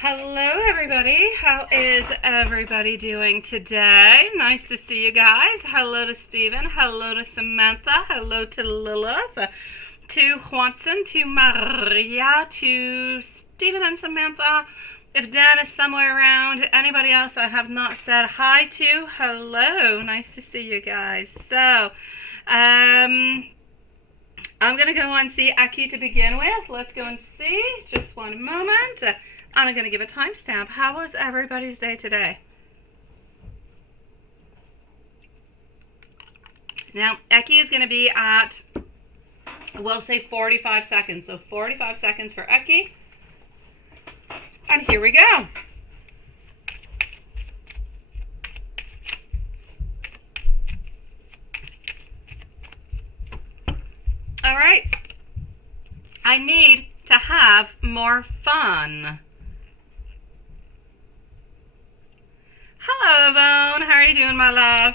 Hello, everybody. How is everybody doing today? Nice to see you guys. Hello to Stephen. Hello to Samantha. Hello to Lilith. To Juanson. To Maria. To Stephen and Samantha. If Dan is somewhere around, anybody else I have not said hi to, hello. Nice to see you guys. So, I'm going to go and see Aki to begin with. Let's go and see. Just one moment. I'm going to give a timestamp. How was everybody's day today? Now, Eki is going to be at, we'll say 45 seconds. So 45 seconds for Eki. And here we go. All right. I need to have more fun. Hello, Yvonne. How are you doing, my love?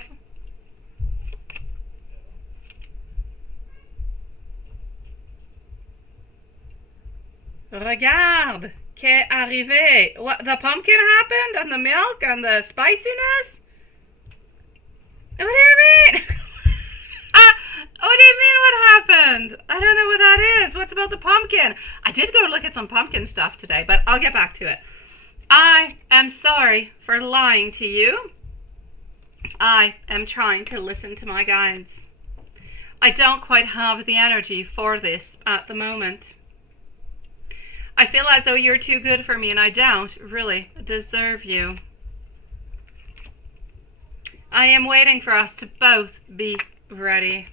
Regarde, qu'est arrivé. What, the pumpkin happened, and the milk, and the spiciness? What do you mean? What do you mean what happened? I don't know what that is. What's about the pumpkin? I did go look at some pumpkin stuff today, but I'll get back to it. I am sorry for lying to you. I am trying to listen to my guides. I don't quite have the energy for this at the moment. I feel as though you're too good for me, and I don't really deserve you. I am waiting for us to both be ready.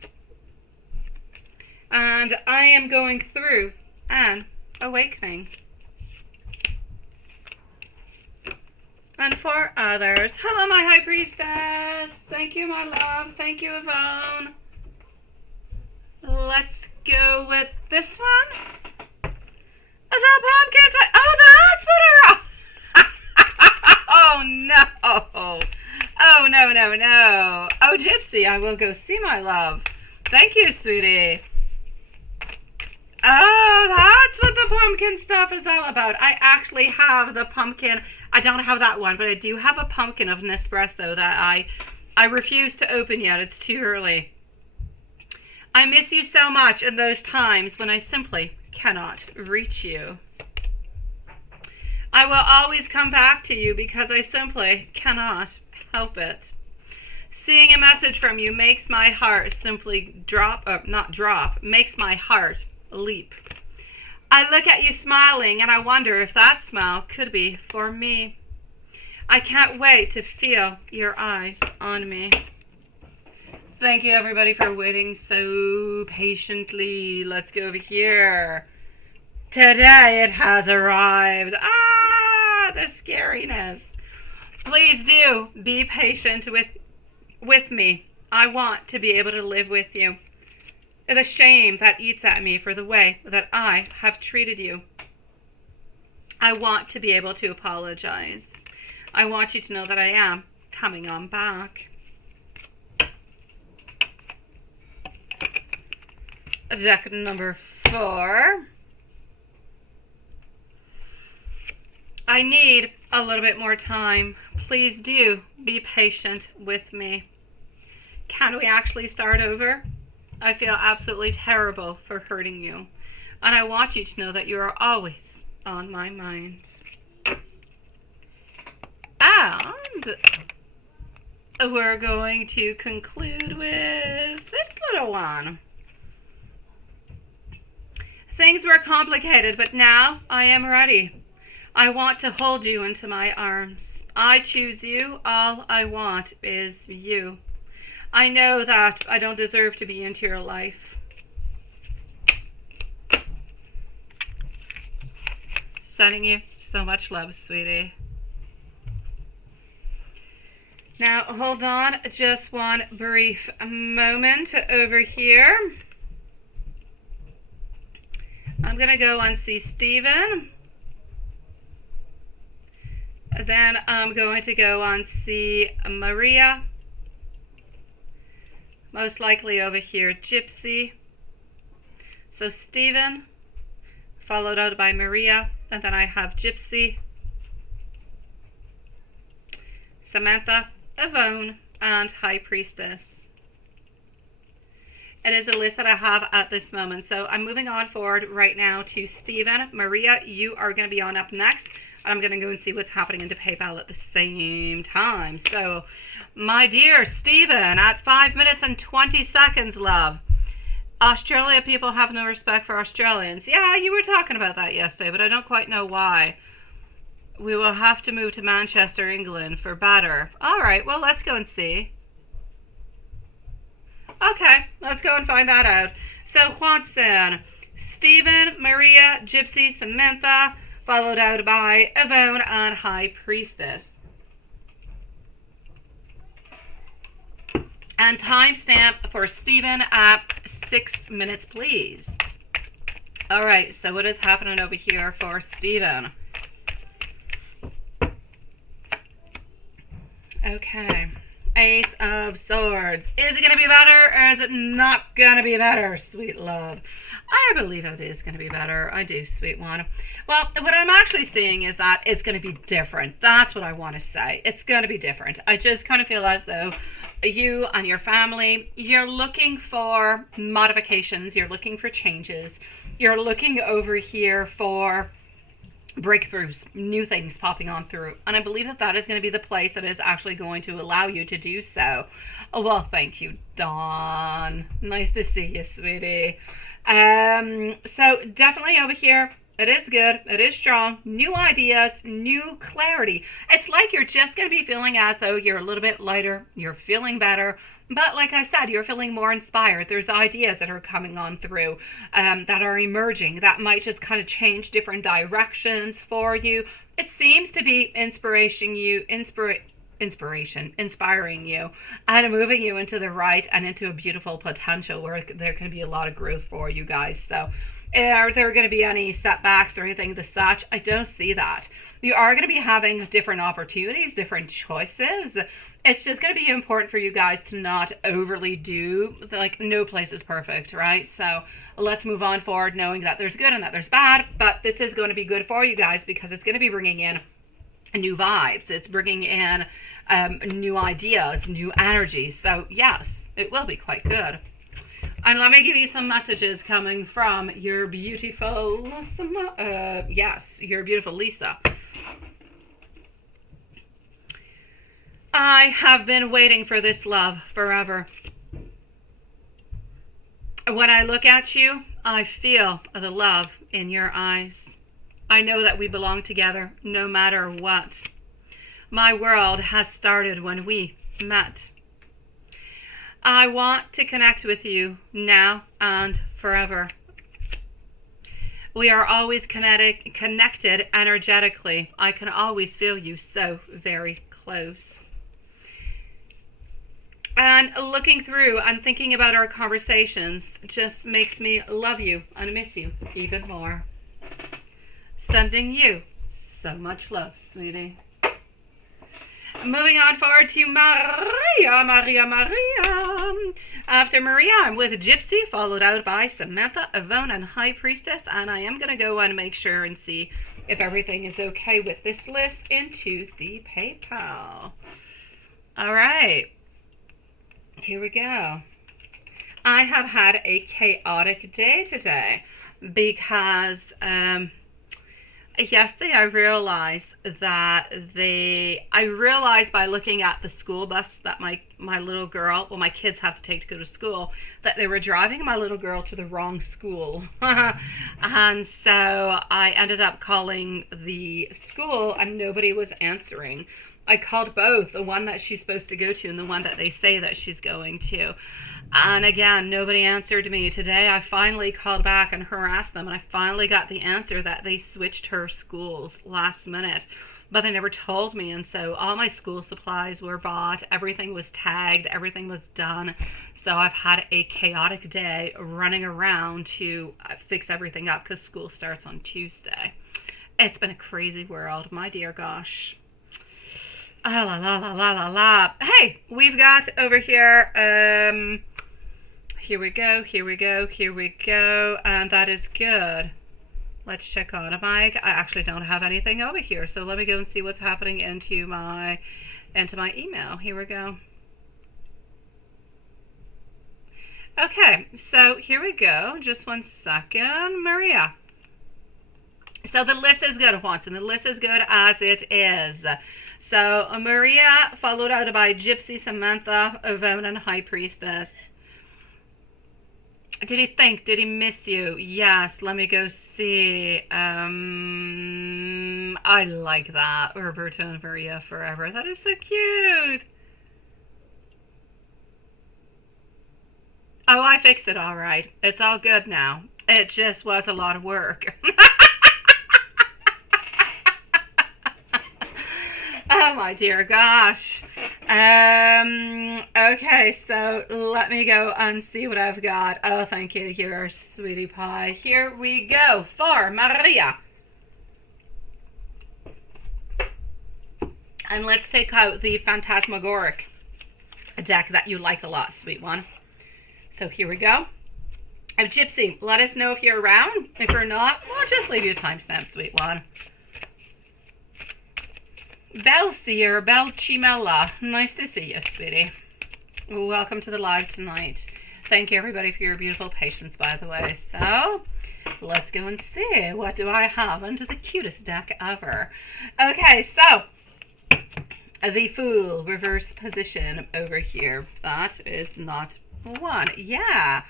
And I am going through an awakening. And for others, hello, my high priestess. Thank you, my love. Thank you, Yvonne. Let's go with this one. The pumpkins. Oh, that's what I. Oh no. Oh no. Oh, Gypsy, I will go see my love. Thank you, sweetie. Oh, that's what the pumpkin stuff is all about. I actually have the pumpkin. I don't have that one, but I do have a pumpkin of Nespresso that I refuse to open yet. It's too early. I miss you so much in those times when I simply cannot reach you. I will always come back to you because I simply cannot help it. Seeing a message from you makes my heart simply makes my heart leap. I look at you smiling and I wonder if that smile could be for me. I can't wait to feel your eyes on me. Thank you, everybody, for waiting so patiently. Let's go over here. Today it has arrived. The scariness. Please do be patient with me. I want to be able to live with you. The shame that eats at me for the way that I have treated you. I want to be able to apologize. I want you to know that I am coming on back. Deck number 4. I need a little bit more time. Please do be patient with me. Can we actually start over? I feel absolutely terrible for hurting you. And I want you to know that you are always on my mind. And we're going to conclude with this little one. Things were complicated, but now I am ready. I want to hold you into my arms. I choose you. All I want is you. I know that I don't deserve to be into your life. Sending you so much love, sweetie. Now, hold on just one brief moment over here. I'm going to go and see Stephen. Then I'm going to go and see Maria. Most likely over here, Gypsy. So Stephen, followed out by Maria, and then I have Gypsy, Samantha, Yvonne, and High Priestess. It is a list that I have at this moment. So I'm moving on forward right now to Stephen. Maria, you are going to be on up next. And I'm going to go and see what's happening into PayPal at the same time. So, my dear Stephen, at 5 minutes and 20 seconds, love. Australia people have no respect for Australians. Yeah, you were talking about that yesterday, but I don't quite know why. We will have to move to Manchester, England for better. All right, well, let's go and see. Okay, let's go and find that out. So, Juanson, Stephen, Maria, Gypsy, Samantha, followed out by Yvonne and High Priestess. And timestamp for Stephen at 6 minutes, please. All right, so what is happening over here for Stephen? Okay. Ace of Swords. Is it going to be better or is it not going to be better, sweet love? I believe it is going to be better. I do, sweet one. Well, what I'm actually seeing is that it's going to be different. That's what I want to say. It's going to be different. I just kind of feel as though you and your family, you're looking for modifications. You're looking for changes. You're looking over here for breakthroughs, new things popping on through. And I believe that that is going to be the place that is actually going to allow you to do so. Oh, well, thank you, Dawn. Nice to see you, sweetie. So definitely over here, it is good. It is strong. New ideas, new clarity. It's like you're just going to be feeling as though you're a little bit lighter. You're feeling better. But like I said, you're feeling more inspired. There's ideas that are coming on through that are emerging that might just kind of change different directions for you. It seems to be inspiring you and moving you into the right and into a beautiful potential where there can be a lot of growth for you guys. So are there going to be any setbacks or anything of such? I don't see that. You are going to be having different opportunities, different choices. It's just going to be important for you guys to not overly do, like, no place is perfect, right? So let's move on forward knowing that there's good and that there's bad, but this is going to be good for you guys because it's going to be bringing in new vibes. It's bringing in new ideas, new energy. So yes, it will be quite good. And let me give you some messages coming from your beautiful, your beautiful Lisa. I have been waiting for this love forever. When I look at you, I feel the love in your eyes. I know that we belong together no matter what. My world has started when we met. I want to connect with you now and forever. We are always connected energetically. I can always feel you so very close. And looking through and thinking about our conversations just makes me love you and miss you even more. Sending you so much love, sweetie. Moving on forward to Maria. After Maria, I'm with Gypsy, followed out by Samantha, Yvonne, and High Priestess. And I am going to go and make sure and see if everything is okay with this list into the PayPal. All right. Here we go. I have had a chaotic day today because yesterday I realized by looking at the school bus that my little girl, well, my kids have to take to go to school, that they were driving my little girl to the wrong school. And so I ended up calling the school and nobody was answering. I called both, the one that she's supposed to go to and the one that they say that she's going to. And again, nobody answered me. Today, I finally called back and harassed them, and I finally got the answer that they switched her schools last minute. But they never told me, and so all my school supplies were bought, everything was tagged, everything was done. So I've had a chaotic day running around to fix everything up because school starts on Tuesday. It's been a crazy world, my dear gosh. Ah, la la la la la la. Hey, we've got over here, here we go, and that is good. Let's check on a mic. I actually don't have anything over here, so let me go and see what's happening into my into my email. Here we go. Okay, so here we go. Just one second. Maria. So the list is good, Watson. The list is good as it is. So Maria, followed out by Gypsy, Samantha, Yvonne, and High Priestess. Did he think? Did he miss you? Yes. Let me go see. I like that. Roberto and Maria forever. That is so cute. Oh, I fixed it all right. It's all good now. It just was a lot of work. Oh my dear gosh. Okay, so let me go and see what I've got. Oh, thank you. You're a sweetie pie. Here we go for Maria. And let's take out the Phantasmagoric deck that you like a lot, sweet one. So here we go. Gypsy, let us know if you're around. If you're not, we'll just leave you a timestamp, sweet one. Belsier, Belchimella, nice to see you, sweetie. Welcome to the live tonight. Thank you, everybody, for your beautiful patience, by the way. So, let's go and see. What do I have under the cutest deck ever? Okay, so, the Fool, reverse position over here. That is not one. Yeah.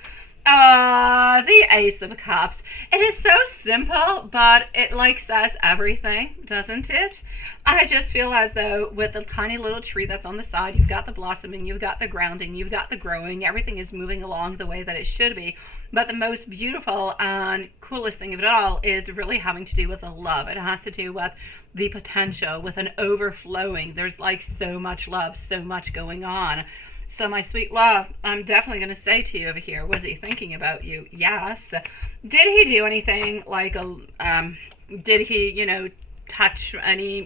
The Ace of Cups. It is so simple, but it like says everything, doesn't it? I just feel as though with the tiny little tree that's on the side, you've got the blossoming, you've got the grounding, you've got the growing, everything is moving along the way that it should be. But the most beautiful and coolest thing of it all is really having to do with the love. It has to do with the potential, with an overflowing. There's like so much love, so much going on. So my sweet love, I'm definitely going to say to you over here, was he thinking about you? Yes. Did he do anything like did he, touch any,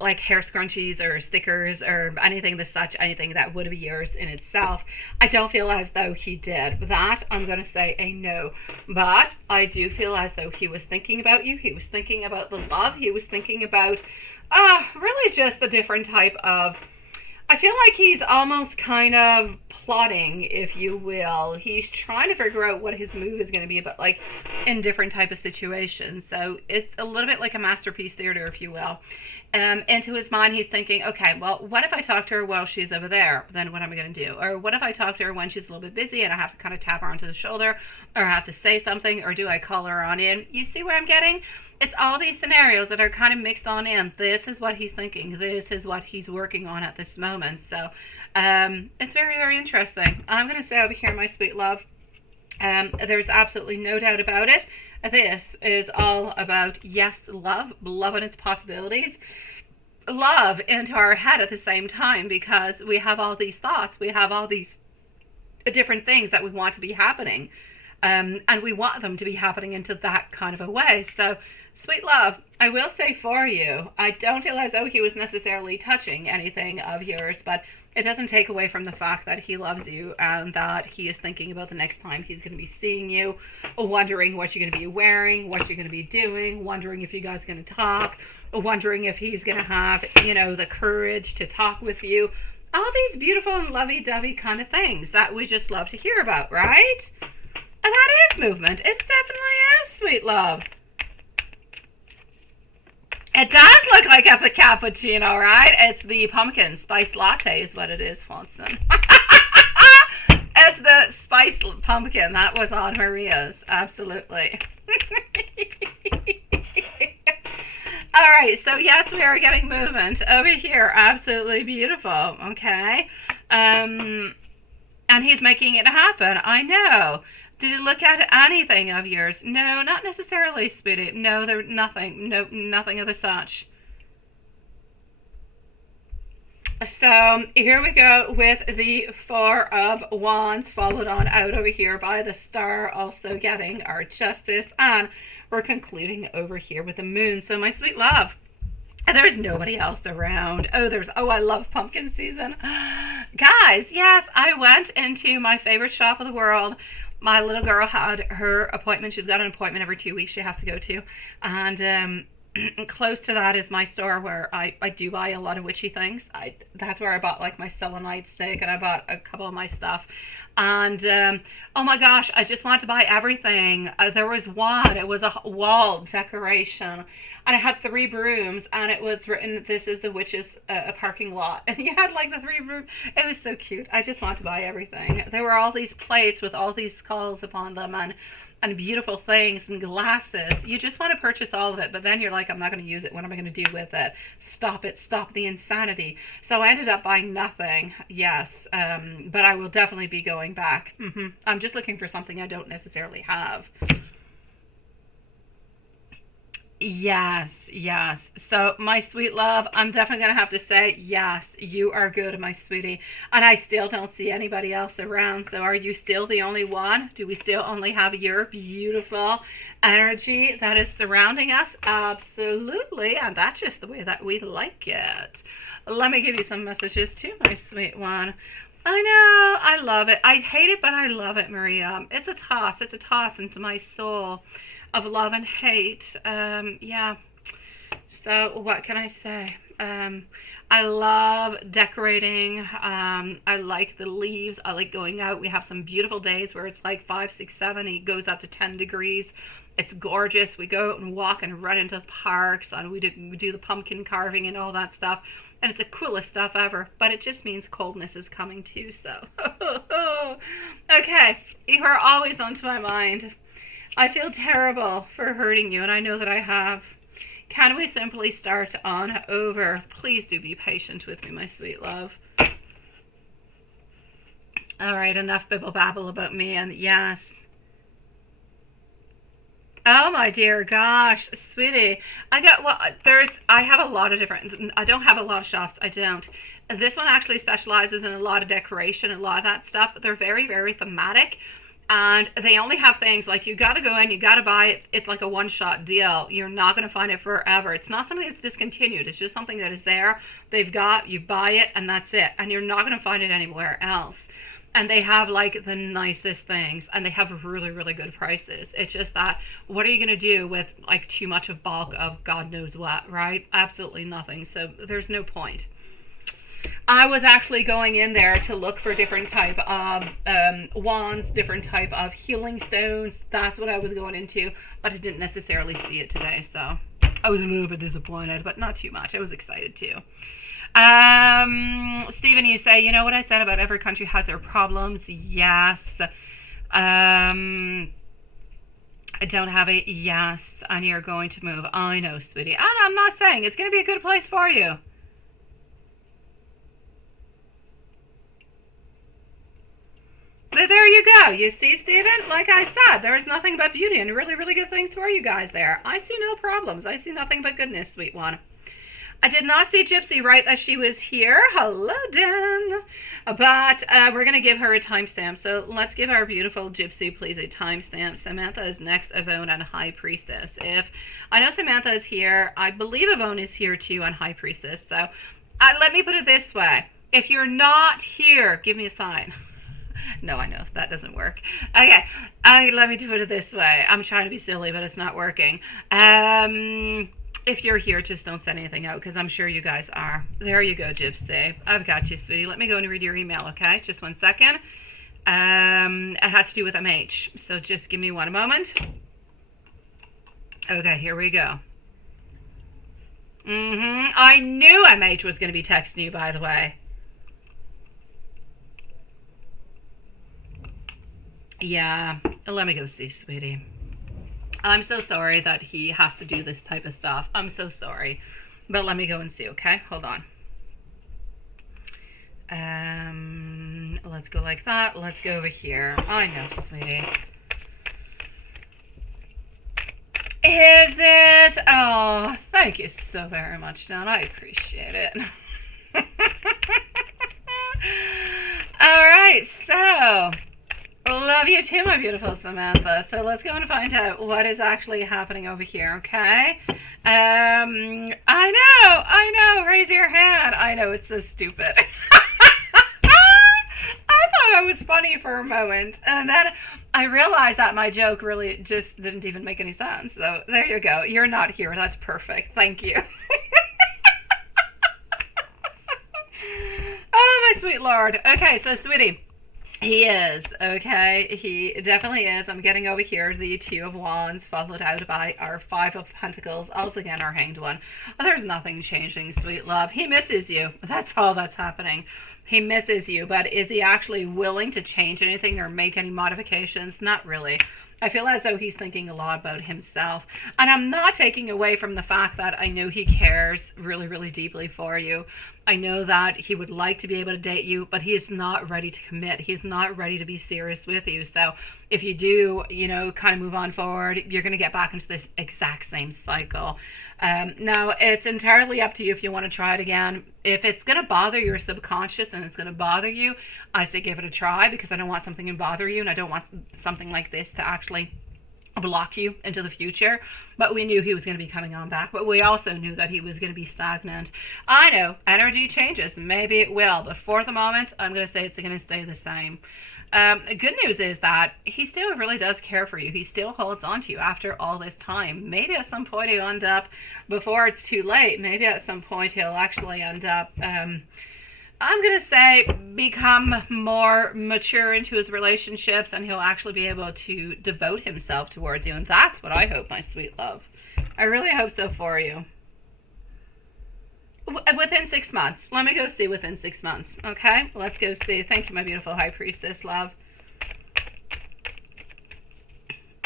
like hair scrunchies or stickers or anything anything that would be yours in itself? I don't feel as though he did. That, I'm going to say a no. But I do feel as though he was thinking about you. He was thinking about the love. He was thinking about, really just the different type of, I feel like he's almost kind of plotting, if you will. He's trying to figure out what his move is going to be, but like in different type of situations. So it's a little bit like a masterpiece theater, if you will. Into his mind, he's thinking, okay, well, what if I talk to her while she's over there? Then what am I going to do? Or what if I talk to her when she's a little bit busy and I have to kind of tap her onto the shoulder, or I have to say something, or do I call her on in? You see what I'm getting? It's all these scenarios that are kind of mixed on in. This is what he's thinking. This is what he's working on at this moment. So it's very, very interesting. I'm going to say over here, my sweet love, there's absolutely no doubt about it. This is all about, yes, love and its possibilities. Love into our head at the same time, because we have all these thoughts. We have all these different things that we want to be happening. And we want them to be happening into that kind of a way. So, sweet love, I will say for you, I don't feel as though he was necessarily touching anything of yours, but it doesn't take away from the fact that he loves you and that he is thinking about the next time he's going to be seeing you, wondering what you're going to be wearing, what you're going to be doing, wondering if you guys are going to talk, wondering if he's going to have, the courage to talk with you. All these beautiful and lovey-dovey kind of things that we just love to hear about, right? And that is movement. It definitely is, sweet love. It does look like a cappuccino, right? It's the pumpkin spice latte is what it is, Watson. It's the spice pumpkin. That was on Maria's. Absolutely. All right. So, yes, we are getting movement over here. Absolutely beautiful. Okay. And he's making it happen. I know. Did you look at anything of yours? No, not necessarily, sweetie. No, there's nothing. No, nothing of the such. So here we go with the Four of Wands, followed on out over here by the Star, also getting our Justice, and we're concluding over here with the Moon. So my sweet love, there's nobody else around. I love pumpkin season. Guys, yes, I went into my favorite shop of the world. My little girl had her appointment. She's got an appointment every 2 weeks she has to go to. And Close to that is my store where I do buy a lot of witchy things. That's where I bought like my selenite stick, and I bought a couple of my stuff. And oh my gosh, I just want to buy everything. There was one, it was a wall decoration, and it had 3 brooms, and it was written, "This is the witch's parking lot." And you had like the 3 brooms. It was so cute. I just want to buy everything. There were all these plates with all these skulls upon them, and beautiful things and glasses. You just want to purchase all of it, but then you're like, I'm not going to use it. What am I going to do with it? Stop it. Stop the insanity. So I ended up buying nothing. Yes. But I will definitely be going back. I'm just looking for something I don't necessarily have. Yes, yes. So, my sweet love, I'm definitely going to have to say, yes, you are good, my sweetie. And I still don't see anybody else around. So, are you still the only one? Do we still only have your beautiful energy that is surrounding us? Absolutely. And that's just the way that we like it. Let me give you some messages too, my sweet one. I know. I love it. I hate it, but I love it, Maria. It's a toss. It's a toss into my soul of love and hate. Yeah. So what can I say? I love decorating. I like the leaves. I like going out. We have some beautiful days where it's like 5, 6, 7. It goes up to 10 degrees. It's gorgeous. We go out and walk and run into parks, and we do the pumpkin carving and all that stuff. And it's the coolest stuff ever. But it just means coldness is coming too. So, okay. You are always onto my mind. I feel terrible for hurting you, and I know that I have. Can we simply start on over? Please do be patient with me, my sweet love. All right, enough bibble babble about me, and yes. Oh my dear gosh, sweetie. I have a lot of different, I don't have a lot of shops, I don't. This one actually specializes in a lot of decoration, a lot of that stuff, but they're very, very thematic. And they only have things like you got to go in, you got to buy it. It's like a one-shot deal. You're not going to find it forever. It's not something that's discontinued. It's just something that is there. They've got, you buy it, and that's it. And you're not going to find it anywhere else. And they have like the nicest things, and they have really, really good prices. It's just that, what are you going to do with like too much of bulk of God knows what, right? Absolutely nothing. So there's no point. I was actually going in there to look for different type of wands, different type of healing stones. That's what I was going into, but I didn't necessarily see it today, so I was a little bit disappointed, but not too much. I was excited too. Stephen, you say, you know what I said about every country has their problems? Yes. I don't have a yes, and you're going to move. I know, sweetie. And I'm not saying it's going to be a good place for you. So there you go. You see, Stephen? Like I said, there is nothing but beauty and really, really good things for you guys there. I see no problems. I see nothing but goodness, sweet one. I did not see Gypsy right as she was here. Hello, Dan. But we're going to give her a timestamp. So let's give our beautiful Gypsy, please, a timestamp. Samantha is next, Yvonne, and High Priestess. If I know Samantha is here, I believe Yvonne is here too, and High Priestess. So let me put it this way. If you're not here, give me a sign. No, I know that doesn't work. Okay, let me put it this way. I'm trying to be silly, but it's not working. If you're here, just don't send anything out, because I'm sure you guys are. There you go, Gypsy. I've got you, sweetie. Let me go and read your email, okay? Just 1 second. It had to do with MH, so just give me 1 moment. Okay, here we go. I knew MH was going to be texting you, by the way. Yeah, let me go see, sweetie. I'm so sorry that he has to do this type of stuff. I'm so sorry. But let me go and see, okay? Hold on. Let's go like that. Let's go over here. I know, sweetie. Is it? Oh, thank you so very much, Don. I appreciate it. All right, so... love you too, my beautiful Samantha. So let's go and find out what is actually happening over here, okay? I know. Raise your hand. I know, it's so stupid. I thought thought it was funny for a moment. And then I realized that my joke really just didn't even make any sense. So there you go. You're not here. That's perfect. Thank you. Oh, my sweet Lord. Okay, so sweetie. He is, okay? He definitely is. I'm getting over here the Two of Wands, followed out by our Five of Pentacles, also again our Hanged One. Well, there's nothing changing, sweet love. He misses you. That's all that's happening. He misses you, but is he actually willing to change anything or make any modifications? Not really. I feel as though he's thinking a lot about himself. And I'm not taking away from the fact that I know he cares really, really deeply for you. I know that he would like to be able to date you, but he is not ready to commit. He's not ready to be serious with you. So if you do, you know, kind of move on forward, you're going to get back into this exact same cycle. Now, it's entirely up to you if you want to try it again. If it's going to bother your subconscious and it's going to bother you, I say give it a try, because I don't want something to bother you, and I don't want something like this to actually block you into the future. But we knew he was going to be coming on back, but we also knew that he was going to be stagnant. I know energy changes, maybe it will, but for the moment I'm going to say it's going to stay the same. Good news is that he still really does care for you. He still holds on to you after all this time. Maybe at some point he'll end up, before it's too late, maybe at some point he'll actually end up I'm going to say become more mature into his relationships, and he'll actually be able to devote himself towards you. And that's what I hope, my sweet love. I really hope so for you. Within 6 months. Let me go see within 6 months. Okay? Let's go see. Thank you, my beautiful high priestess, love.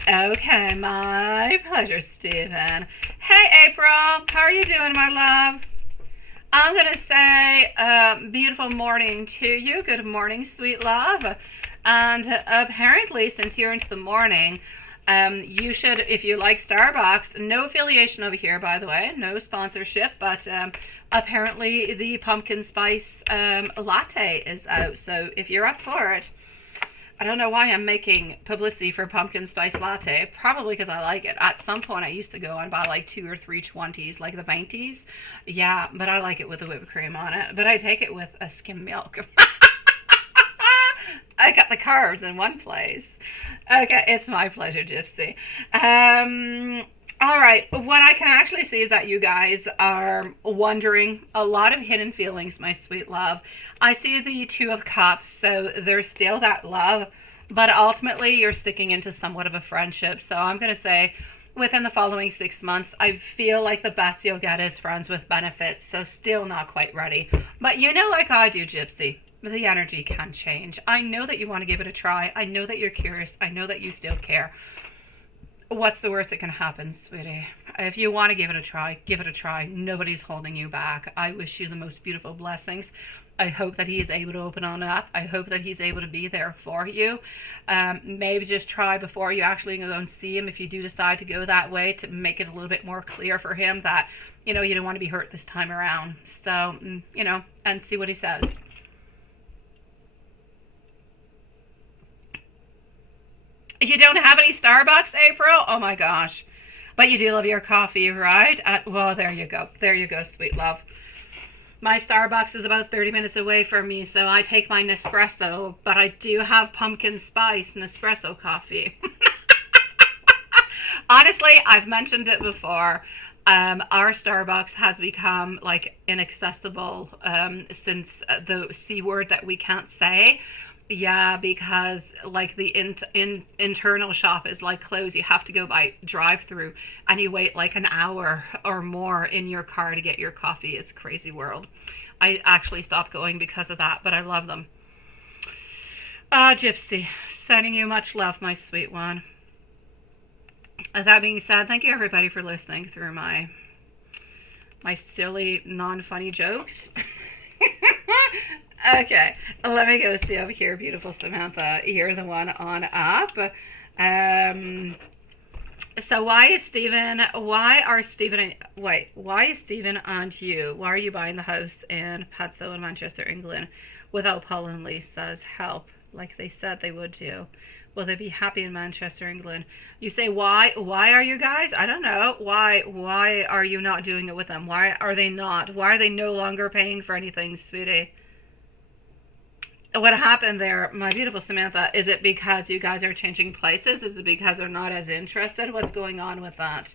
Okay, my pleasure, Stephen. Hey, April. How are you doing, my love? I'm going to say beautiful morning to you. Good morning, sweet love. And apparently, since you're into the morning, you should, if you like Starbucks, no affiliation over here, by the way, no sponsorship, but apparently the pumpkin spice latte is out. So if you're up for it, I don't know why I'm making publicity for pumpkin spice latte. Probably because I like it. At some point, I used to go and buy like 2 or 3 20s, like the 20s. Yeah, but I like it with the whipped cream on it. But I take it with a skim milk. I got the carbs in one place. Okay, it's my pleasure, Gypsy. All right, what I can actually see is that you guys are wondering a lot of hidden feelings, my sweet love. I see the Two of Cups, so there's still that love, but ultimately you're sticking into somewhat of a friendship. So I'm going to say within the following 6 months, I feel like the best you'll get is friends with benefits, so still not quite ready. But you know, like I do, Gypsy, the energy can change. I know that you want to give it a try. I know that you're curious. I know that you still care. What's the worst that can happen, sweetie? If you want to give it a try, give it a try. Nobody's holding you back. I wish you the most beautiful blessings. I hope that he is able to open on up. I hope that he's able to be there for you. Maybe just try before you actually go and see him, if you do decide to go that way, to make it a little bit more clear for him that, you know, you don't want to be hurt this time around. So, you know, and see what he says. You don't have any Starbucks, April? Oh my gosh. But you do love your coffee, right? Well, there you go. There you go, sweet love. My Starbucks is about 30 minutes away from me, so I take my Nespresso, but I do have pumpkin spice Nespresso coffee. Honestly, I've mentioned it before. Our Starbucks has become like inaccessible since the C word that we can't say. Yeah, because like the internal shop is like closed. You have to go by drive-through, and you wait like an hour or more in your car to get your coffee. It's a crazy world. I actually stopped going because of that, but I love them. Gypsy, sending you much love, my sweet one. That being said, thank you everybody for listening through my silly, non-funny jokes. Okay, let me go see over here, beautiful Samantha. You're the one on up. So why is Stephen and you? Why are you buying the house in Padstow in Manchester, England, without Paul and Lisa's help, like they said they would do? Will they be happy in Manchester, England? You say why? Why are you guys? I don't know. Why are you not doing it with them? Why are they not? Why are they no longer paying for anything, sweetie? what happened there, my beautiful Samantha? Is it because you guys are changing places? Is it because they're not as interested? What's going on with that?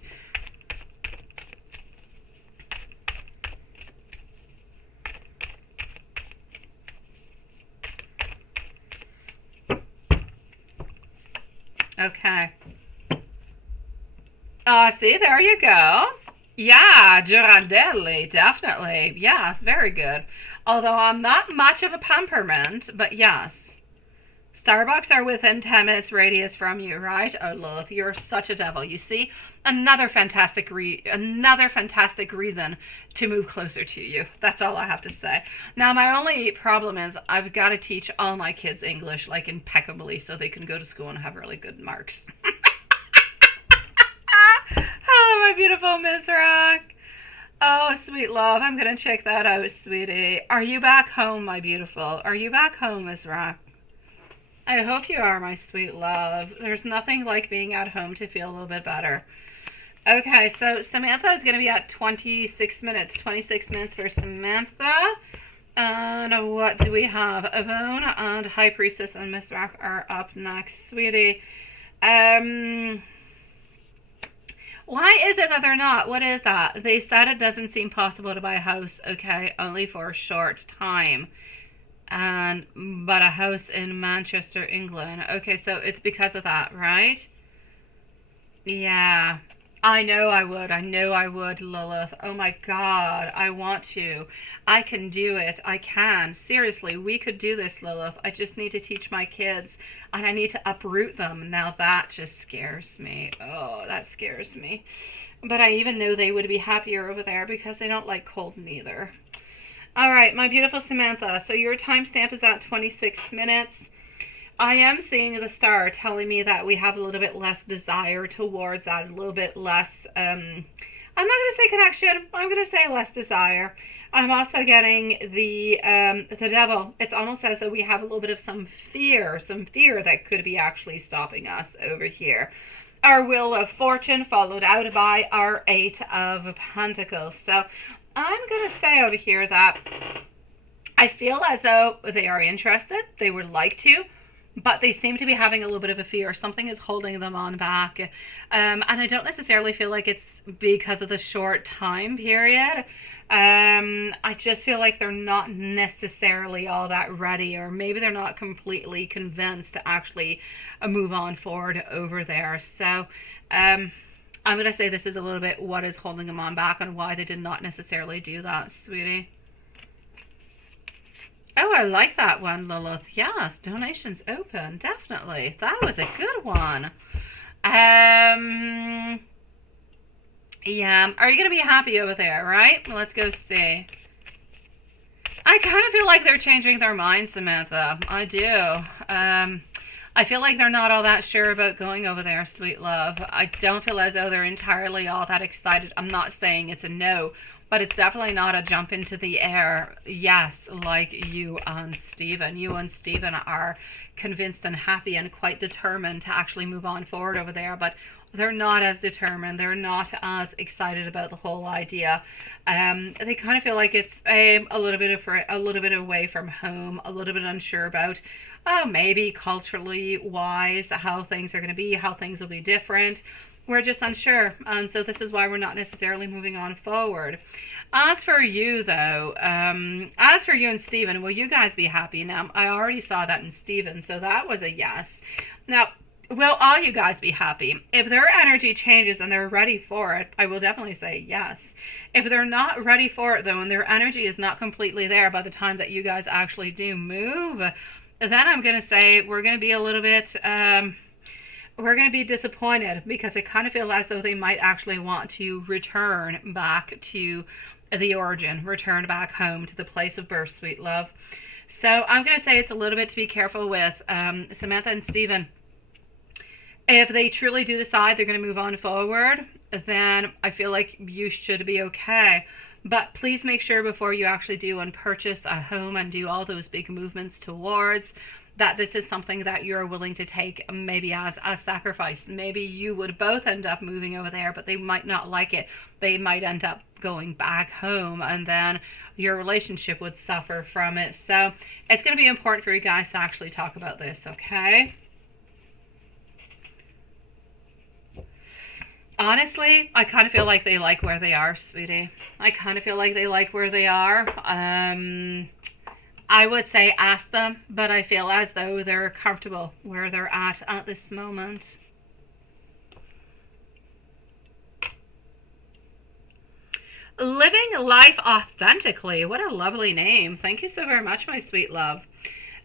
Okay. See, there you go. Yeah, Girardelli, definitely. Yes, very good. Although I'm not much of a peppermint, but yes. Starbucks are within 10 minutes radius from you, right? Oh, Lilith, you're such a devil. You see, another fantastic reason to move closer to you. That's all I have to say. Now, my only problem is I've got to teach all my kids English like impeccably so they can go to school and have really good marks. Hello, my beautiful Miss Rock. Oh, sweet love. I'm going to check that out, sweetie. Are you back home, my beautiful? Are you back home, Miss Rock? I hope you are, my sweet love. There's nothing like being at home to feel a little bit better. Okay, so Samantha is going to be at 26 minutes. 26 minutes for Samantha. And what do we have? Yvonne and High Priestess and Miss Rock are up next, sweetie. Why is it that they're not? What is that? They said it doesn't seem possible to buy a house, okay, only for a short time. But a house in Manchester, England. Okay, so it's because of that, right? Yeah. I know I would. I know I would, Lilith. Oh my God. I want to. I can do it. I can. Seriously, we could do this, Lilith. I just need to teach my kids and I need to uproot them. Now that just scares me. Oh, that scares me. But I even know they would be happier over there because they don't like cold neither. All right, my beautiful Samantha. So your timestamp is at 26 minutes. I am seeing the star telling me that we have a little bit less desire towards that, a little bit less, I'm not going to say connection, I'm going to say less desire. I'm also getting the devil. It's almost as though we have a little bit of some fear that could be actually stopping us over here. Our Wheel of Fortune followed out by our 8 of Pentacles. So I'm going to say over here that I feel as though they are interested, they would like to, but they seem to be having a little bit of a fear. Something is holding them on back. And I don't necessarily feel like it's because of the short time period. I just feel like they're not necessarily all that ready, or maybe they're not completely convinced to actually move on forward over there. So I'm going to say this is a little bit what is holding them on back and why they did not necessarily do that, sweetie. Oh, I like that one, Lilith. Yes, donations open. Definitely. That was a good one. Yeah. Are you going to be happy over there, right? Let's go see. I kind of feel like they're changing their minds, Samantha. I do. I feel like they're not all that sure about going over there, sweet love. I don't feel as though they're entirely all that excited. I'm not saying it's a no, but it's definitely not a jump into the air. Yes, like you and Stephen. You and Stephen are convinced and happy and quite determined to actually move on forward over there, but they're not as determined. They're not as excited about the whole idea. They kind of feel like it's a little bit away from home, a little bit unsure about maybe culturally wise how things are going to be, how things will be different. We're just unsure, and so this is why we're not necessarily moving on forward. As for you, though, as for you and Stephen, will you guys be happy? Now, I already saw that in Stephen, so that was a yes. Now, will all you guys be happy? If their energy changes and they're ready for it, I will definitely say yes. If they're not ready for it, though, and their energy is not completely there by the time that you guys actually do move, then I'm going to say we're going to be a little bit... we're going to be disappointed because I kind of feel as though they might actually want to return back to the origin, return back home to the place of birth, sweet love. So I'm going to say it's a little bit to be careful with Samantha and Stephen. If they truly do decide they're going to move on forward, then I feel like you should be okay. But please make sure before you actually do and purchase a home and do all those big movements towards that this is something that you're willing to take, maybe as a sacrifice. Maybe you would both end up moving over there, but they might not like it. They might end up going back home, and then your relationship would suffer from it. So it's going to be important for you guys to actually talk about this, okay? Honestly, I kind of feel like they like where they are, sweetie. I kind of feel like they like where they are. I would say ask them, but I feel as though they're comfortable where they're at this moment. Living life authentically. What a lovely name. Thank you so very much, my sweet love.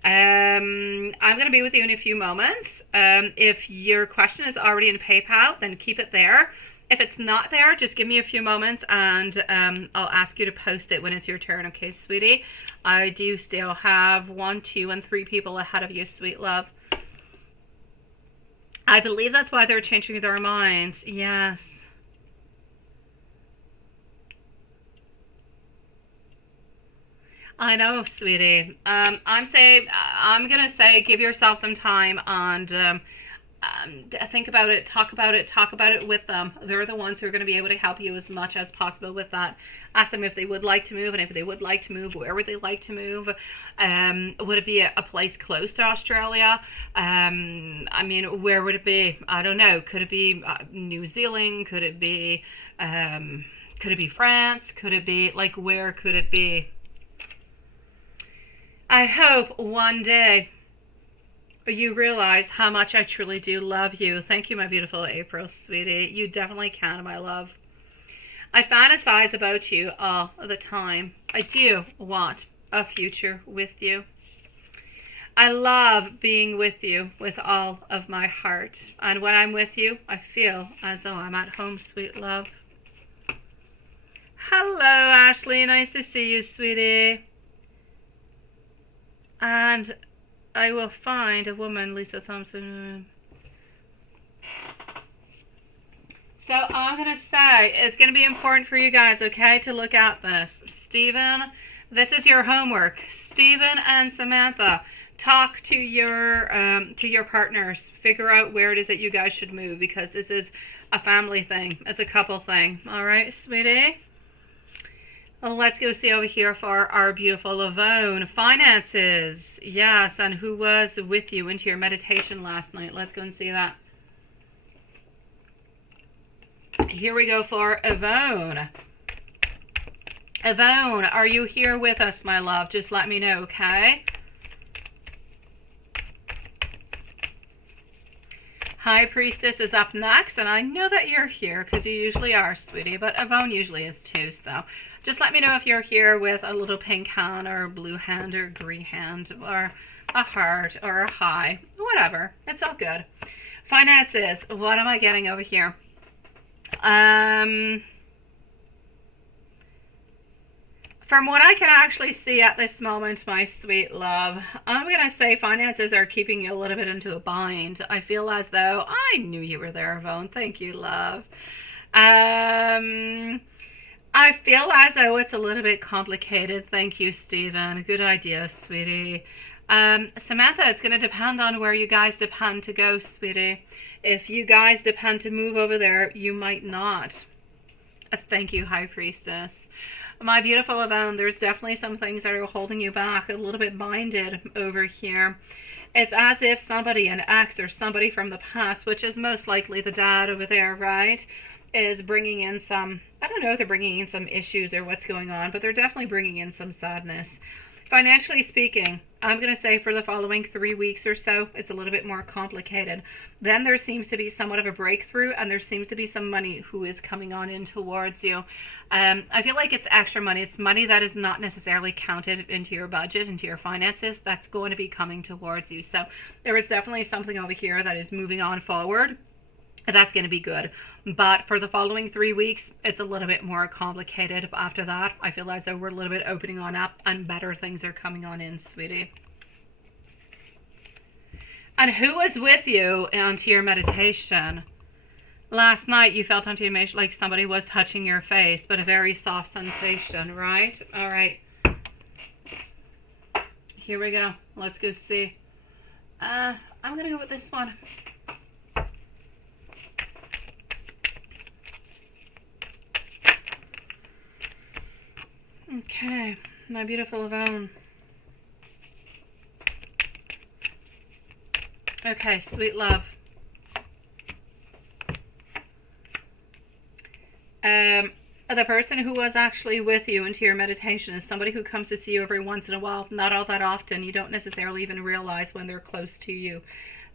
I'm going to be with you in a few moments. If your question is already in PayPal, then keep it there. If it's not there, just give me a few moments and I'll ask you to post it when it's your turn, okay, sweetie? I do still have 1, 2, and 3 people ahead of you, sweet love. I believe that's why they're changing their minds. Yes. I know, sweetie. I'm gonna say give yourself some time and think about it, talk about it with them. They're the ones who are going to be able to help you as much as possible with that. Ask them if they would like to move, and if they would like to move, where would they like to move? Would it be a place close to Australia? I mean, where would it be? I don't know. Could it be New Zealand? Could it be France? Could it be, like, where could it be? I hope one day you realize how much I truly do love you. Thank you, my beautiful April, sweetie. You definitely can, my love. I fantasize about you all the time. I do want a future with you. I love being with you with all of my heart. And when I'm with you, I feel as though I'm at home, sweet love. Hello, Ashley. Nice to see you, sweetie. And I will find a woman, Lisa Thompson. So I'm going to say it's going to be important for you guys, okay, to look at this. Stephen, this is your homework. Stephen and Samantha, talk to your partners. Figure out where it is that you guys should move, because this is a family thing. It's a couple thing. All right, sweetie? Well, let's go see over here for our beautiful Yvonne. Finances. Yes, and who was with you into your meditation last night? Let's go and see that. Here we go for Yvonne. Yvonne, are you here with us, my love? Just let me know, okay? High Priestess is up next, and I know that you're here because you usually are, sweetie, but Yvonne usually is too, so just let me know if you're here with a little pink hand or a blue hand or a green hand or a heart or a high, whatever. It's all good. Finances, what am I getting over here? From what I can actually see at this moment, my sweet love, I'm going to say finances are keeping you a little bit into a bind. I feel as though I knew you were there, Yvonne. Thank you, love. I feel as though it's a little bit complicated. Thank you, Stephen. Good idea, sweetie. Samantha, it's going to depend on where you guys depend to go, sweetie. If you guys depend to move over there, you might not. Thank you, High Priestess. My beautiful Yvonne, there's definitely some things that are holding you back, a little bit minded over here. It's as if somebody, an ex or somebody from the past, which is most likely the dad over there, right, is bringing in some, I don't know if they're bringing in some issues or what's going on, but they're definitely bringing in some sadness. Financially speaking, I'm going to say for the following 3 weeks or so, it's a little bit more complicated. Then there seems to be somewhat of a breakthrough, and there seems to be some money who is coming on in towards you. I feel like it's extra money. It's money that is not necessarily counted into your budget, into your finances, that's going to be coming towards you. So there is definitely something over here that is moving on forward. That's going to be good. But for the following 3 weeks, it's a little bit more complicated. After that, I feel as though we're a little bit opening on up and better things are coming on in, sweetie. And who was with you onto your meditation? Last night you felt onto your meditation like somebody was touching your face, but a very soft sensation, right? All right. Here we go. Let's go see. I'm going to go with this one. Okay, my beautiful Yvonne. Okay, sweet love. The person who was actually with you into your meditation is somebody who comes to see you every once in a while, not all that often. You don't necessarily even realize when they're close to you.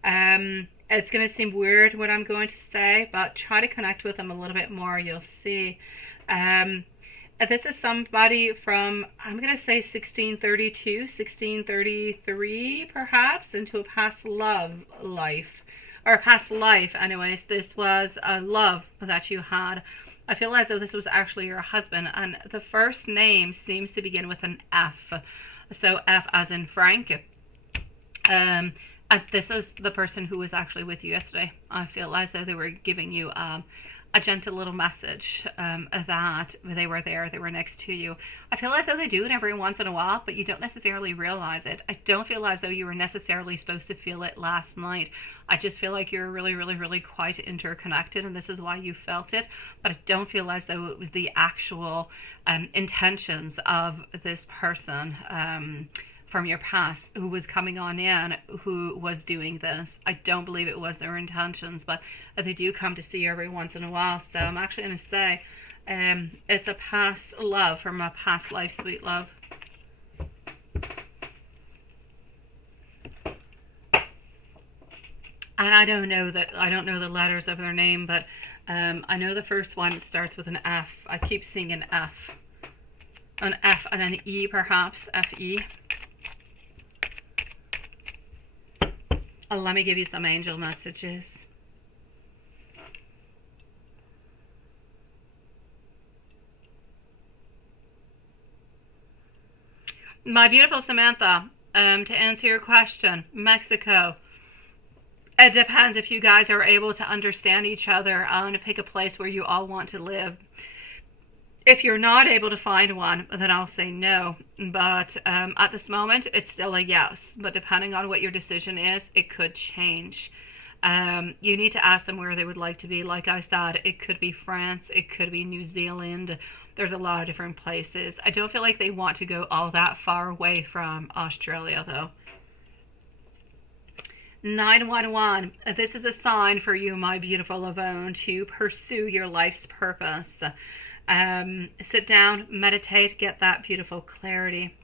It's going to seem weird what I'm going to say, but try to connect with them a little bit more. You'll see. This is somebody from, I'm going to say 1632, 1633 perhaps, into a past love life, or a past life anyways. This was a love that you had. I feel as though this was actually your husband, and the first name seems to begin with an F. So F as in Frank. And this is the person who was actually with you yesterday. I feel as though they were giving you a gentle little message that they were there, they were next to you. I feel as though they do it every once in a while, but you don't necessarily realize it. I don't feel as though you were necessarily supposed to feel it last night. I just feel like you're really, really, really quite interconnected, and this is why you felt it. But I don't feel as though it was the actual intentions of this person from your past who was coming on in, who was doing this. I don't believe it was their intentions, but they do come to see you every once in a while. So I'm actually going to say it's a past love from a past life, sweet love. And I don't know the letters of their name, but I know the first one starts with an F. I keep seeing an F and an E, perhaps F-E. Let me give you some angel messages. My beautiful Samantha, to answer your question, Mexico. It depends if you guys are able to understand each other and pick a place where you all want to live. If you're not able to find one, then I'll say no. But at this moment, it's still a yes. But depending on what your decision is, it could change. You need to ask them where they would like to be. Like I said, it could be France. It could be New Zealand. There's a lot of different places. I don't feel like they want to go all that far away from Australia, though. 911. This is a sign for you, my beautiful Yvonne, to pursue your life's purpose. Sit down, meditate, get that beautiful clarity.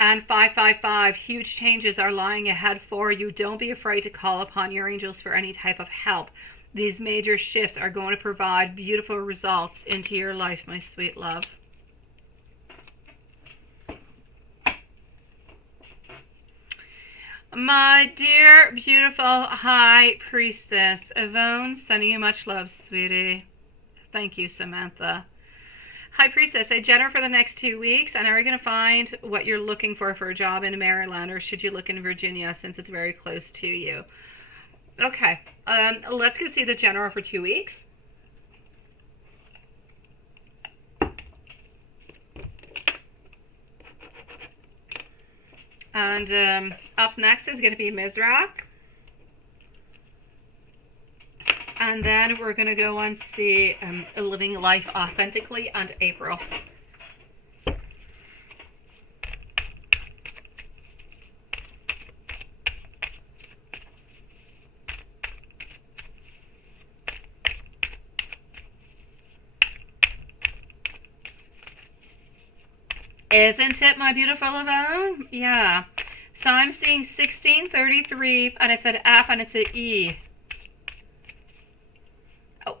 And 555, huge changes are lying ahead for you. Don't be afraid to call upon your angels for any type of help. These major shifts are going to provide beautiful results into your life, my sweet love. My dear, beautiful high priestess, Yvonne, sending you much love, sweetie. Thank you, Samantha. High Priestess, a Jenner for the next 2 weeks, and are you going to find what you're looking for a job in Maryland, or should you look in Virginia since it's very close to you? Okay, let's go see the General for 2 weeks. And up next is going to be Mizrak. And then we're going to go and see Living Life Authentically and April. Isn't it, my beautiful Yvonne? Yeah. So I'm seeing 1633, and it's an F and it's an E.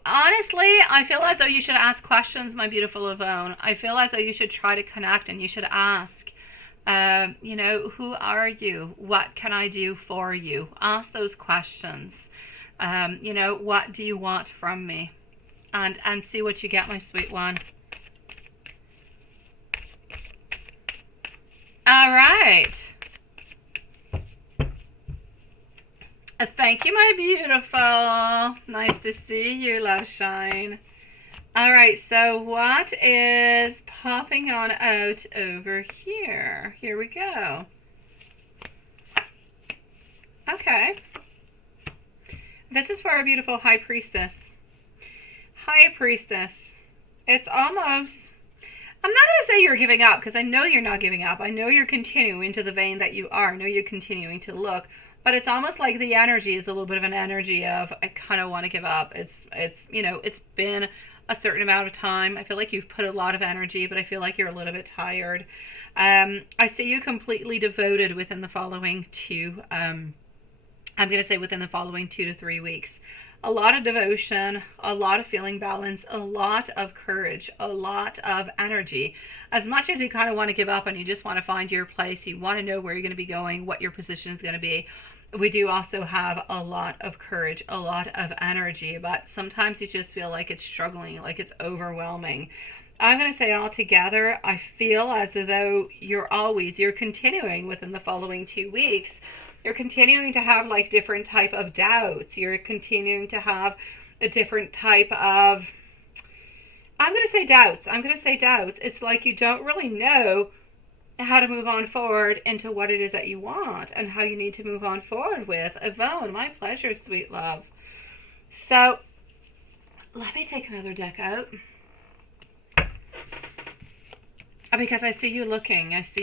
Honestly, I feel as though you should ask questions, my beautiful Yvonne. I feel as though you should try to connect, and you should ask, you know, who are you? What can I do for you? Ask those questions. You know, what do you want from me? And see what you get, my sweet one. All right. Thank you, my beautiful. Nice to see you, love shine. All right, so what is popping on out over here? Here we go. Okay. This is for our beautiful High Priestess. High Priestess. It's almost... I'm not going to say you're giving up, because I know you're not giving up. I know you're continuing to the vein that you are. I know you're continuing to look. But it's almost like the energy is a little bit of an energy of, I kind of want to give up. It's you know, it's been a certain amount of time. I feel like you've put a lot of energy, but I feel like you're a little bit tired. I see you completely devoted within the following I'm going to say within the following 2 to 3 weeks. A lot of devotion, a lot of feeling balance, a lot of courage, a lot of energy. As much as you kind of want to give up and you just want to find your place, you want to know where you're going to be going, what your position is going to be, we do also have a lot of courage, a lot of energy, but sometimes you just feel like it's struggling, like it's overwhelming. I'm going to say altogether, I feel as though you're continuing within the following 2 weeks. You're continuing to have like different type of doubts. You're continuing to have a different type of, I'm going to say doubts. It's like you don't really know how to move on forward into what it is that you want and how you need to move on forward with. Yvonne, my pleasure, sweet love. So let me take another deck out. Because I see you looking, and I see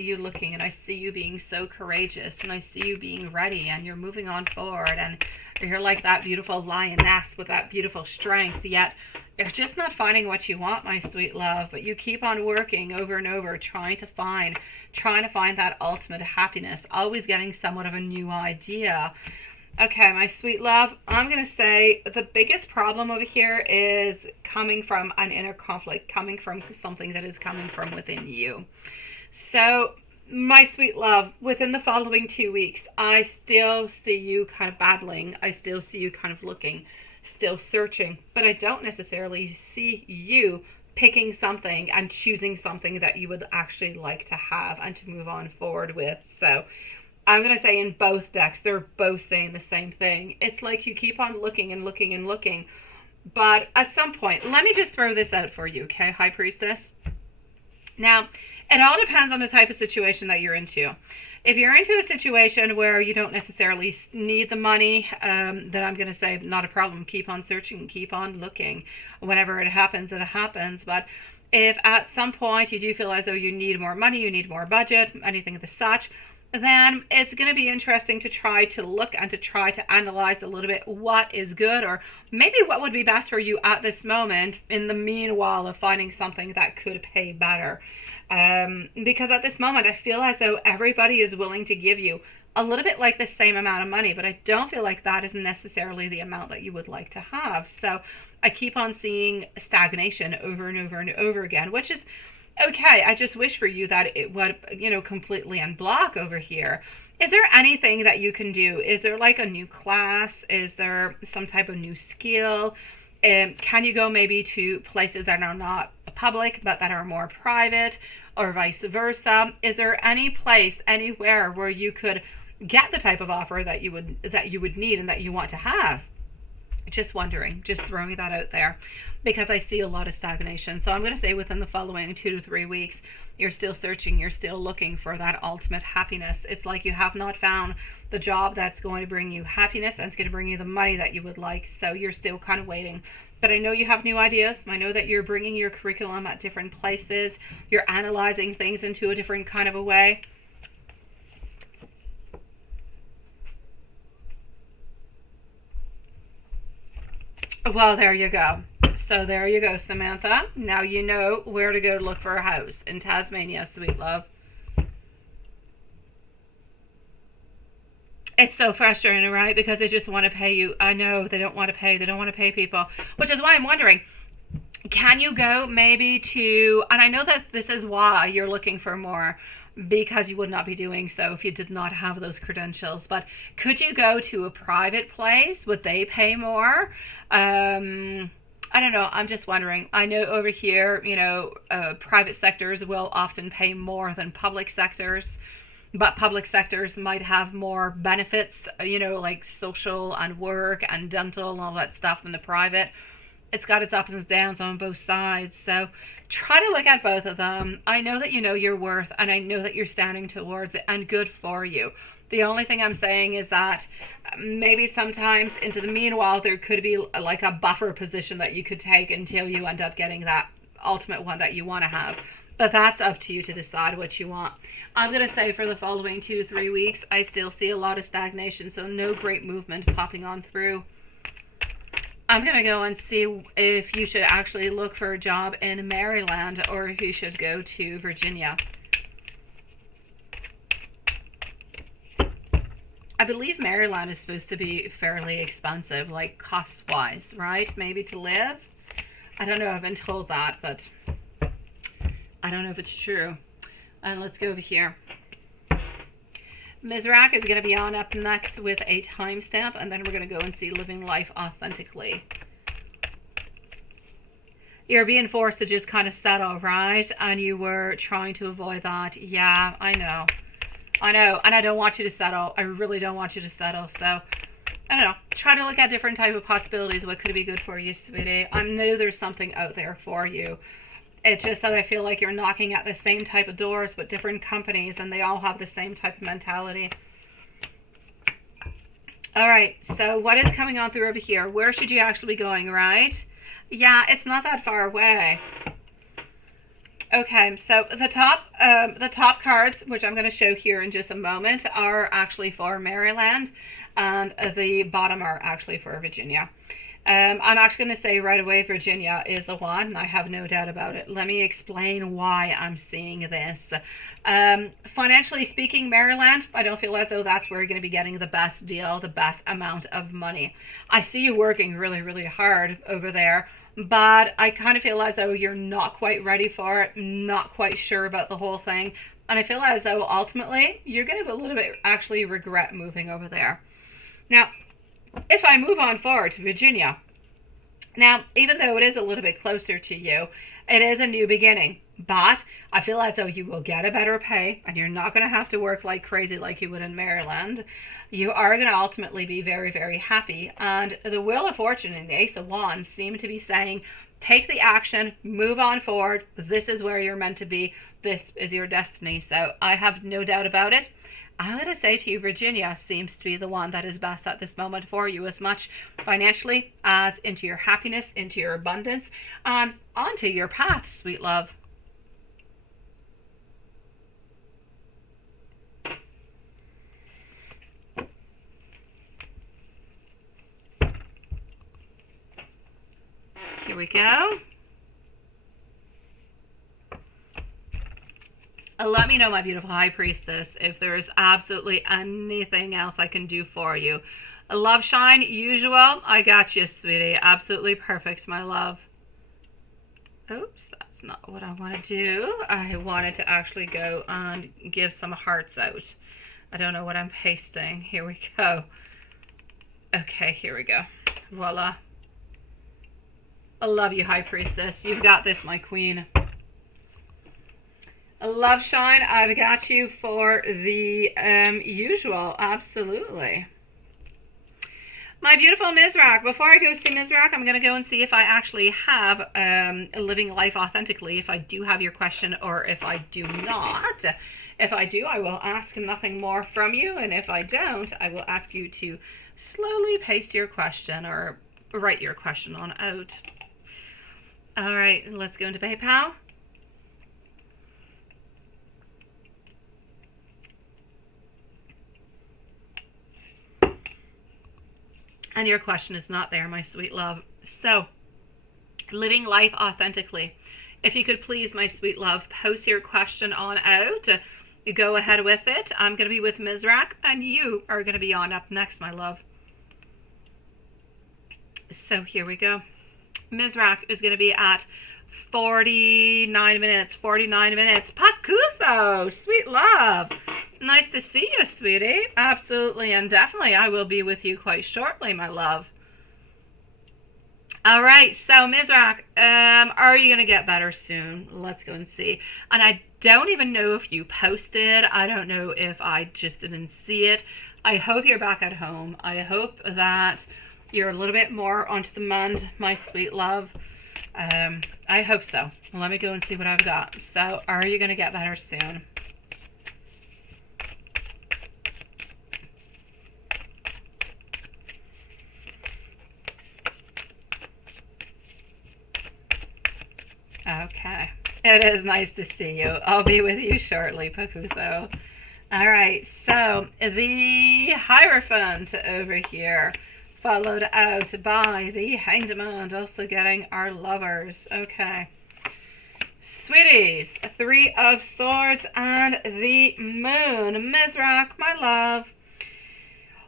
you being so courageous, and I see you being ready, and you're moving on forward, and you're like that beautiful lioness with that beautiful strength, yet you're just not finding what you want, my sweet love, but you keep on working over and over, trying to find that ultimate happiness, always getting somewhat of a new idea. Okay, my sweet love, I'm going to say the biggest problem over here is coming from an inner conflict, coming from something that is coming from within you. So, my sweet love, within the following 2 weeks, I still see you kind of battling. I still see you kind of looking, still searching, but I don't necessarily see you picking something and choosing something that you would actually like to have and to move on forward with. So, I'm going to say in both decks, they're both saying the same thing. It's like you keep on looking and looking and looking. But at some point, let me just throw this out for you, okay, High Priestess? Now, it all depends on the type of situation that you're into. If you're into a situation where you don't necessarily need the money, then I'm going to say not a problem. Keep on searching, keep on looking. Whenever it happens, it happens. But if at some point you do feel as though you need more money, you need more budget, anything of the such, then it's going to be interesting to try to look and to try to analyze a little bit what is good, or maybe what would be best for you at this moment in the meanwhile of finding something that could pay better. Because at this moment, I feel as though everybody is willing to give you a little bit like the same amount of money, but I don't feel like that is necessarily the amount that you would like to have. So I keep on seeing stagnation over and over and over again, which is okay. I just wish for you that it would, completely unblock over here. Is there anything that you can do? Is there like a new class? Is there some type of new skill? Can you go maybe to places that are not public but that are more private, or vice versa? Is there any place, anywhere where you could get the type of offer that you would need and that you want to have? Just wondering, just throwing that out there, because I see a lot of stagnation. So I'm going to say within the following 2 to 3 weeks, you're still searching, you're still looking for that ultimate happiness. It's like you have not found the job that's going to bring you happiness and it's going to bring you the money that you would like. So you're still kind of waiting. But I know you have new ideas. I know that you're bringing your curriculum at different places. You're analyzing things into a different kind of a way. Well, there you go. So there you go, Samantha. Now you know where to go to look for a house in Tasmania, sweet love. It's so frustrating, right? Because they just want to pay you. I know they don't want to pay. They don't want to pay people, which is why I'm wondering, can you go maybe to, and I know that this is why you're looking for more, because you would not be doing so if you did not have those credentials. But could you go to a private place? Would they pay more? I don't know. I'm just wondering. I know over here, private sectors will often pay more than public sectors, but public sectors might have more benefits, like social and work and dental and all that stuff than the private. It's got its ups and downs on both sides. So try to look at both of them. I know that you know your worth, and I know that you're standing towards it, and good for you. The only thing I'm saying is that maybe sometimes into the meanwhile, there could be like a buffer position that you could take until you end up getting that ultimate one that you want to have. But that's up to you to decide what you want. I'm going to say for the following 2 to 3 weeks, I still see a lot of stagnation, so no great movement popping on through. I'm going to go and see if you should actually look for a job in Maryland or if you should go to Virginia. I believe Maryland is supposed to be fairly expensive, like cost-wise, right? Maybe to live. I don't know. I've been told that, but I don't know if it's true. And let's go over here. Mizrak is going to be on up next with a timestamp, and then we're going to go and see Living Life Authentically. You're being forced to just kind of settle, right? And you were trying to avoid that. Yeah, I know. I know. And I don't want you to settle. I really don't want you to settle. So, I don't know. Try to look at different type of possibilities. What could be good for you, sweetie? I know there's something out there for you. It's just that I feel like you're knocking at the same type of doors with different companies, and they all have the same type of mentality. All right, so what is coming on through over here? Where should you actually be going, right? Yeah, it's not that far away. Okay, so the top cards, which I'm going to show here in just a moment, are actually for Maryland, and the bottom are actually for Virginia. I'm actually going to say right away Virginia is the one, and I have no doubt about it. Let me explain why I'm seeing this. Financially speaking, Maryland, I don't feel as though that's where you're going to be getting the best deal, the best amount of money. I see you working really, really hard over there, but I kind of feel as though you're not quite ready for it, not quite sure about the whole thing, and I feel as though ultimately you're going to a little bit actually regret moving over there. Now, if I move on forward to Virginia, now, even though it is a little bit closer to you, it is a new beginning, but I feel as though you will get a better pay, and you're not going to have to work like crazy like you would in Maryland. You are going to ultimately be very, very happy, and the Wheel of Fortune and the Ace of Wands seem to be saying, take the action, move on forward, this is where you're meant to be, this is your destiny, so I have no doubt about it. I'm going to say to you, Virginia seems to be the one that is best at this moment for you, as much financially as into your happiness, into your abundance, and onto your path, sweet love. Here we go. Let me know, my beautiful High Priestess, if there's absolutely anything else I can do for you. Love shine, usual. I got you, sweetie. Absolutely perfect, my love. Oops, that's not what I want to do. I wanted to actually go and give some hearts out. I don't know what I'm pasting. Here we go. Okay, here we go. Voila. I love you, High Priestess. You've got this, my queen. Love shine, I've got you for the usual, absolutely. My beautiful Mizrak, before I go see Mizrak, I'm going to go and see if I actually have Living Life Authentically, if I do have your question or if I do not. If I do, I will ask nothing more from you, and if I don't, I will ask you to slowly paste your question or write your question on out. All right, let's go into PayPal. And your question is not there, my sweet love. So, Living Life Authentically. If you could please, my sweet love, post your question on out. Go ahead with it. I'm going to be with Mizrak, and you are going to be on up next, my love. So, here we go. Mizrak is going to be at 49 minutes. 49 minutes. Pakutho, sweet love. Nice to see you, sweetie. Absolutely and definitely. I will be with you quite shortly, my love. All right. So, Mizrak, are you going to get better soon? Let's go and see. And I don't even know if you posted. I don't know if I just didn't see it. I hope you're back at home. I hope that you're a little bit more onto the mend, my sweet love. I hope so. Let me go and see what I've got. So, are you going to get better soon? It is nice to see you. I'll be with you shortly, Pakutho. All right, so the Hierophant over here, followed out by the Hanged Man, also getting our Lovers. Okay. Sweeties, Three of Swords and the Moon. Mizrak, my love,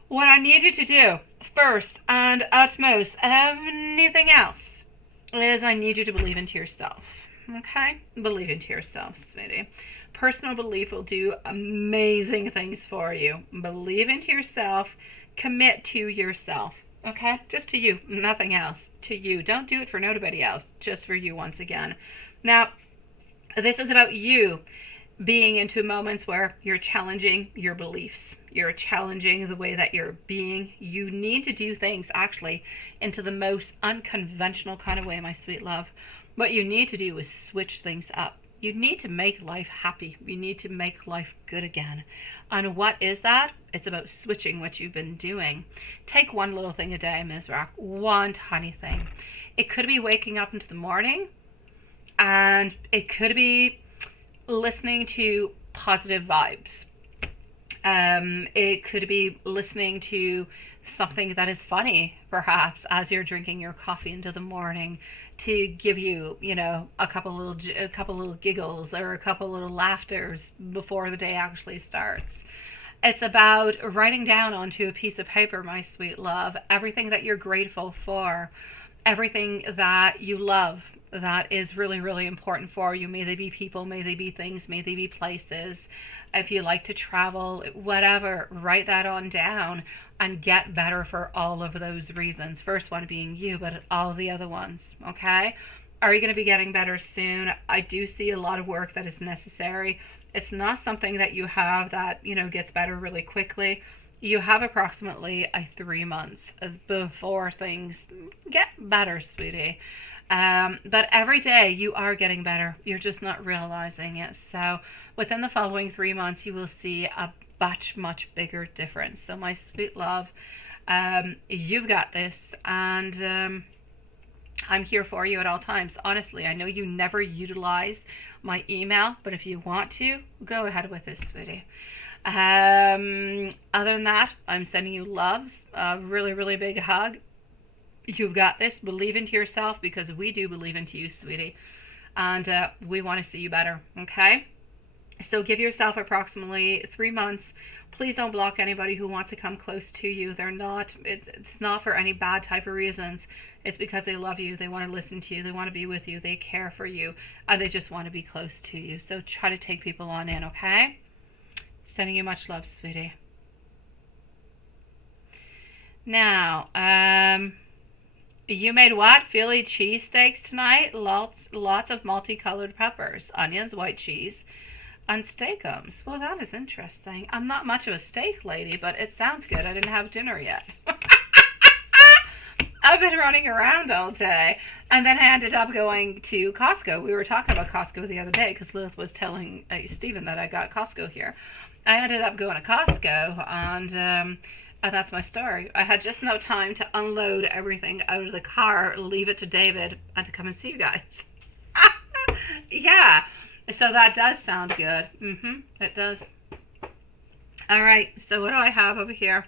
what I need you to do, first and utmost, anything else, is I need you to believe into yourself. Okay? Believe into yourself, sweetie. Personal belief will do amazing things for you. Believe into yourself. Commit to yourself. Okay? Just to you. Nothing else. To you. Don't do it for nobody else. Just for you once again. Now, this is about you being into moments where you're challenging your beliefs. You're challenging the way that you're being. You need to do things actually into the most unconventional kind of way, my sweet love. What you need to do is switch things up. You need to make life happy. You need to make life good again. And what is that? It's about switching what you've been doing. Take one little thing a day, Mizrak. One tiny thing. It could be waking up into the morning, and it could be listening to positive vibes. It could be listening to something that is funny, perhaps, as you're drinking your coffee into the morning, to give you, a couple little giggles or a couple little laughters before the day actually starts. It's about writing down onto a piece of paper, my sweet love, everything that you're grateful for, everything that you love that is really, really important for you. May they be people, may they be things, may they be places. If you like to travel, whatever, write that on down and get better for all of those reasons. First one being you, but all the other ones, okay? Are you going to be getting better soon? I do see a lot of work that is necessary. It's not something that you have that, gets better really quickly. You have approximately 3 months before things get better, sweetie. But every day you are getting better. You're just not realizing it. So within the following 3 months, you will see a much bigger difference. So my sweet love, you've got this, and I'm here for you at all times. Honestly, I know you never utilize my email, but if you want to, go ahead with this, sweetie. Other than that, I'm sending you loves, a really big hug. You've got this. Believe into yourself, because we do believe into you, sweetie, and we want to see you better. Okay? So give yourself approximately 3 months. Please don't block anybody who wants to come close to you. They're not, it's not for any bad type of reasons. It's because they love you. They want to listen to you. They want to be with you. They care for you. And they just want to be close to you. So try to take people on in, okay? Sending you much love, sweetie. Now, you made what? Philly cheesesteaks tonight? Lots of multicolored peppers, onions, white cheese, and steakums. Well, that is interesting. I'm not much of a steak lady, but it sounds good. I didn't have dinner yet. I've been running around all day. And then I ended up going to Costco. We were talking about Costco the other day because Lilith was telling Stephen that I got Costco here. I ended up going to Costco, and that's my story. I had just enough time to unload everything out of the car, leave it to David, and to come and see you guys. Yeah. So that does sound good. It does. All right. So what do I have over here?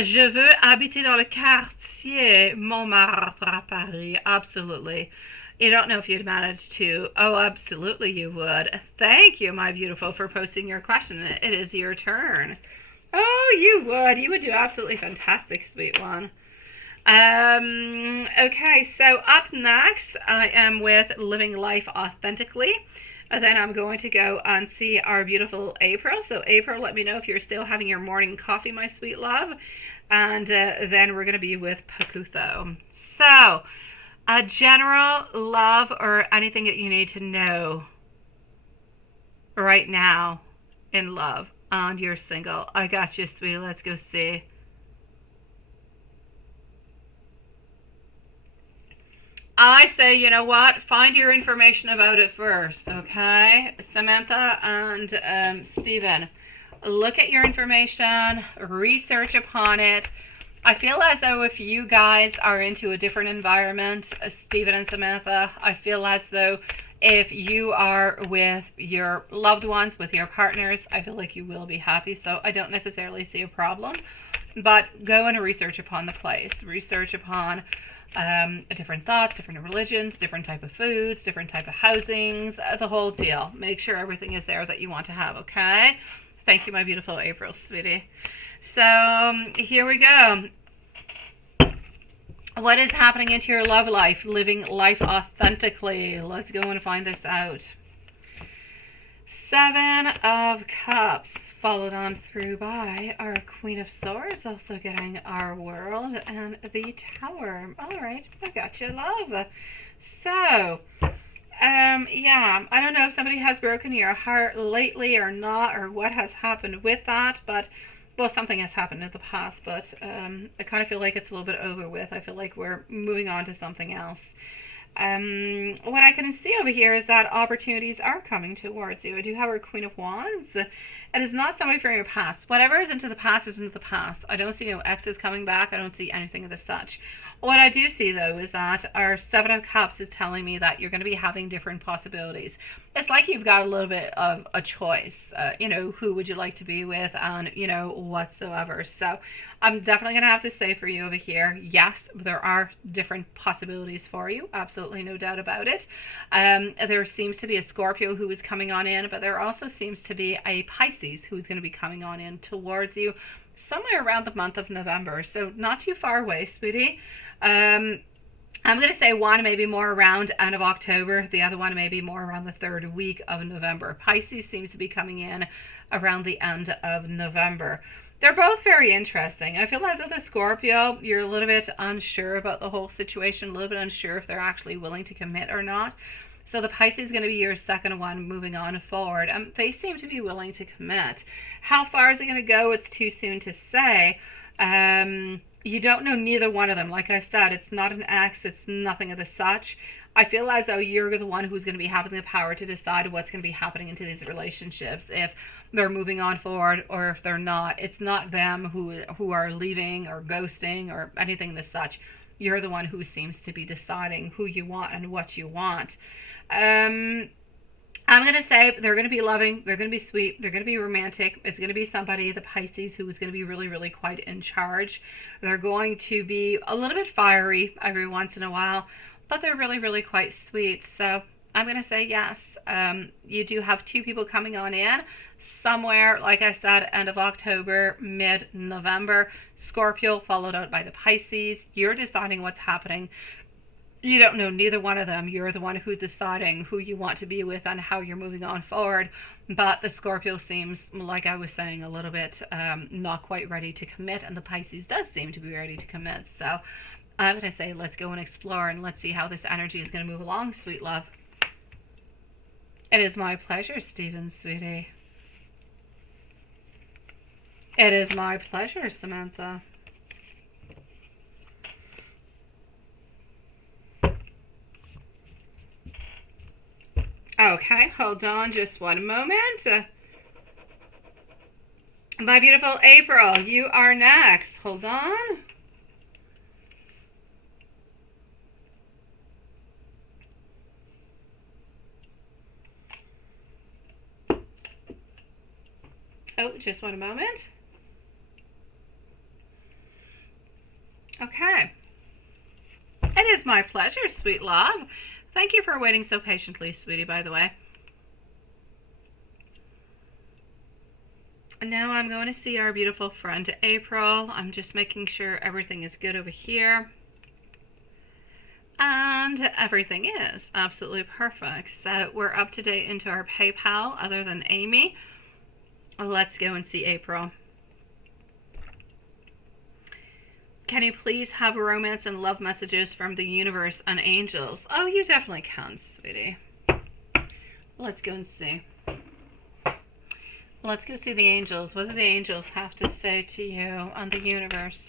Je veux habiter dans le quartier Montmartre à Paris. Absolutely. You don't know if you'd manage to. Oh, absolutely you would. Thank you, my beautiful, for posting your question. It is your turn. Oh, you would. You would do absolutely fantastic, sweet one. Okay, so up next, I am with Living Life Authentically. And then I'm going to go and see our beautiful April. So April, let me know if you're still having your morning coffee, my sweet love. And then we're going to be with Pakutho. So, a general love or anything that you need to know right now in love. And you're single. I got you, sweetie. Let's go see. I say, you know what? Find your information about it first, okay? Samantha and Stephen, look at your information, research upon it. I feel as though if you guys are into a different environment, Stephen and Samantha, I feel as though If you are with your loved ones, with your partners, I feel like you will be happy. So I don't necessarily see a problem, but go and research upon the place, research upon different thoughts, different religions, different type of foods, different type of housings, the whole deal. Make sure everything is there that you want to have, okay? Thank you, my beautiful April, sweetie. So here we go. What is happening into your love life? Living life authentically. Let's go and find this out. 7 of Cups, followed on through by our Queen of Swords, also getting our World, and the Tower. All right, I got you, love. So, yeah, I don't know if somebody has broken your heart lately or not, or what has happened with that, but, well, something has happened in the past, but I kind of feel like it's a little bit over with. I feel like we're moving on to something else. What I can see over here is that opportunities are coming towards you. I do have our Queen of Wands. It is not somebody from your past. Whatever is into the past is into the past. I don't see no exes coming back. I don't see anything of the such. What I do see, though, is that our 7 of Cups is telling me that you're going to be having different possibilities. It's like you've got a little bit of a choice. You know, who would you like to be with, and, you know, whatsoever. So I'm definitely going to have to say for you over here, yes, there are different possibilities for you. Absolutely no doubt about it. There seems to be a Scorpio who is coming on in, but there also seems to be a Pisces who's going to be coming on in towards you somewhere around the month of November. So not too far away, sweetie. I'm going to say one maybe more around end of October. The other one maybe more around the 3rd week of November. Pisces seems to be coming in around the end of November. They're both very interesting. I feel as with the Scorpio, you're a little bit unsure about the whole situation, a little bit unsure if they're actually willing to commit or not. So the Pisces is going to be your second one moving on forward. They seem to be willing to commit. How far is it going to go? It's too soon to say. You don't know neither one of them. Like I said, it's not an ex. It's nothing of the such. I feel as though you're the one who's going to be having the power to decide what's going to be happening into these relationships. If they're moving on forward or if they're not. It's not them who are leaving or ghosting or anything of the such. You're the one who seems to be deciding who you want and what you want. I'm going to say they're going to be loving, they're going to be sweet, they're going to be romantic. It's going to be somebody, the Pisces, who is going to be really, really quite in charge. They're going to be a little bit fiery every once in a while, but they're really, really quite sweet. So I'm going to say yes. You do have 2 people coming on in somewhere, like I said, end of October, mid-November. Scorpio followed out by the Pisces. You're deciding what's happening. You don't know neither one of them. You're the one who's deciding who you want to be with and how you're moving on forward. But the Scorpio seems, like I was saying, a little bit not quite ready to commit. And the Pisces does seem to be ready to commit. So I'm going to say let's go and explore and let's see how this energy is going to move along, sweet love. It is my pleasure, Stephen, sweetie. It is my pleasure, Samantha. Okay, hold on just one moment. My beautiful April, you are next. Hold on. Oh, just one moment. Okay. It is my pleasure, sweet love. Thank you for waiting so patiently, sweetie, by the way. Now I'm going to see our beautiful friend April. I'm just making sure everything is good over here. And everything is absolutely perfect. So we're up to date into our PayPal, other than Amy. Let's go and see April. Can you please have romance and love messages from the universe and angels? Oh, you definitely can, sweetie. Let's go and see. Let's go see the angels. What do the angels have to say to you on the universe?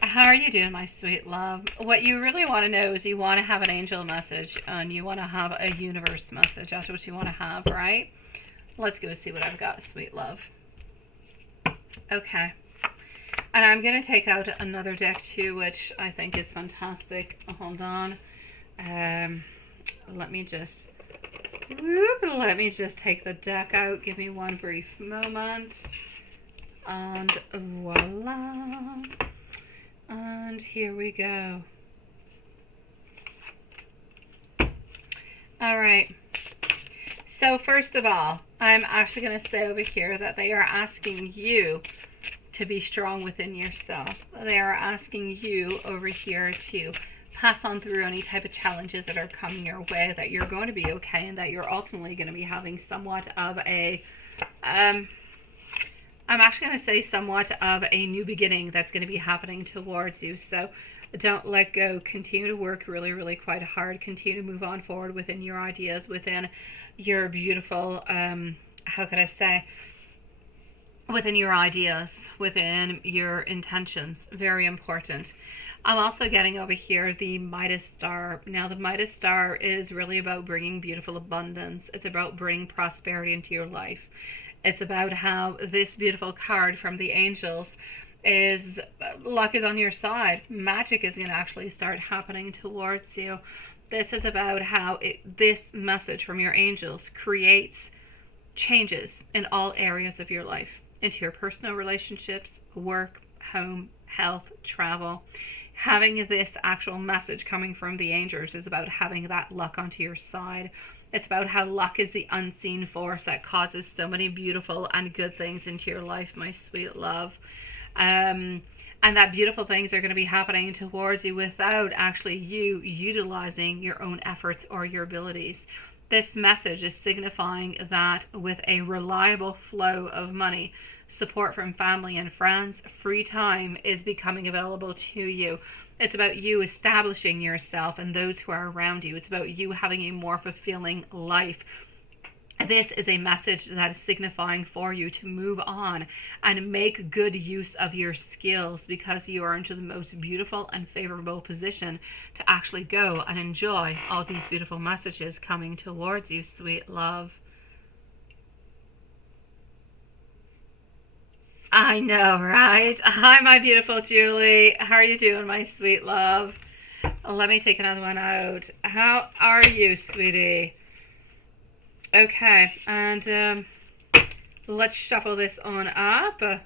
How are you doing, my sweet love? What you really want to know is you want to have an angel message and you want to have a universe message. That's what you want to have, right? Let's go see what I've got, sweet love. Okay. And I'm going to take out another deck too, which I think is fantastic. Hold on. Let me just take the deck out. Give me one brief moment. And voila. And here we go. All right. So first of all, I'm actually going to say over here that they are asking you to be strong within yourself. They are asking you over here to pass on through any type of challenges that are coming your way, that you're going to be okay, and that you're ultimately going to be having somewhat of a, I'm actually going to say somewhat of a new beginning that's going to be happening towards you. So don't let go. Continue to work really, really quite hard. Continue to move on forward within your ideas, within your beautiful, how can I say, within your ideas, within your intentions. Very important. I'm also getting over here the Midas Star. Now, the Midas Star is really about bringing beautiful abundance. It's about bringing prosperity into your life. It's about how this beautiful card from the angels is, luck is on your side. Magic is going to actually start happening towards you. This is about how this message from your angels creates changes in all areas of your life, into your personal relationships, work, home, health, travel. Having this actual message coming from the angels is about having that luck onto your side. It's about how luck is the unseen force that causes so many beautiful and good things into your life, my sweet love. And that beautiful things are going to be happening towards you without actually you utilizing your own efforts or your abilities. This message is signifying that with a reliable flow of money, support from family and friends, free time is becoming available to you. It's about you establishing yourself and those who are around you. It's about you having a more fulfilling life. This is a message that is signifying for you to move on and make good use of your skills, because you are into the most beautiful and favorable position to actually go and enjoy all these beautiful messages coming towards you, sweet love. I know, right? Hi, my beautiful Julie. How are you doing, my sweet love? Let me take another one out. How are you, sweetie? Okay, and let's shuffle this on up. And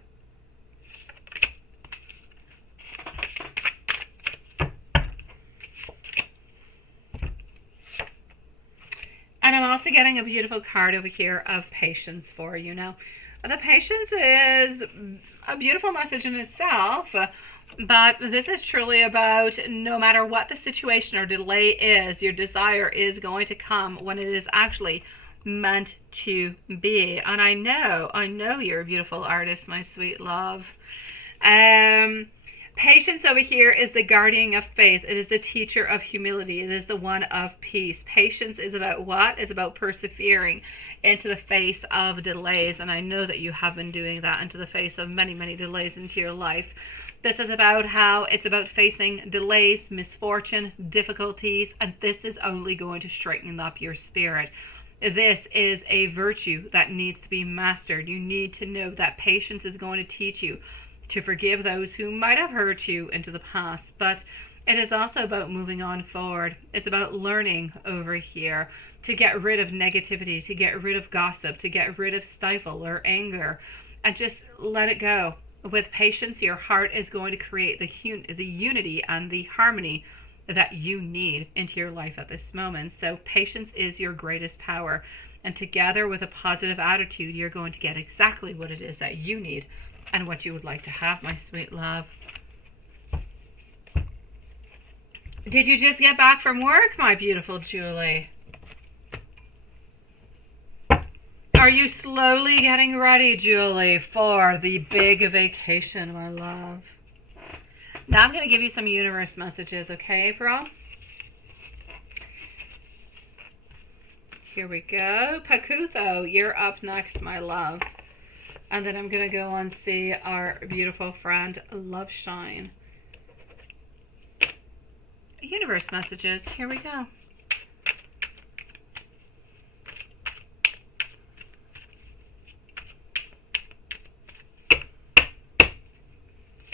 I'm also getting a beautiful card over here of patience for you. Now, the patience is a beautiful message in itself, but this is truly about no matter what the situation or delay is, your desire is going to come when it is actually meant to be. And I know you're a beautiful artist, my sweet love. Patience over here is the guardian of faith. It is the teacher of humility. It is the one of peace. Patience is about what? It's about persevering into the face of delays. And I know that you have been doing that into the face of many, many delays into your life. This is about how it's about facing delays, misfortune, difficulties, and this is only going to straighten up your spirit. This is a virtue that needs to be mastered. You need to know that patience is going to teach you to forgive those who might have hurt you into the past, but it is also about moving on forward. It's about learning over here to get rid of negativity, to get rid of gossip, to get rid of stifle or anger, and just let it go. With patience, your heart is going to create the unity and the harmony that you need into your life at this moment. So patience is your greatest power, and together with a positive attitude, you're going to get exactly what it is that you need and what you would like to have, my sweet love. Did you just get back from work, my beautiful Julie? Are you slowly getting ready, Julie, for the big vacation, my love? Now I'm going to give you some universe messages, okay, April? Here we go. Pakutho, you're up next, my love. And then I'm going to go and see our beautiful friend, Love Shine. Universe messages, here we go.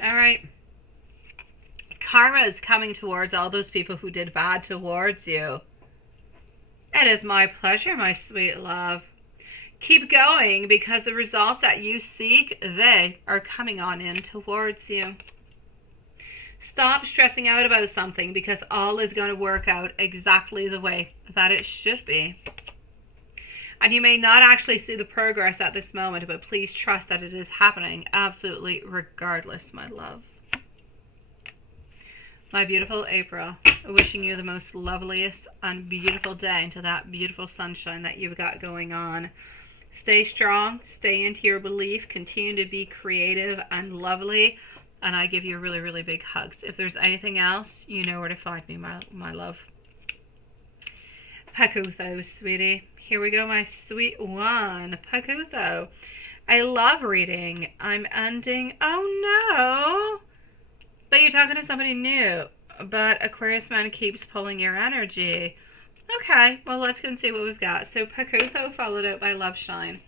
All right. Karma is coming towards all those people who did bad towards you. It is my pleasure, my sweet love. Keep going, because the results that you seek, they are coming on in towards you. Stop stressing out about something, because all is going to work out exactly the way that it should be. And you may not actually see the progress at this moment, but please trust that it is happening absolutely regardless, my love. My beautiful April, wishing you the most loveliest and beautiful day into that beautiful sunshine that you've got going on. Stay strong, stay into your belief, continue to be creative and lovely, and I give you really, really big hugs. If there's anything else, you know where to find me, my love. Pakutho, sweetie. Here we go, my sweet one. Pakutho. I love reading. I'm ending. Oh, no. But you're talking to somebody new. But Aquarius man keeps pulling your energy. Okay, well, let's go and see what we've got. So Pakutho followed out by Love Shine.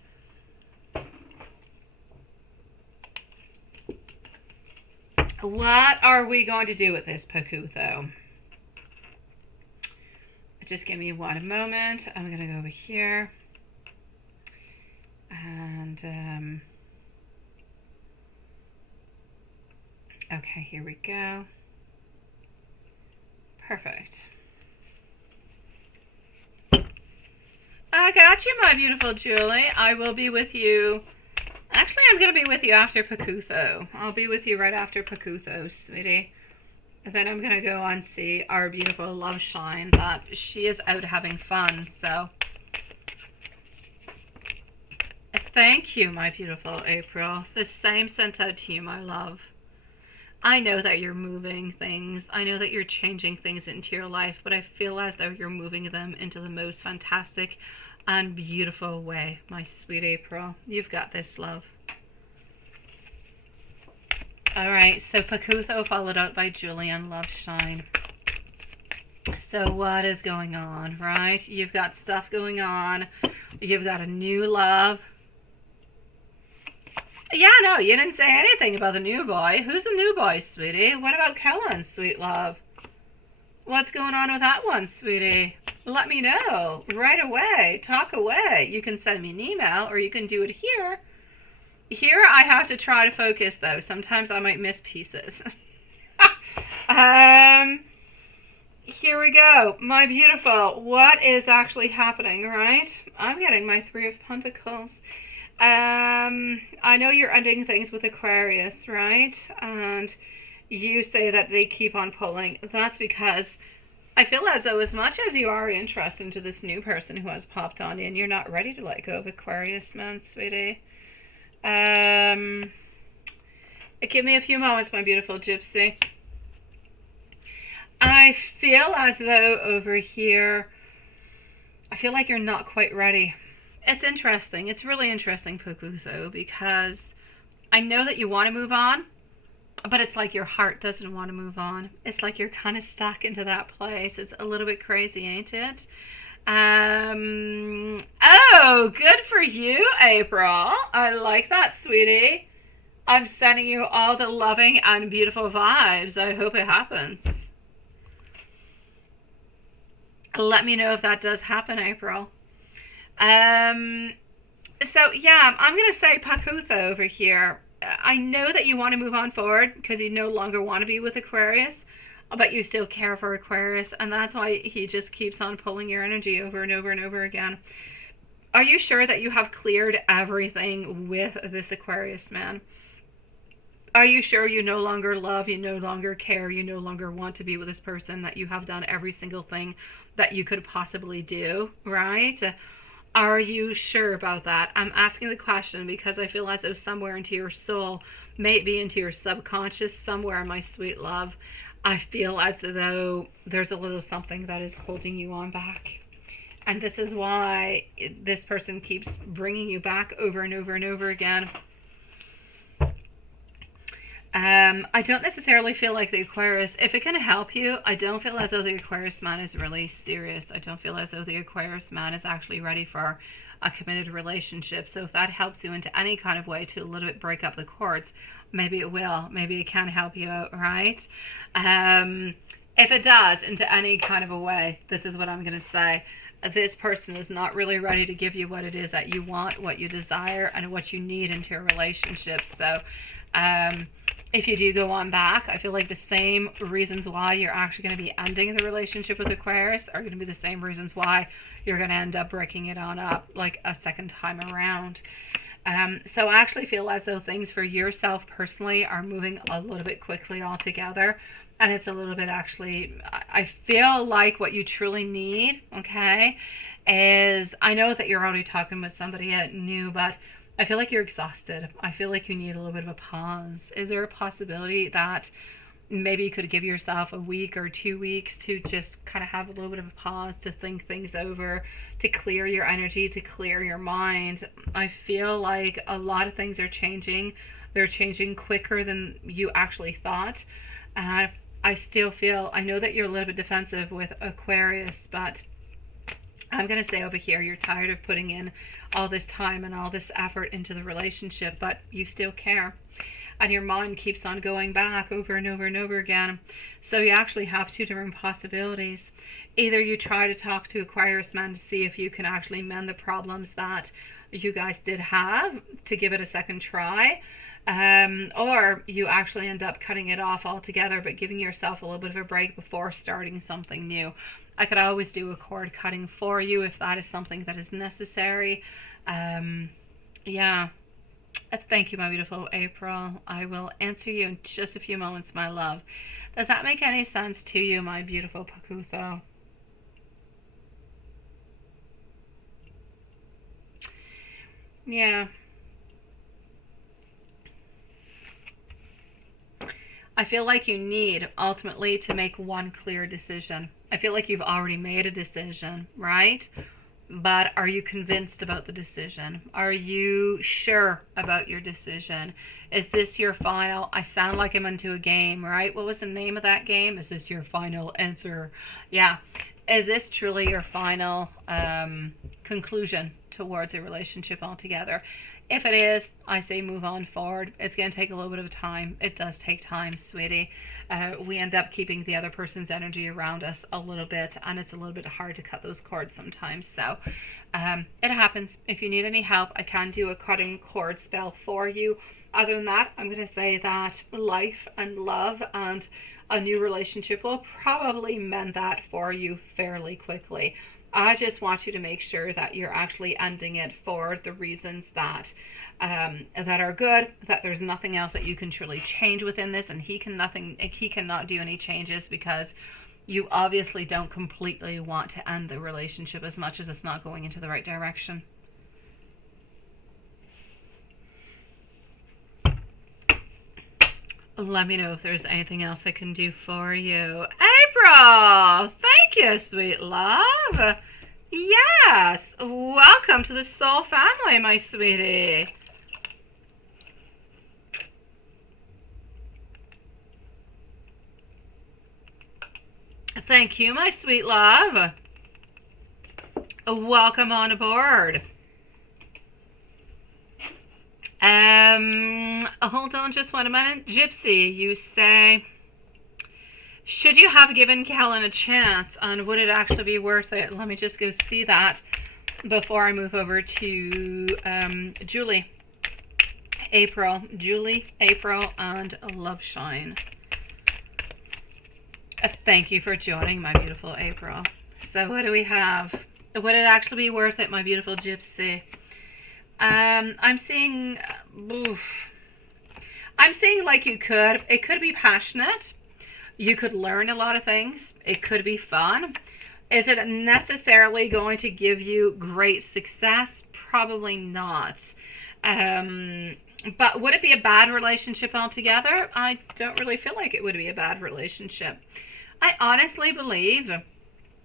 What are we going to do with this, Pakutho? Just give me one moment. I'm going to go over here. And, okay, here we go. Perfect. I got you, my beautiful Julie. I will be with you. Actually, I'm going to be with you after Pakutho. I'll be with you right after Pakutho, sweetie. And then I'm going to go and see our beautiful Love Shine, that she is out having fun. So, thank you, my beautiful April. The same sent out to you, my love. I know that you're moving things. I know that you're changing things into your life, but I feel as though you're moving them into the most fantastic and beautiful way, my sweet April. You've got this, love. All right, so Pakutho followed out by Julian, Love Shine. So what is going on, right? You've got stuff going on. You've got a new love. Yeah, no, you didn't say anything about the new boy. Who's the new boy, sweetie? What about Kellen, sweet love? What's going on with that one, sweetie? Let me know right away. Talk away. You can send me an email, or you can do it here. Here I have to try to focus, though. Sometimes I might miss pieces. Here we go. My beautiful. What is actually happening, right? I'm getting my Three of Pentacles. I know you're ending things with Aquarius, right? And you say that they keep on pulling. That's because I feel as though, as much as you are interested into this new person who has popped on in, you're not ready to let go of Aquarius, man, sweetie. Give me a few moments, my beautiful gypsy. I feel as though over here, I feel like you're not quite ready. It's interesting. It's really interesting, Pakutho, because I know that you want to move on, but it's like your heart doesn't want to move on. It's like you're kind of stuck into that place. It's a little bit crazy, ain't it? Oh, good for you, April. I like that, sweetie. I'm sending you all the loving and beautiful vibes. I hope it happens. Let me know if that does happen, April. So yeah, I'm going to say Pakutho over here. I know that you want to move on forward because you no longer want to be with Aquarius, but you still care for Aquarius, and that's why he just keeps on pulling your energy over and over and over again. Are you sure that you have cleared everything with this Aquarius man? Are you sure you no longer love, you no longer care, you no longer want to be with this person, that you have done every single thing that you could possibly do, right? Are you sure about that? I'm asking the question because I feel as though somewhere into your soul, maybe into your subconscious, somewhere, my sweet love, I feel as though there's a little something that is holding you on back. And this is why this person keeps bringing you back over and over and over again. I don't necessarily feel like the Aquarius, if it can help you, I don't feel as though the Aquarius man is really serious. I don't feel as though the Aquarius man is actually ready for a committed relationship. So if that helps you into any kind of way to a little bit break up the cords, maybe it will. Maybe it can help you out, right? If it does, into any kind of a way, this is what I'm going to say. This person is not really ready to give you what it is that you want, what you desire, and what you need into a relationship. So if you do go on back, I feel like the same reasons why you're actually going to be ending the relationship with Aquarius are going to be the same reasons why you're going to end up breaking it on up like a second time around. So I actually feel as though things for yourself personally are moving a little bit quickly altogether. And it's a little bit actually, I feel like what you truly need, okay, is, I know that you're already talking with somebody new, but I feel like you're exhausted. I feel like you need a little bit of a pause. Is there a possibility that maybe you could give yourself a week or 2 weeks to just kind of have a little bit of a pause, to think things over, to clear your energy, to clear your mind? I feel like a lot of things are changing. They're changing quicker than you actually thought. I still feel, I know that you're a little bit defensive with Aquarius, but I'm going to say over here, you're tired of putting in all this time and all this effort into the relationship, but you still care. And your mind keeps on going back over and over and over again. So you actually have two different possibilities. Either you try to talk to Aquarius man to see if you can actually mend the problems that you guys did have, to give it a second try. Or you actually end up cutting it off altogether, but giving yourself a little bit of a break before starting something new. I could always do a cord cutting for you if that is something that is necessary. Yeah. Thank you, my beautiful April. I will answer you in just a few moments, my love. Does that make any sense to you, my beautiful Pakutho? Yeah. I feel like you need ultimately to make one clear decision. I feel like you've already made a decision, right? But are you convinced about the decision? Are you sure about your decision? Is this your final? I sound like I'm into a game, right? What was the name of that game? Is this your final answer? Yeah. Is this truly your final conclusion towards a relationship altogether? If it is, I say move on forward. It's going to take a little bit of time. It does take time, sweetie. We end up keeping the other person's energy around us a little bit, and it's a little bit hard to cut those cords sometimes. So it happens. If you need any help, I can do a cutting cord spell for you. Other than that, I'm going to say that life and love and a new relationship will probably mend that for you fairly quickly. I just want you to make sure that you're actually ending it for the reasons that that are good, that there's nothing else that you can truly change within this, and he cannot do any changes, because you obviously don't completely want to end the relationship as much as it's not going into the right direction. Let me know if there's anything else I can do for you. April! Thank you, sweet love. Yes! Welcome to the soul family, my sweetie. Thank you, my sweet love. Welcome on aboard. Hold on just 1 minute. Gypsy, you say, should you have given Kellen a chance, and would it actually be worth it? Let me just go see that before I move over to Julie, April, and Loveshine. Thank you for joining, my beautiful April. So what do we have? Would it actually be worth it, my beautiful Gypsy? I'm seeing like you could. It could be passionate. You could learn a lot of things. It could be fun. Is it necessarily going to give you great success? Probably not. But would it be a bad relationship altogether? I don't really feel like it would be a bad relationship. I honestly believe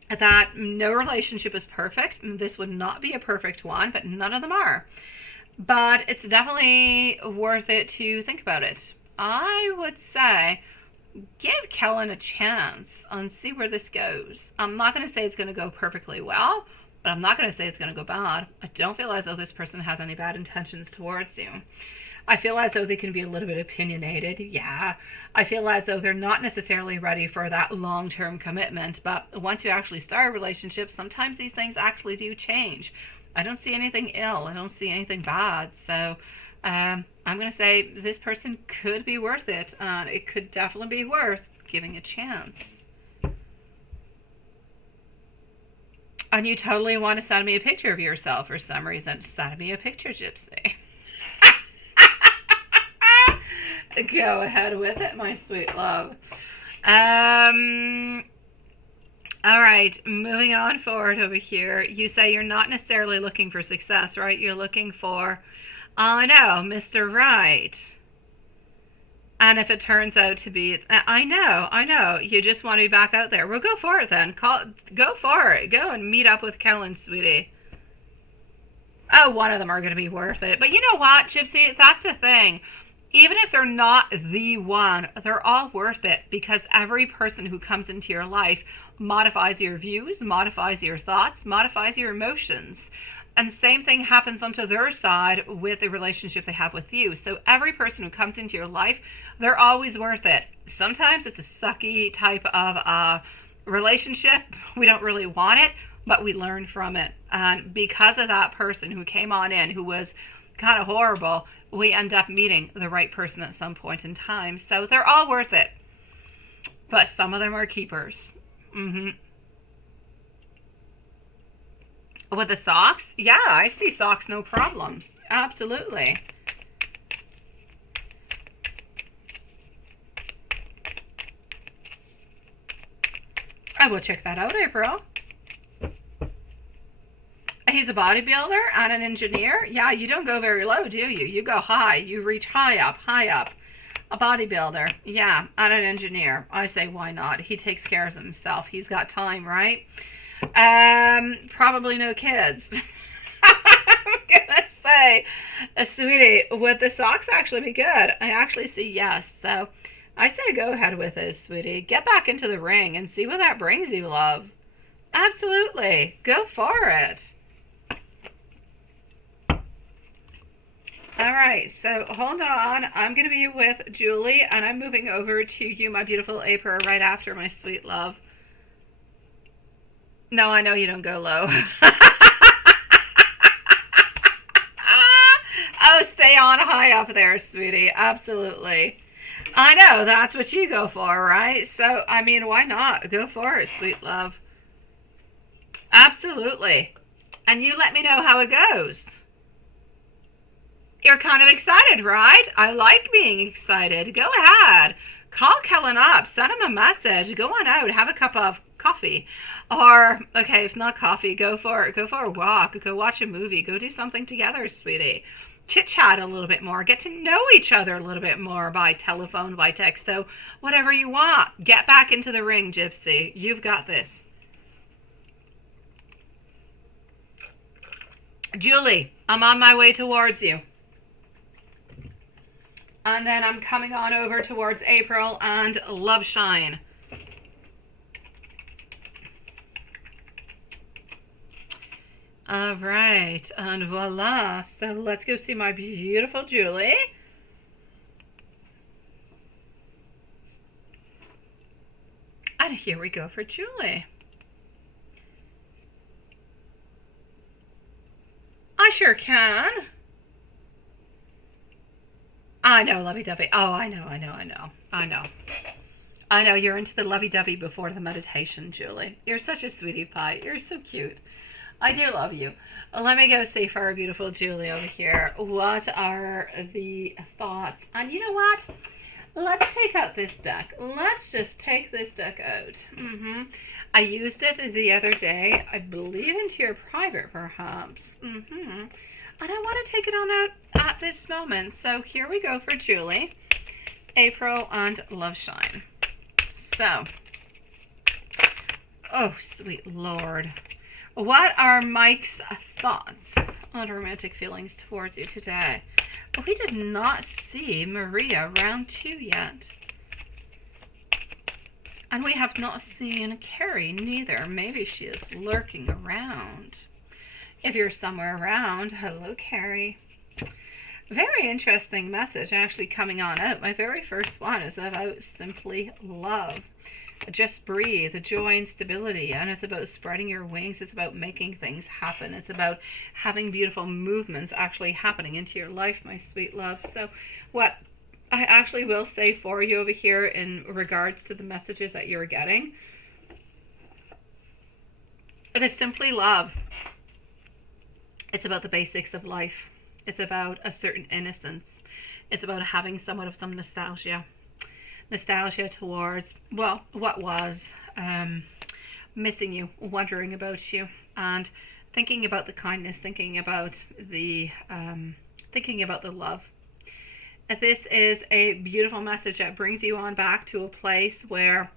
that no relationship is perfect. This would not be a perfect one, but none of them are. But it's definitely worth it to think about it. I would say give Kellen a chance and see where this goes. I'm not going to say it's going to go perfectly well, but I'm not going to say it's going to go bad. I don't feel as though this person has any bad intentions towards you. I feel as though they can be a little bit opinionated. Yeah. I feel as though they're not necessarily ready for that long-term commitment, but once you actually start a relationship, sometimes these things actually do change. I don't see anything ill. I don't see anything bad. So I'm going to say this person could be worth it. It could definitely be worth giving a chance. And you totally want to send me a picture of yourself for some reason. Send me a picture, Gypsy. Go ahead with it, my sweet love. All right, moving on forward over here. You say you're not necessarily looking for success, right? You're looking for, oh no, Mr. Right. And if it turns out to be, I know, you just want to be back out there. Well, go for it then. Go for it. Go and meet up with Kellen, sweetie. Oh, one of them are going to be worth it. But you know what, Gypsy? That's the thing. Even if they're not the one, they're all worth it, because every person who comes into your life modifies your views, modifies your thoughts, modifies your emotions. And the same thing happens onto their side with the relationship they have with you. So every person who comes into your life, they're always worth it. Sometimes it's a sucky type of relationship. We don't really want it, but we learn from it. And because of that person who came on in, who was kind of horrible, we end up meeting the right person at some point in time. So they're all worth it. But some of them are keepers. With the socks? Yeah, I see socks, no problems. Absolutely. I will check that out, April. He's a bodybuilder and an engineer. Yeah, you don't go very low, do you? You go high. You reach high up, high up. A bodybuilder, yeah, and an engineer. I say, why not? He takes care of himself. He's got time, right? Probably no kids. I'm gonna say, sweetie, would the socks actually be good? I actually see yes. So I say go ahead with it, sweetie. Get back into the ring and see what that brings you, love. Absolutely. Go for it. All right, so hold on. I'm going to be with Julie, and I'm moving over to you, my beautiful April, right after, my sweet love. No, I know you don't go low. Oh, stay on high up there, sweetie. Absolutely. I know, that's what you go for, right? So, I mean, why not? Go for it, sweet love. Absolutely. And you let me know how it goes. You're kind of excited, right? I like being excited. Go ahead. Call Kellen up. Send him a message. Go on out. Have a cup of coffee. Or, okay, if not coffee, go for it. Go for a walk. Go watch a movie. Go do something together, sweetie. Chit-chat a little bit more. Get to know each other a little bit more by telephone, by text. So whatever you want. Get back into the ring, Gypsy. You've got this. Julie, I'm on my way towards you. And then I'm coming on over towards April and Love Shine. All right, and voila. So let's go see my beautiful Julie. And here we go for Julie. I sure can. I know, lovey-dovey. Oh, I know. I know you're into the lovey-dovey before the meditation, Julie. You're such a sweetie pie. You're so cute. I do love you. Let me go see for our beautiful Julie over here. What are the thoughts? And you know what? Let's take out this deck. Let's just take this deck out. I used it the other day, I believe into your private, perhaps. And I want to take it on out at this moment. So here we go for Julie, April, and Love Shine. So, oh, sweet Lord. What are Mike's thoughts on romantic feelings towards you today? We did not see Maria round 2 yet. And we have not seen Carrie neither. Maybe she is lurking around. If you're somewhere around, hello Carrie. Very interesting message actually coming on out. My very first one is about simply love. Just breathe, joy and stability, and it's about spreading your wings. It's about making things happen. It's about having beautiful movements actually happening into your life, my sweet love. So what I actually will say for you over here in regards to the messages that you're getting, it is simply love. It's about the basics of life. It's about a certain innocence. It's about having somewhat of some nostalgia towards, well, what was, missing you, wondering about you, and thinking about the kindness, thinking about the love. This is a beautiful message that brings you on back to a place where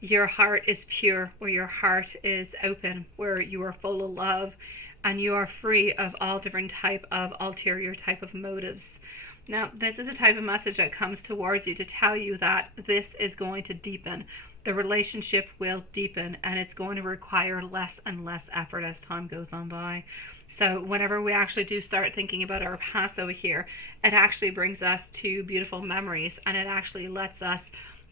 your heart is pure, where your heart is open, where you are full of love, and you are free of all different type of ulterior type of motives. Now, this is a type of message that comes towards you to tell you that this is going to deepen. The relationship will deepen, and it's going to require less and less effort as time goes on by. So whenever we actually do start thinking about our past over here, it actually brings us to beautiful memories, and it actually lets us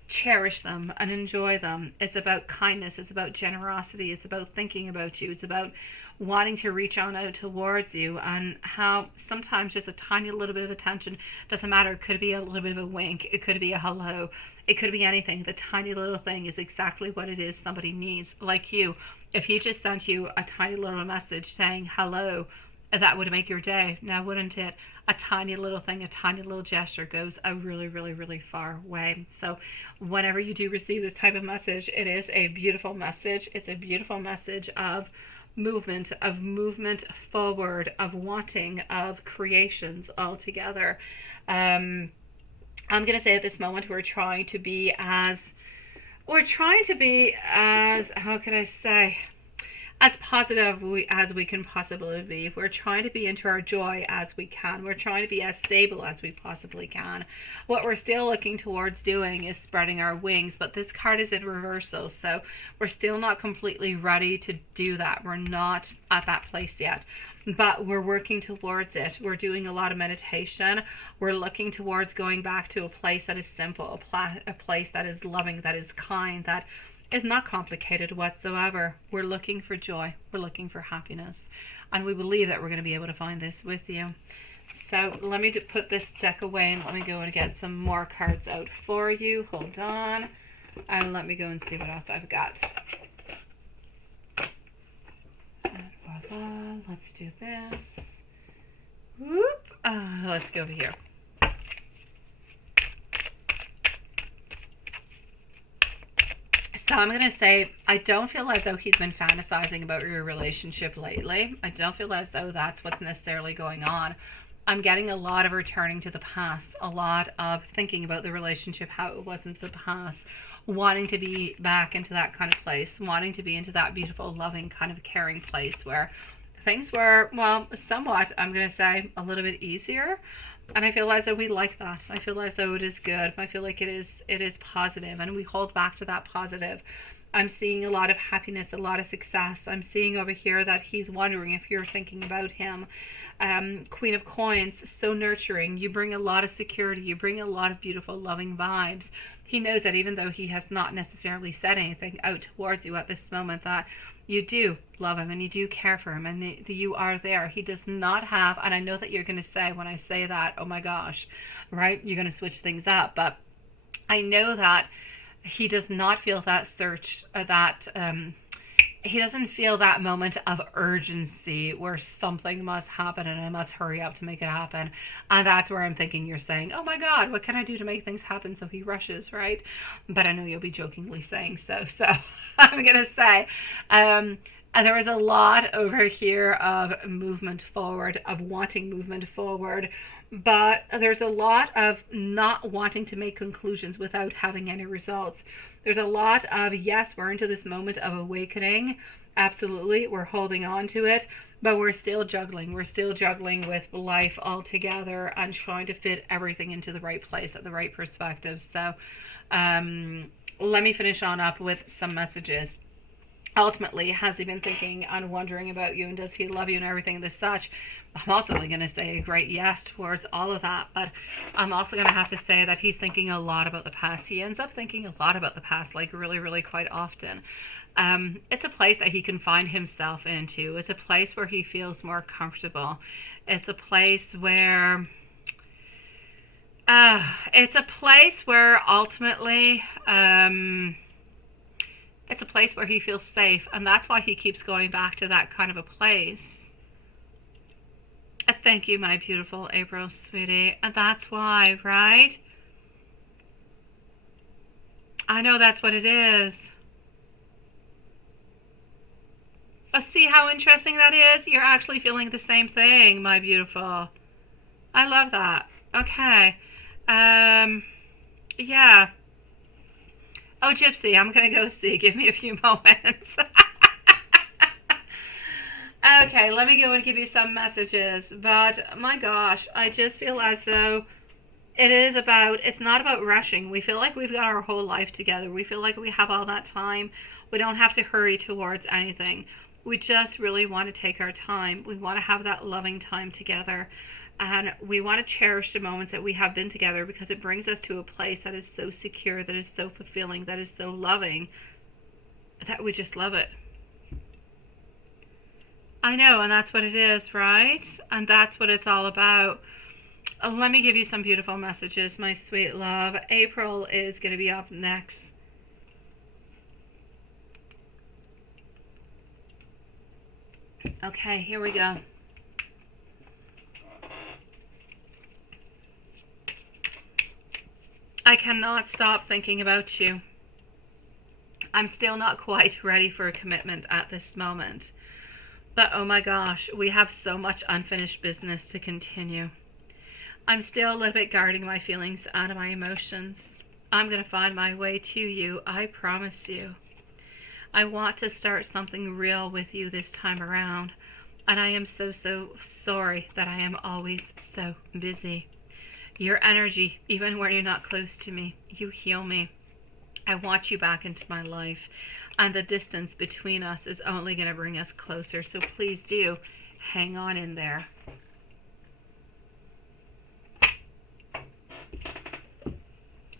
cherish them and enjoy them. It's about kindness. It's about generosity. It's about thinking about you. It's about wanting to reach on out towards you, and how sometimes just a tiny little bit of attention doesn't matter. It could be a little bit of a wink. It could be a hello. It could be anything. The tiny little thing is exactly what it is somebody needs. Like you, if he just sent you a tiny little message saying hello, that would make your day. Now, wouldn't it? A tiny little thing, a tiny little gesture goes a really, really, really far way. So whenever you do receive this type of message, it is a beautiful message. It's a beautiful message of movement forward, of wanting, of creations all together. I'm going to say at this moment we're trying to be as, how can I say, as positive as we can possibly be. We're trying to be into our joy as we can. We're trying to be as stable as we possibly can. What we're still looking towards doing is spreading our wings, but this card is in reversal, so we're still not completely ready to do that. We're not at that place yet, but we're working towards it. We're doing a lot of meditation. We're looking towards going back to a place that is simple, a place that is loving, that is kind, that is not complicated whatsoever. We're looking for joy. We're looking for happiness. And we believe that we're going to be able to find this with you. So let me put this deck away and let me go and get some more cards out for you. Hold on. And let me go and see what else I've got. And voila. Let's do this. Whoop. Let's go over here. So I'm going to say, I don't feel as though he's been fantasizing about your relationship lately. I don't feel as though that's what's necessarily going on. I'm getting a lot of returning to the past, a lot of thinking about the relationship, how it was in the past, wanting to be back into that kind of place, wanting to be into that beautiful, loving, kind of caring place where things were, well, somewhat, I'm going to say, a little bit easier. And I feel as though we like that. I feel as though it is good. I feel like it is positive, and we hold back to that positive. I'm seeing a lot of happiness, a lot of success. I'm seeing over here that he's wondering if you're thinking about him. Queen of Coins, so nurturing. You bring a lot of security. You bring a lot of beautiful, loving vibes. He knows that even though he has not necessarily said anything out towards you at this moment, that you do love him and you do care for him, and you are there. He does not have, and I know that you're going to say when I say that, oh my gosh, right? You're going to switch things up. But I know that he does not feel that search, he doesn't feel that moment of urgency where something must happen and I must hurry up to make it happen. And that's where I'm thinking you're saying, oh my God, what can I do to make things happen? So he rushes, right? But I know you'll be jokingly saying so. So I'm going to say, and there is a lot over here of movement forward, of wanting movement forward. But there's a lot of not wanting to make conclusions without having any results. There's a lot of, yes, we're into this moment of awakening, Absolutely, we're holding on to it, but we're still juggling. We're still juggling with life altogether and trying to fit everything into the right place at the right perspective. So let me finish on up with some messages. Ultimately, has he been thinking and wondering about you, and does he love you and everything this such? I'm ultimately going to say a great yes towards all of that, but I'm also going to have to say that he's thinking a lot about the past. He ends up thinking a lot about the past, like really, really quite often. It's a place that he can find himself into. It's a place where he feels more comfortable. It's a place where ultimately it's a place where he feels safe, and that's why he keeps going back to that kind of a place. Thank you, my beautiful April, sweetie. And that's why, right? I know that's what it is. Oh, see how interesting that is? You're actually feeling the same thing, my beautiful. I love that. Okay. Yeah. Oh, Gypsy, I'm going to go see. Give me a few moments. Okay, let me go and give you some messages. But, my gosh, I just feel as though it's not about rushing. We feel like we've got our whole life together. We feel like we have all that time. We don't have to hurry towards anything. We just really want to take our time. We want to have that loving time together. And we want to cherish the moments that we have been together, because it brings us to a place that is so secure, that is so fulfilling, that is so loving, that we just love it. I know, and that's what it is, right? And that's what it's all about. Let me give you some beautiful messages, my sweet love. April is going to be up next. Okay, here we go. I cannot stop thinking about you. I'm still not quite ready for a commitment at this moment. But oh my gosh, we have so much unfinished business to continue. I'm still a little bit guarding my feelings and my emotions. I'm going to find my way to you, I promise you. I want to start something real with you this time around. And I am so sorry that I am always so busy. Your energy, even when you're not close to me, you heal me. I want you back into my life. And the distance between us is only going to bring us closer. So please do hang on in there.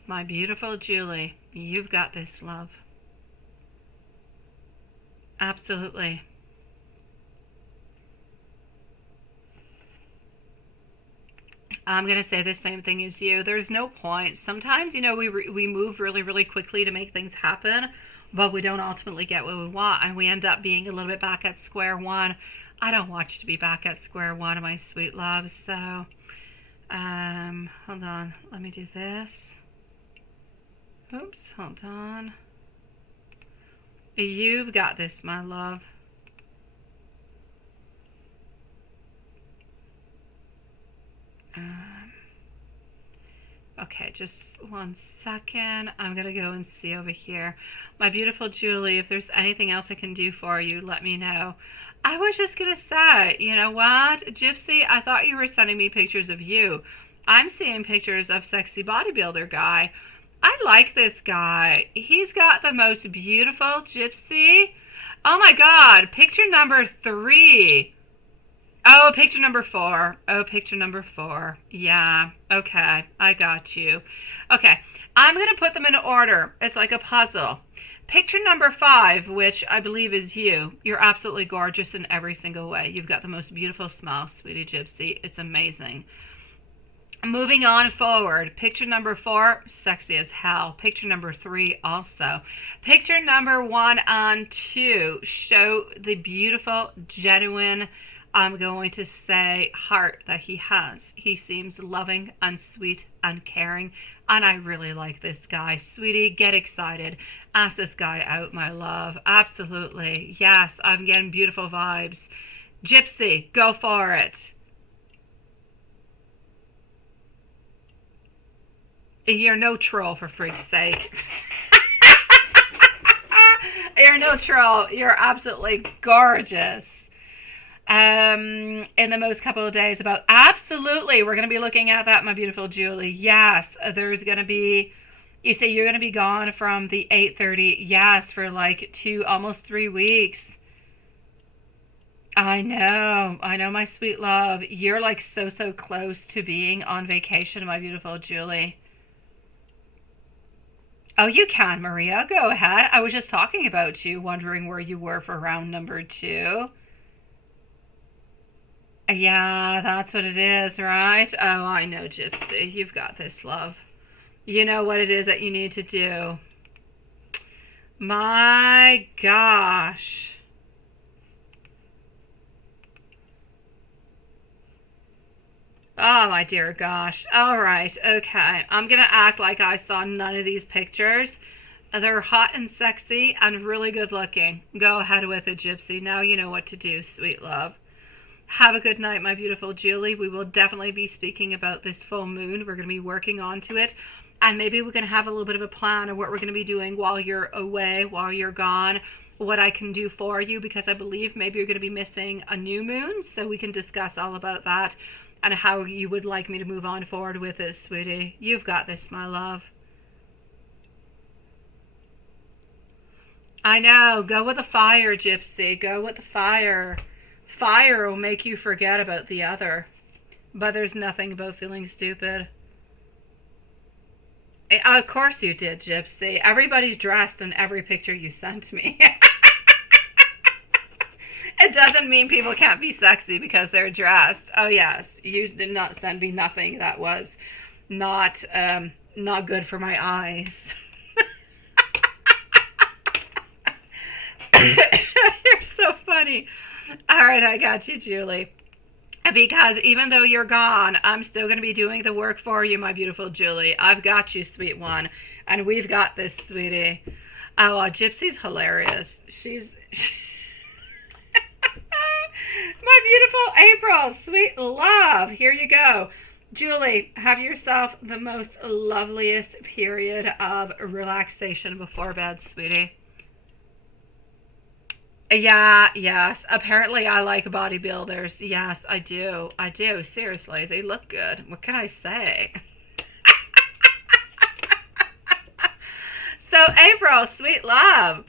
My beautiful Julie, you've got this, love. Absolutely. I'm going to say the same thing as you. There's no point. Sometimes, we move really, really quickly to make things happen, but we don't ultimately get what we want, and we end up being a little bit back at square one. I don't want you to be back at square one, my sweet love. So, hold on. Let me do this. Oops, hold on. You've got this, my love. Okay, just 1 second. I'm going to go and see over here. My beautiful Julie, if there's anything else I can do for you, let me know. I was just going to say, you know what, Gypsy, I thought you were sending me pictures of you. I'm seeing pictures of sexy bodybuilder guy. I like this guy. He's got the most beautiful, Gypsy. Oh my God, picture number 3. Oh, picture number 4. Oh, picture number 4. Yeah. Okay. I got you. Okay. I'm going to put them in order. It's like a puzzle. Picture number 5, which I believe is you. You're absolutely gorgeous in every single way. You've got the most beautiful smile, sweetie Gypsy. It's amazing. Moving on forward. Picture number 4, sexy as hell. Picture number 3 also. Picture number 1 and 2 show the beautiful, genuine, I'm going to say, heart that he has. He seems loving and sweet and caring, and I really like this guy. Sweetie, get excited. Ask this guy out, my love. Absolutely. Yes, I'm getting beautiful vibes. Gypsy, go for it. You're no troll, for freak's sake. you're neutral. You're absolutely gorgeous. In the most couple of days about, absolutely, we're going to be looking at that, my beautiful Julie. Yes, there's going to be, you say you're going to be gone from the 8:30. Yes, for like 2, almost 3 weeks. I know, my sweet love. You're like so close to being on vacation, my beautiful Julie. Oh, you can, Maria. Go ahead. I was just talking about you, wondering where you were for round number 2. Yeah, that's what it is, right? Oh, I know, Gypsy. You've got this, love. You know what it is that you need to do. My gosh. Oh, my dear gosh. All right, okay. I'm going to act like I saw none of these pictures. They're hot and sexy and really good looking. Go ahead with it, Gypsy. Now you know what to do, sweet love. Have a good night, my beautiful Julie. We will definitely be speaking about this full moon. We're going to be working onto it. And maybe we're going to have a little bit of a plan of what we're going to be doing while you're away, while you're gone, what I can do for you, because I believe maybe you're going to be missing a new moon. So we can discuss all about that and how you would like me to move on forward with this, sweetie. You've got this, my love. I know. Go with the fire, Gypsy. Go with the fire. Fire will make you forget about the other. But there's nothing about feeling stupid. Of course you did, Gypsy. Everybody's dressed in every picture you sent me. It doesn't mean people can't be sexy because they're dressed. Oh yes, you did not send me nothing that was not good for my eyes. You're so funny. All right, I got you, Julie. Because even though you're gone, I'm still going to be doing the work for you, my beautiful Julie. I've got you, sweet one. And we've got this, sweetie. Oh, Gypsy's hilarious. She's... My beautiful April, sweet love. Here you go. Julie, have yourself the most loveliest period of relaxation before bed, sweetie. Yeah, yes. Apparently I like bodybuilders. Yes, I do. I do. Seriously, they look good. What can I say? So, April, sweet love.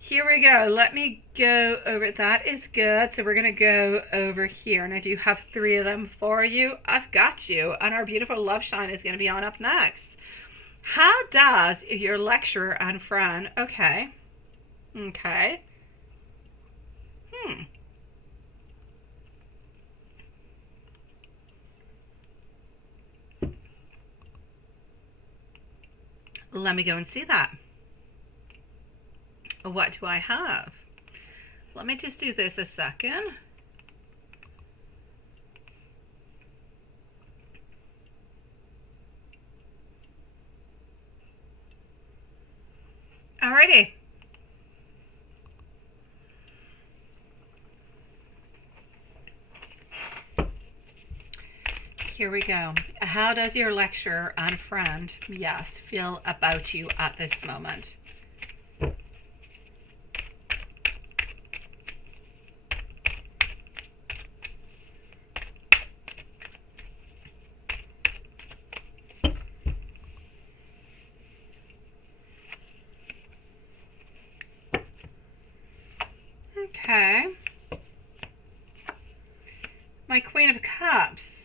Here we go. Let me go over. That is good. So we're going to go over here. And I do have 3 of them for you. I've got you. And our beautiful love shine is going to be on up next. How does your lecturer and friend... Okay. Okay. Let me go and see that. What do I have? Let me just do this a second. Alrighty. Here we go. How does your lecturer and friend, yes, feel about you at this moment? Okay. My Queen of Cups.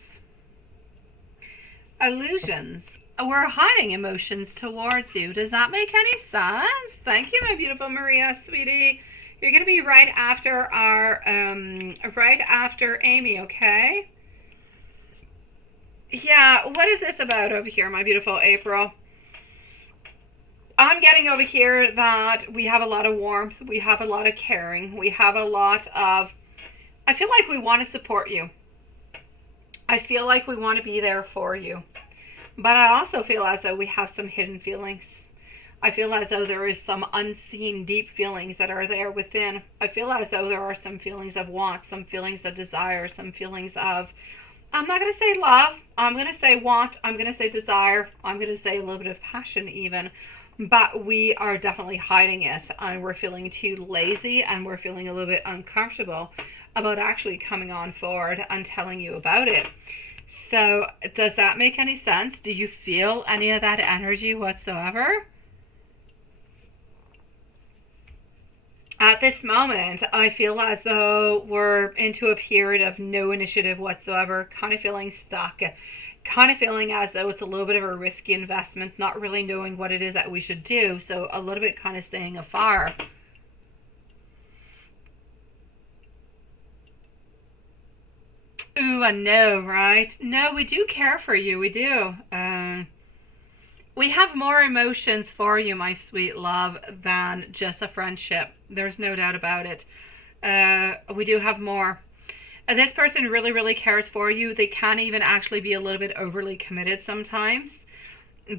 Illusions. We're hiding emotions towards you. Does that make any sense? Thank you, my beautiful Maria, sweetie. You're going to be right after our, right after Amy, okay? Yeah, what is this about over here, my beautiful April? I'm getting over here that we have a lot of warmth. We have a lot of caring. We have a lot of... I feel like we want to support you. I feel like we want to be there for you. But I also feel as though we have some hidden feelings. I feel as though there is some unseen deep feelings that are there within. I feel as though there are some feelings of want, some feelings of desire, some feelings of... I'm not going to say love. I'm going to say want. I'm going to say desire. I'm going to say a little bit of passion even. but we are definitely hiding it, and we're feeling too lazy, and we're feeling a little bit uncomfortable about actually coming on forward and telling you about it. So does that make any sense? Do you feel any of that energy whatsoever? At this moment, I feel as though we're into a period of no initiative whatsoever, kind of feeling stuck, kind of feeling as though it's a little bit of a risky investment, not really knowing what it is that we should do, so a little bit kind of staying afar. Ooh, I know, right? No, we do care for you, we do. We have more emotions for you, my sweet love, than just a friendship. There's no doubt about it. We do have more. This person really, really cares for you. They can even actually be a little bit overly committed sometimes.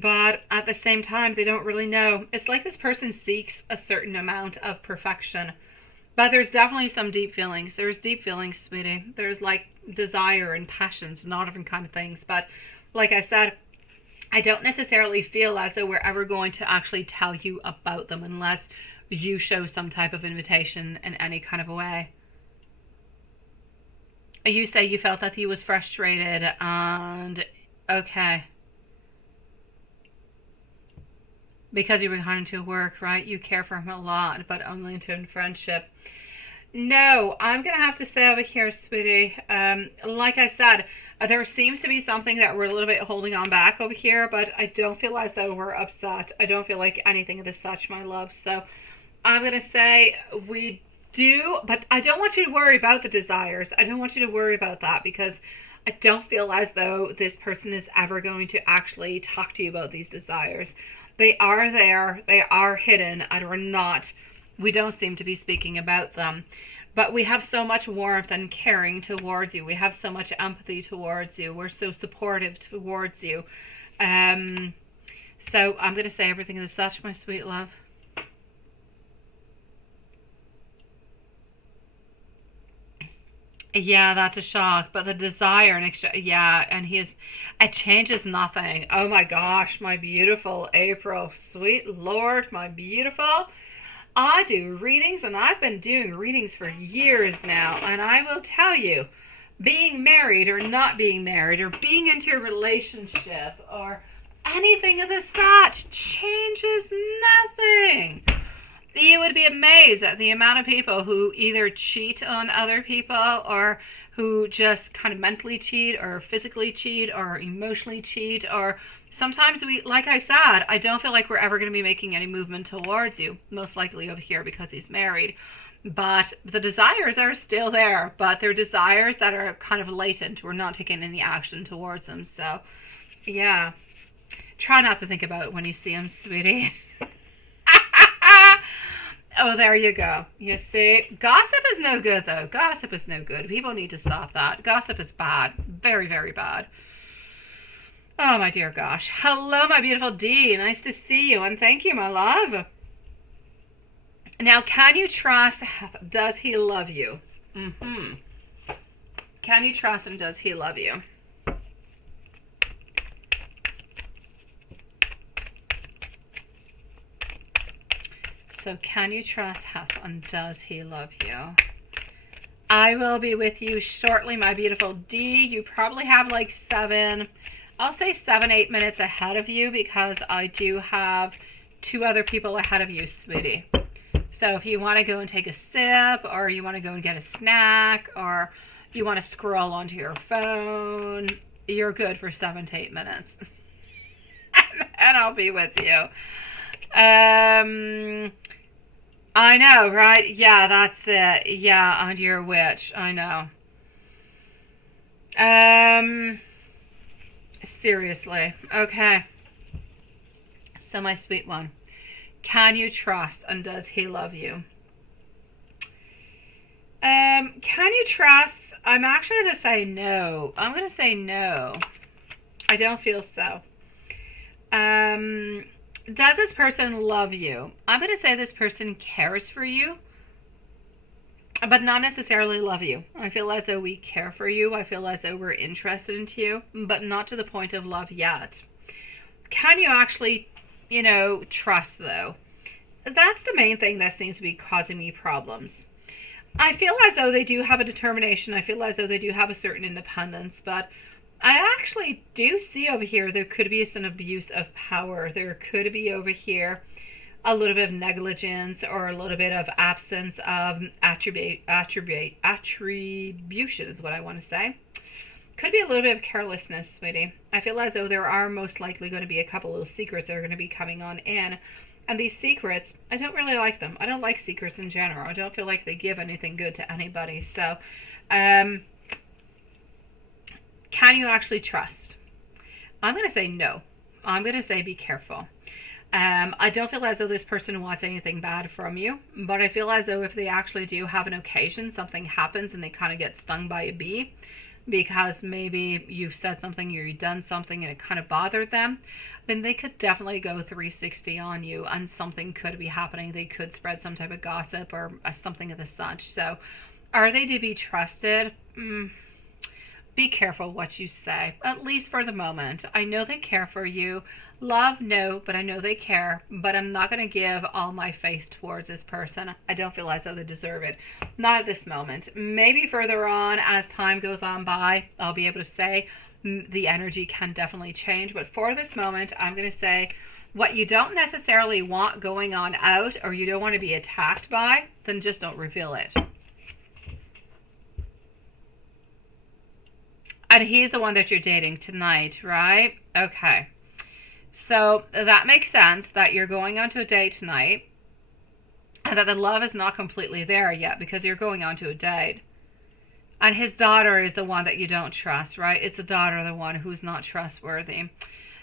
But at the same time, they don't really know. It's like this person seeks a certain amount of perfection. But there's definitely some deep feelings. There's deep feelings, sweetie. There's like desire and passions and all different kind of things. But like I said, I don't necessarily feel as though we're ever going to actually tell you about them unless you show some type of invitation in any kind of a way. You say you felt that he was frustrated, and okay. Because you were kind into work, right? You care for him a lot, but only into friendship. No, I'm going to have to say over here, sweetie, like I said, there seems to be something that we're a little bit holding on back over here, but I don't feel as though we're upset. I don't feel like anything of the such, my love. So I'm going to say we do, but I don't want you to worry about the desires. I don't want you to worry about that, because I don't feel as though this person is ever going to actually talk to you about these desires. They are there, they are hidden, and we don't seem to be speaking about them. But we have so much warmth and caring towards you. We have so much empathy towards you. We're so supportive towards you. So I'm going to say everything is such, my sweet love. Yeah, that's a shock. But the desire and yeah, and it changes nothing. Oh my gosh, my beautiful April, sweet Lord, my beautiful. I do readings, and I've been doing readings for years now, and I will tell you, being married or not being married or being into a relationship or anything of the such changes nothing. You would be amazed at the amount of people who either cheat on other people, or who just kind of mentally cheat or physically cheat or emotionally cheat, or sometimes like I said, I don't feel like we're ever going to be making any movement towards you, most likely over here because he's married. But the desires are still there, but they're desires that are kind of latent. We're not taking any action towards them. So, yeah. Try not to think about it when you see him, sweetie. Oh, there you go. You see, gossip is no good, though. Gossip is no good. People need to stop that. Gossip is bad. Very, very bad. Oh, my dear gosh. Hello, my beautiful D. Nice to see you, and thank you, my love. Now, can you trust? Does he love you? Can you trust him? Does he love you? So can you trust Heth, and does he love you? I will be with you shortly, my beautiful D. You probably have like 7-8 minutes ahead of you, because I do have 2 other people ahead of you, sweetie. So if you want to go and take a sip, or you want to go and get a snack, or you want to scroll onto your phone, you're good for 7 to 8 minutes. And I'll be with you. I know, right? Yeah, that's it. Yeah, and you're a witch. I know. Seriously. Okay. So, my sweet one, can you trust, and does he love you? Can you trust? I'm actually going to say no. I'm going to say no. I don't feel so. Does this person love you? I'm going to say this person cares for you, but not necessarily love you. I feel as though we care for you. I feel as though we're interested in you, but not to the point of love yet. Can you actually, you know, trust though. That's the main thing that seems to be causing me problems. I feel as though they do have a determination. I feel as though they do have a certain independence, but I actually do see over here there could be some abuse of power. There could be over here a little bit of negligence or a little bit of absence of attribution is what I want to say. Could be a little bit of carelessness, sweetie. I feel as though there are most likely going to be a couple of secrets that are going to be coming on in. And these secrets, I don't really like them. I don't like secrets in general. I don't feel like they give anything good to anybody. So, can you actually trust? I'm going to say no. I'm going to say be careful. I don't feel as though this person wants anything bad from you, but I feel as though if they actually do have an occasion, something happens and they kind of get stung by a bee because maybe you've said something or you've done something and it kind of bothered them, then they could definitely go 360 on you and something could be happening. They could spread some type of gossip or something of the such. So are they to be trusted? Be careful what you say, at least for the moment. I know they care for you. Love, no, but I know they care. But I'm not going to give all my face towards this person. I don't feel as though they deserve it. Not at this moment. Maybe further on, as time goes on by, I'll be able to say the energy can definitely change. But for this moment, I'm going to say what you don't necessarily want going on out or you don't want to be attacked by, then just don't reveal it. And he's the one that you're dating tonight, right? Okay. So that makes sense that you're going on to a date tonight and that the love is not completely there yet because you're going on to a date. And his daughter is the one that you don't trust, right? It's the daughter, the one who's not trustworthy.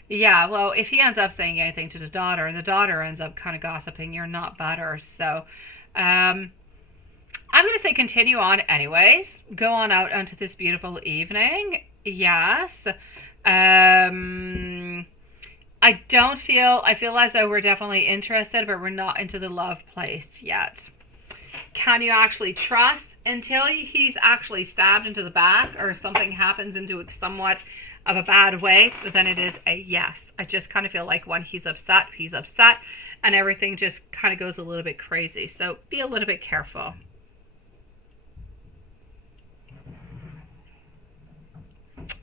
Yeah, well, if he ends up saying anything to the daughter and the daughter ends up kind of gossiping, you're not better. So, I'm going to say continue on anyways. Go on out onto this beautiful evening. Yes. I feel as though we're definitely interested, but we're not into the love place yet. Can you actually trust until he's actually stabbed into the back or something happens into somewhat of a bad way? But then it is a yes. I just kind of feel like when he's upset and everything just kind of goes a little bit crazy. So be a little bit careful.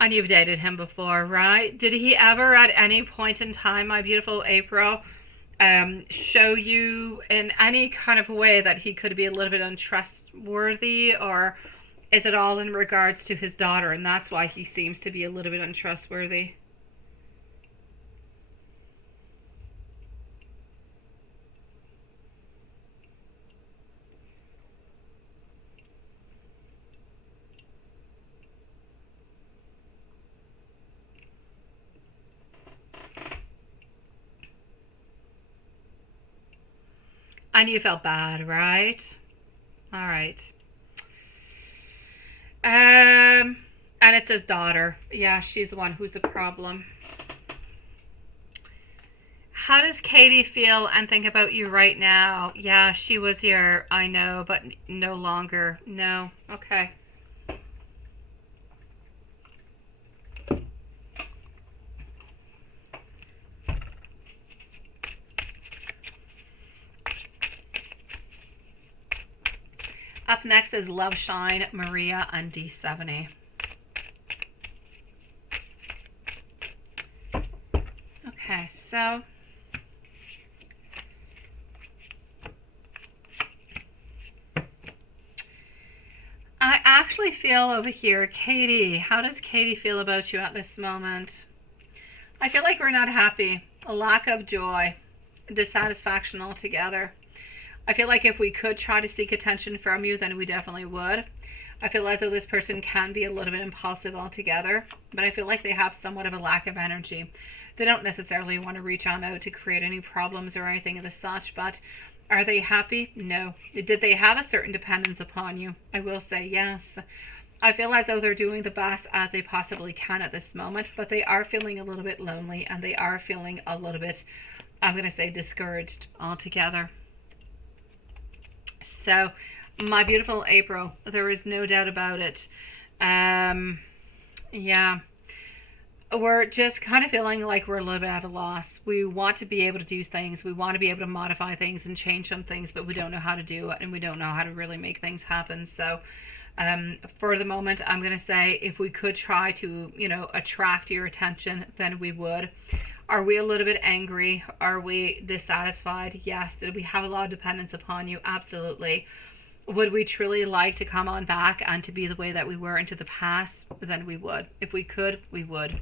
And you've dated him before, right? Did he ever at any point in time, my beautiful April, show you in any kind of way that he could be a little bit untrustworthy? Or is it all in regards to his daughter and that's why he seems to be a little bit untrustworthy? And you felt bad, right? All right. And it's his daughter. Yeah, she's the one who's the problem. How does Katie feel and think about you right now? Yeah, she was here, I know, but no longer. No. Okay. Up next is Love Shine, Maria, and D70. Okay, so I actually feel over here, Katie, how does Katie feel about you at this moment? I feel like we're not happy. A lack of joy, dissatisfaction altogether. I feel like if we could try to seek attention from you, then we definitely would. I feel as though this person can be a little bit impulsive altogether, but I feel like they have somewhat of a lack of energy. They don't necessarily want to reach on out to create any problems or anything of the such, but are they happy? No. Did they have a certain dependence upon you? I will say yes. I feel as though they're doing the best as they possibly can at this moment, but they are feeling a little bit lonely and they are feeling a little bit, I'm going to say, discouraged altogether. So, my beautiful April, there is no doubt about it. Yeah. we're just kind of feeling like we're a little bit at a loss. We want to be able to do things. We want to be able to modify things and change some things, but we don't know how to do it, and we don't know how to really make things happen. So for the moment, I'm going to say if we could try to, attract your attention, then we would. Are we a little bit angry? Are we dissatisfied? Yes. Did we have a lot of dependence upon you? Absolutely. Would we truly like to come on back and to be the way that we were into the past? Then we would. If we could, we would.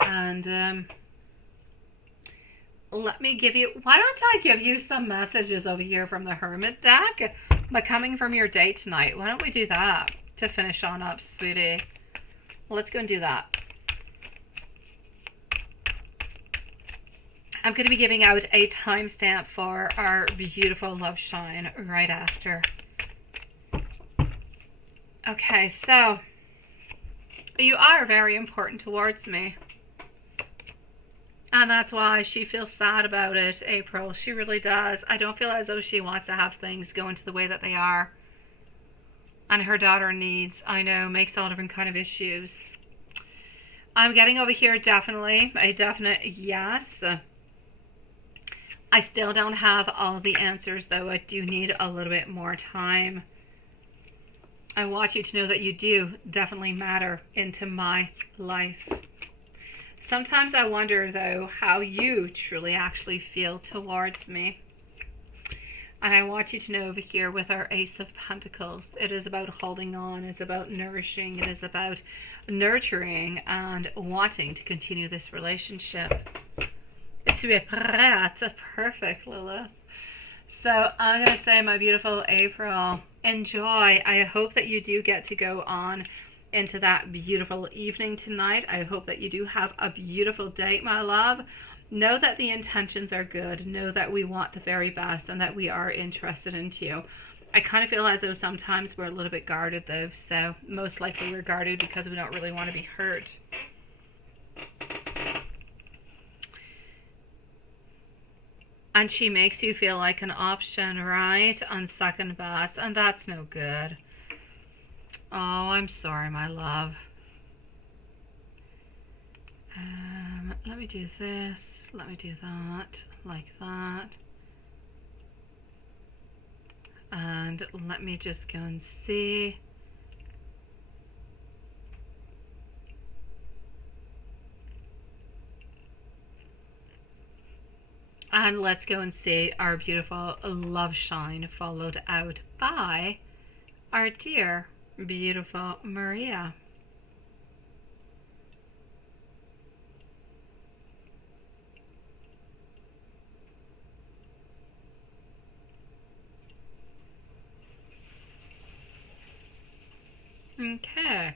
And let me give you, why don't I give you some messages over here from the Hermit deck, but coming from your date tonight. Why don't we do that to finish on up, sweetie? Let's go and do that. I'm going to be giving out a timestamp for our beautiful love shine right after. Okay, so you are very important towards me. And that's why she feels sad about it, April. She really does. I don't feel as though she wants to have things go into the way that they are. And her daughter needs, I know, makes all different kind of issues. I'm getting over here definitely, a definite yes. I still don't have all the answers, though. I do need a little bit more time. I want you to know that you do definitely matter into my life. Sometimes I wonder, though, how you truly actually feel towards me. And I want you to know over here with our Ace of Pentacles, it is about holding on, it's about nourishing, it is about nurturing and wanting to continue this relationship. Tu es prête. Perfect, Lilith. So I'm going to say, my beautiful April, enjoy. I hope that you do get to go on into that beautiful evening tonight. I hope that you do have a beautiful date, my love. Know that the intentions are good. Know that we want the very best and that we are interested in you. I kind of feel as though sometimes we're a little bit guarded, though. So most likely we're guarded because we don't really want to be hurt. And she makes you feel like an option, right? On second best. And that's no good. Oh, I'm sorry, my love. Let me do this. Let me do that. Like that. And let me just go and see. And let's go and see our beautiful love shine followed out by our dear beautiful Maria. Okay.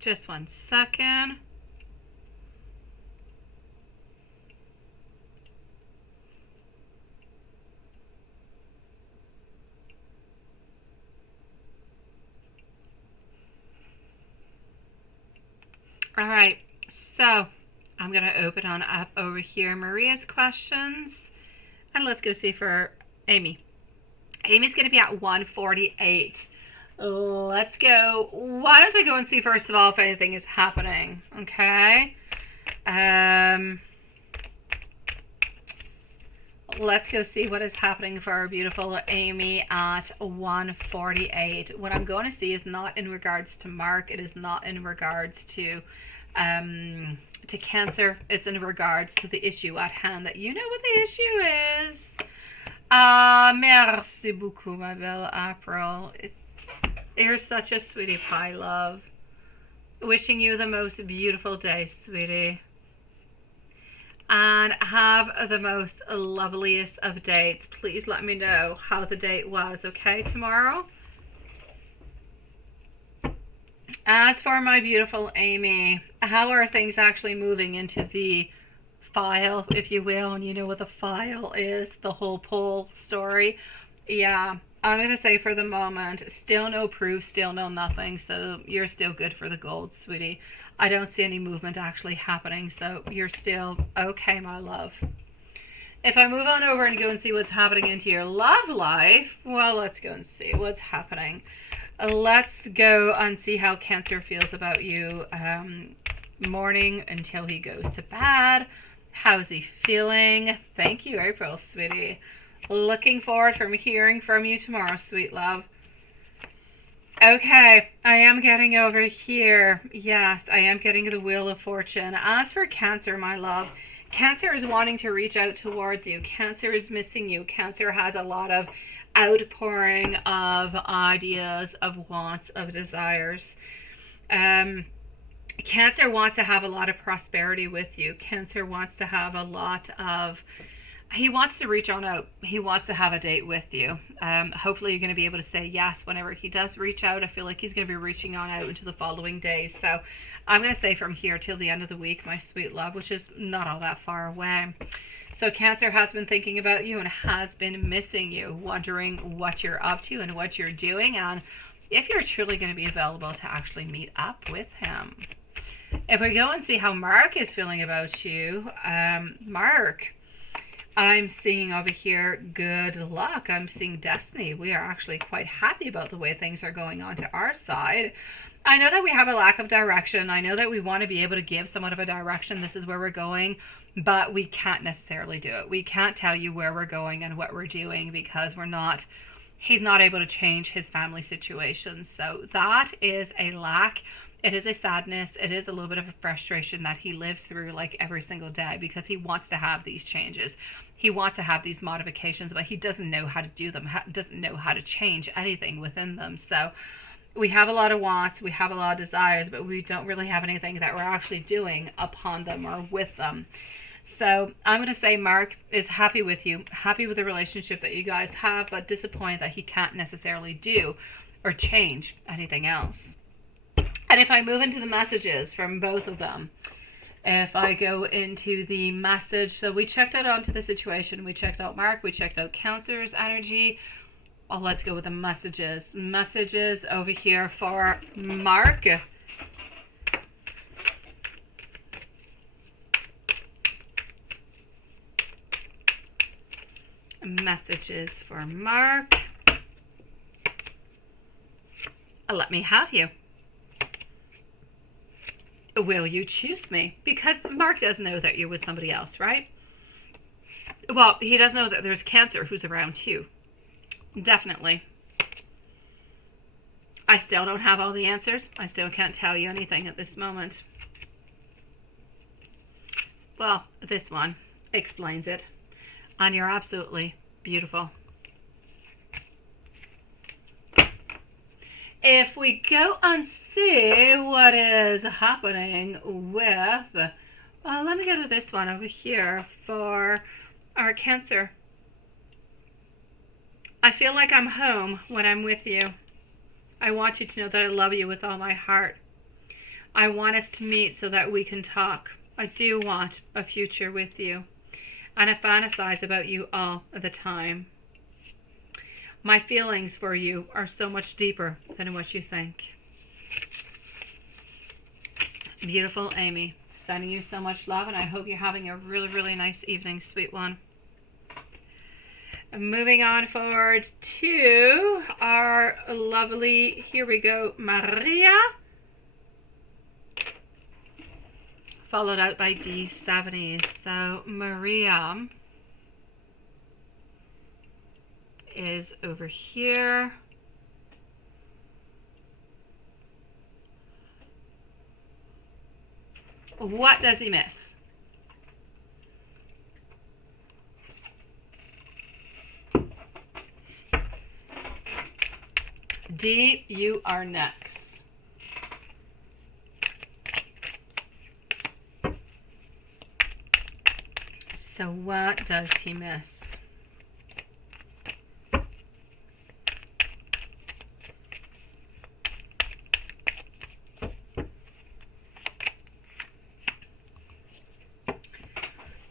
Just 1 second. All right, so I'm going to open on up over here Maria's questions. And let's go see for Amy. Amy's going to be at 148. Let's go. Why don't I go and see first of all if anything is happening? Okay. Let's go see what is happening for our beautiful Amy at 148. What I'm going to see is not in regards to Mark. It is not in regards to Cancer. It's in regards to the issue at hand. That you know what the issue is. Merci beaucoup, ma belle April. You're such a sweetie pie, love. Wishing you the most beautiful day, sweetie. And have the most loveliest of dates. Please let me know how the date was, okay, tomorrow? As for my beautiful Amy, how are things actually moving into the file, if you will? And you know what the file is, the whole poll story. Yeah, I'm going to say for the moment, still no proof, still no nothing. So you're still good for the gold, sweetie. I don't see any movement actually happening. So you're still okay, my love. If I move on over and go and see what's happening into your love life, well, let's go and see what's happening. Let's go and see how Cancer feels about you morning until he goes to bed. How's he feeling? Thank you, April, sweetie. Looking forward from hearing from you tomorrow, sweet love. Okay, I am getting over here. Yes, I am getting the Wheel of Fortune. As for Cancer, my love, Cancer is wanting to reach out towards you. Cancer is missing you. Cancer has a lot of outpouring of ideas, of wants, of desires. Cancer wants to have a lot of prosperity with you. Cancer wants to have a lot of, he wants to reach on out. He wants to have a date with you. Hopefully you're going to be able to say yes whenever he does reach out. I feel like he's going to be reaching on out into the following days. So I'm going to say from here till the end of the week, my sweet love, which is not all that far away. So Cancer has been thinking about you and has been missing you, wondering what you're up to and what you're doing, and if you're truly going to be available to actually meet up with him. If we go and see how Mark is feeling about you, Mark, I'm seeing over here good luck. I'm seeing destiny. We are actually quite happy about the way things are going on to our side. I know that we have a lack of direction. I know that we want to be able to give somewhat of a direction. This is where we're going, but we can't necessarily do it. We can't tell you where we're going and what we're doing because he's not able to change his family situation. So that is a lack. It is a sadness. It is a little bit of a frustration that he lives through like every single day because he wants to have these changes. He wants to have these modifications, but he doesn't know how to do them, doesn't know how to change anything within them. So we have a lot of wants, we have a lot of desires, but we don't really have anything that we're actually doing upon them or with them. So I'm going to say Mark is happy with you, happy with the relationship that you guys have, but disappointed that he can't necessarily do or change anything else. And if I move into the messages from both of them, if I go into the message, so we checked out onto the situation, we checked out Mark, we checked out Cancer's energy. Oh, let's go with the messages. Messages over here for Mark. Messages for Mark. Let me have you. Will you choose me? Because Mark does know that you're with somebody else, right? Well, he does know that there's Cancer who's around too. Definitely. I still don't have all the answers. I still can't tell you anything at this moment. Well, this one explains it. And you're absolutely beautiful. If we go and see what is happening with, let me go to this one over here for our Cancer. I feel like I'm home when I'm with you. I want you to know that I love you with all my heart. I want us to meet so that we can talk. I do want a future with you. And I fantasize about you all the time. My feelings for you are so much deeper than what you think. Beautiful Amy, sending you so much love, and I hope you're having a really, really nice evening, sweet one. Moving on forward to our lovely, here we go, Maria. Followed out by D70. So Maria is over here. What does he miss? D, you are next. So what does he miss?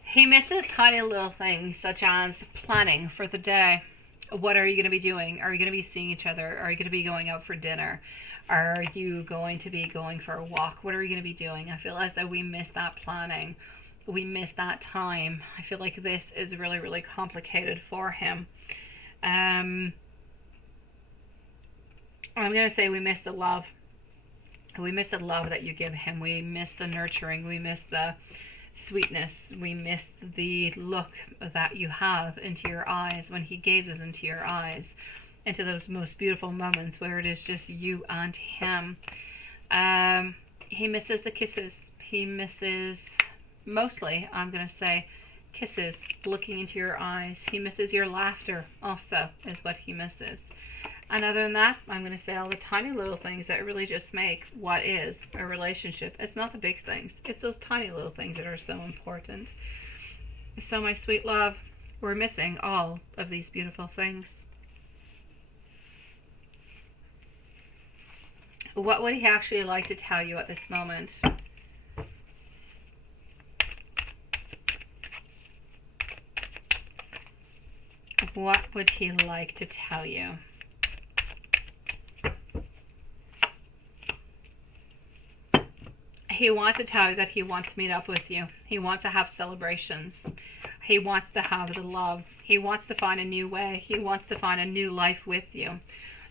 He misses tiny little things such as planning for the day. What are you going to be doing? Are you going to be seeing each other? Are you going to be going out for dinner? Are you going to be going for a walk? What are you going to be doing? I feel as though we miss that planning. We miss that time. I feel like this is really, really complicated for him. I'm going to say we miss the love. We miss the love that you give him. We miss the nurturing. We miss the sweetness. We miss the look that you have into your eyes when he gazes into your eyes, into those most beautiful moments where it is just you and him. He misses the kisses. He misses, mostly, I'm going to say, kisses, looking into your eyes. He misses your laughter also, is what he misses. And other than that, I'm going to say all the tiny little things that really just make what is a relationship. It's not the big things. It's those tiny little things that are so important. So my sweet love, we're missing all of these beautiful things. What would he actually like to tell you at this moment? What would he like to tell you? He wants to tell you that he wants to meet up with you. He wants to have celebrations. He wants to have the love. He wants to find a new way. He wants to find a new life with you.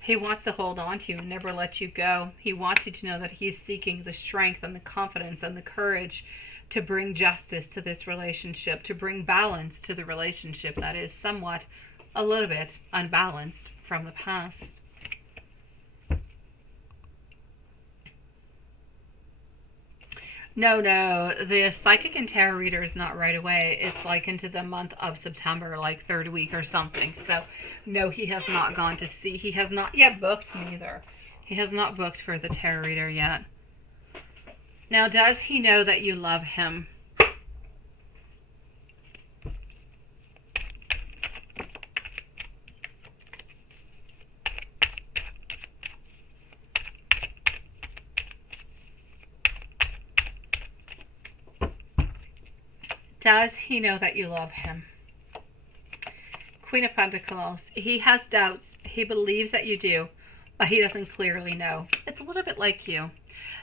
He wants to hold on to you and never let you go. He wants you to know that he's seeking the strength and the confidence and the courage to bring justice to this relationship, to bring balance to the relationship that is somewhat, a little bit unbalanced from the past. No, the psychic and tarot reader is not right away. It's like into the month of September, like third week or something. So, no, he has not gone to see. He has not yet booked neither. He has not booked for the tarot reader yet. Now, does he know that you love him? Does he know that you love him? Queen of Pentacles. He has doubts. He believes that you do, but he doesn't clearly know. It's a little bit like you.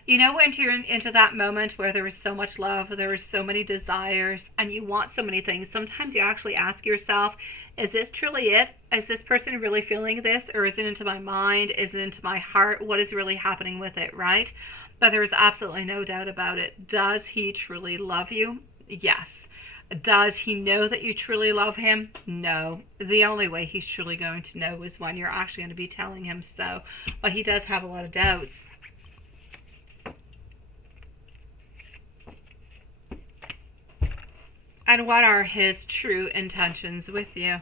You know, when you're into that moment where there is so much love, there is so many desires, and you want so many things, sometimes you actually ask yourself, is this truly it? Is this person really feeling this? Or is it into my mind? Is it into my heart? What is really happening with it, right? But there's absolutely no doubt about it. Does he truly love you? Yes. Does he know that you truly love him? No. The only way he's truly going to know is when you're actually going to be telling him so. But he does have a lot of doubts. And what are his true intentions with you?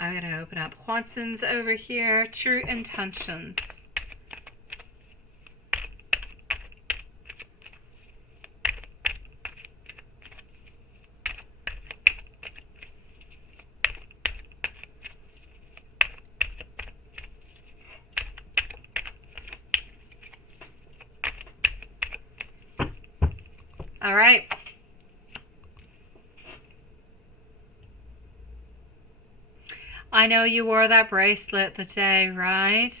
I'm going to open up Watson's over here. True intentions. All right. I know you wore that bracelet the day, right?